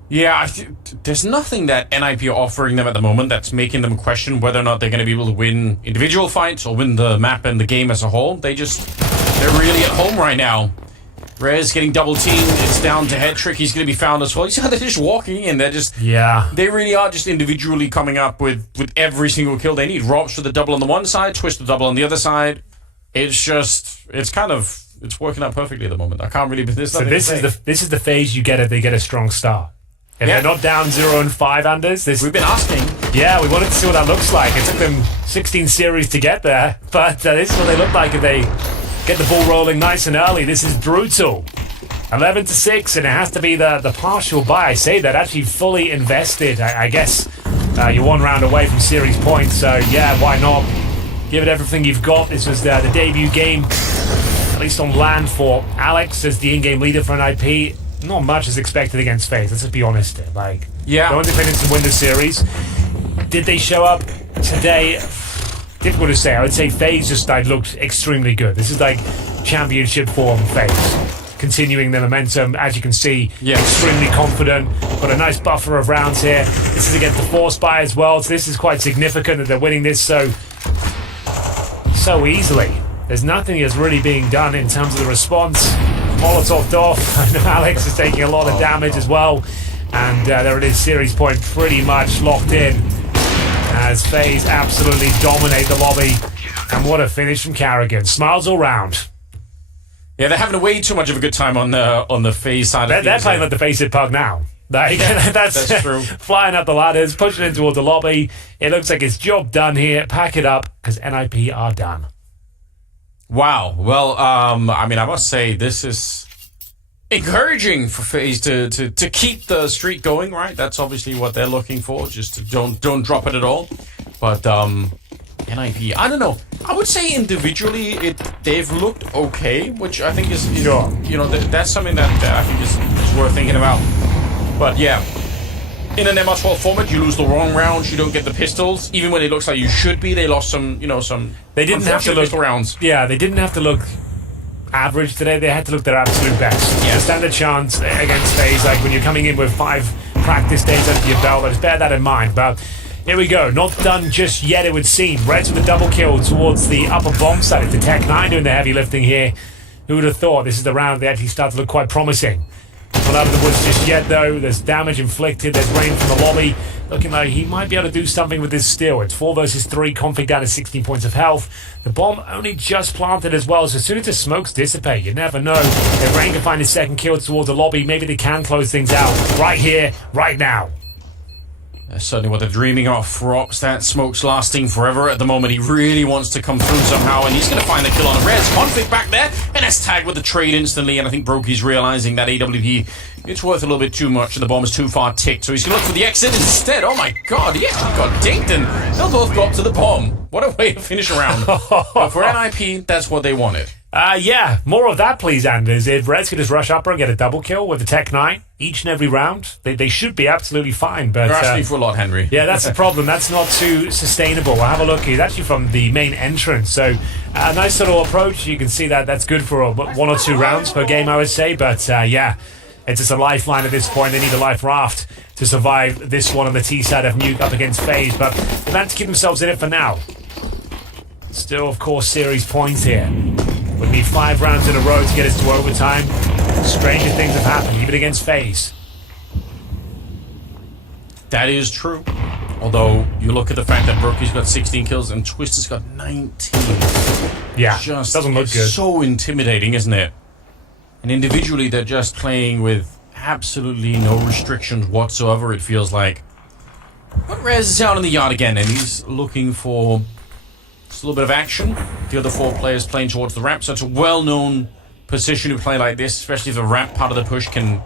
Yeah, there's nothing that NIP are offering them at the moment that's making them question whether or not they're going to be able to win individual fights or win the map and the game as a whole. They're really at home right now. Rez getting double teamed. It's down to Headtrick. He's going to be found as well. You see how they're just walking in. They really are just individually coming up with every single kill they need. Robs for the double on the one side, Twist the double on the other side. It's working out perfectly at the moment. I can't really. This is the phase you get if they get a strong start. If they're not down 0-5, Anders, we've been asking. Yeah, we wanted to see what that looks like. It took them 16 series to get there, but this is what they look like if they get the ball rolling nice and early. This is brutal. 11-6, and it has to be the partial buy. I say that actually fully invested. I guess you're 1 round away from series points, so yeah, why not? Give it everything you've got. This was the debut game, at least on land, for Alex as the in-game leader for NIP. Not much is expected against FaZe, let's just be honest. Like, the only defendants to win the series. Did they show up today? Difficult to say. I would say FaZe just looked extremely good. This is like championship form FaZe. Continuing their momentum, as you can see, extremely confident. Got a nice buffer of rounds here. This is against the Force Buy as well, so this is quite significant that they're winning this so easily. There's nothing that's really being done in terms of the response. Molotoved off. I know Alex is taking a lot of damage as well. And there it is, series point pretty much locked in as FaZe absolutely dominate the lobby. And what a finish from Carrigan. Smiles all round. Yeah, they're having way too much of a good time on the FaZe side of things. They're playing like the FaZe pug now. That's true. Flying up the ladders, pushing in towards the lobby. It looks like it's job done here. Pack it up, because NIP are done. Wow. Well, I must say this is encouraging for FaZe to keep the streak going, right? That's obviously what they're looking for. Just to don't drop it at all. But NIP, I don't know. I would say individually they've looked okay, which I think is that's something that I think is worth thinking about. But yeah. In an MR12 format, you lose the wrong rounds, you don't get the pistols. Even when it looks like you should be, they lost some. They didn't have to look rounds. Yeah, they didn't have to look average today. They had to look their absolute best. Yeah. To stand a chance against FaZe, like when you're coming in with 5 practice days under your belt, let's bear that in mind. But here we go, not done just yet, it would seem. Reds with the double kill towards the upper bomb side. It's the Tech 9 doing the heavy lifting here. Who would have thought this is the round they actually start to look quite promising. Not out of the woods just yet, though. There's damage inflicted. There's rain from the lobby. Looking like he might be able to do something with this still. It's 4 versus 3. Config down to 16 points of health. The bomb only just planted as well, so as soon as the smokes dissipate, you never know. If Rain can find his second kill towards the lobby, maybe they can close things out right here, right now. That's certainly what they're dreaming of. Frops, that smoke's lasting forever at the moment. He really wants to come through somehow, and he's going to find the kill on a Rez. Config back there, and that's tagged with the trade instantly, and I think Brokey's realizing that AWP, it's worth a little bit too much, and the bomb is too far ticked, so he's going to look for the exit instead. Oh my god, he actually got dinked, and they'll both go up to the bomb. What a way to finish a round. But for NIP, that's what they wanted. Yeah, more of that, please, Anders. If Reds could just rush up and get a double kill with the Tech 9 each and every round, they should be absolutely fine. But you're asking for a lot, Henry. Yeah, that's the problem. That's not too sustainable. We'll have a look. He's actually from the main entrance, so a nice little approach. You can see that's good for 1 or 2 rounds per game, I would say. But yeah, it's just a lifeline at this point. They need a life raft to survive this one on the T side of Nuke up against FaZe. But they managed to keep themselves in it for now. Still, of course, series points here. We need 5 rounds in a row to get us to overtime. Stranger things have happened, even against FaZe. That is true. Although you look at the fact that Berkey's got 16 kills and Twister's got 19. Yeah, just doesn't look good. So intimidating, isn't it? And individually, they're just playing with absolutely no restrictions whatsoever, it feels like. But Rez is out in the yard again, and he's looking for just a little bit of action. The other 4 players playing towards the ramp, so it's a well-known position to play like this, especially if the ramp part of the push can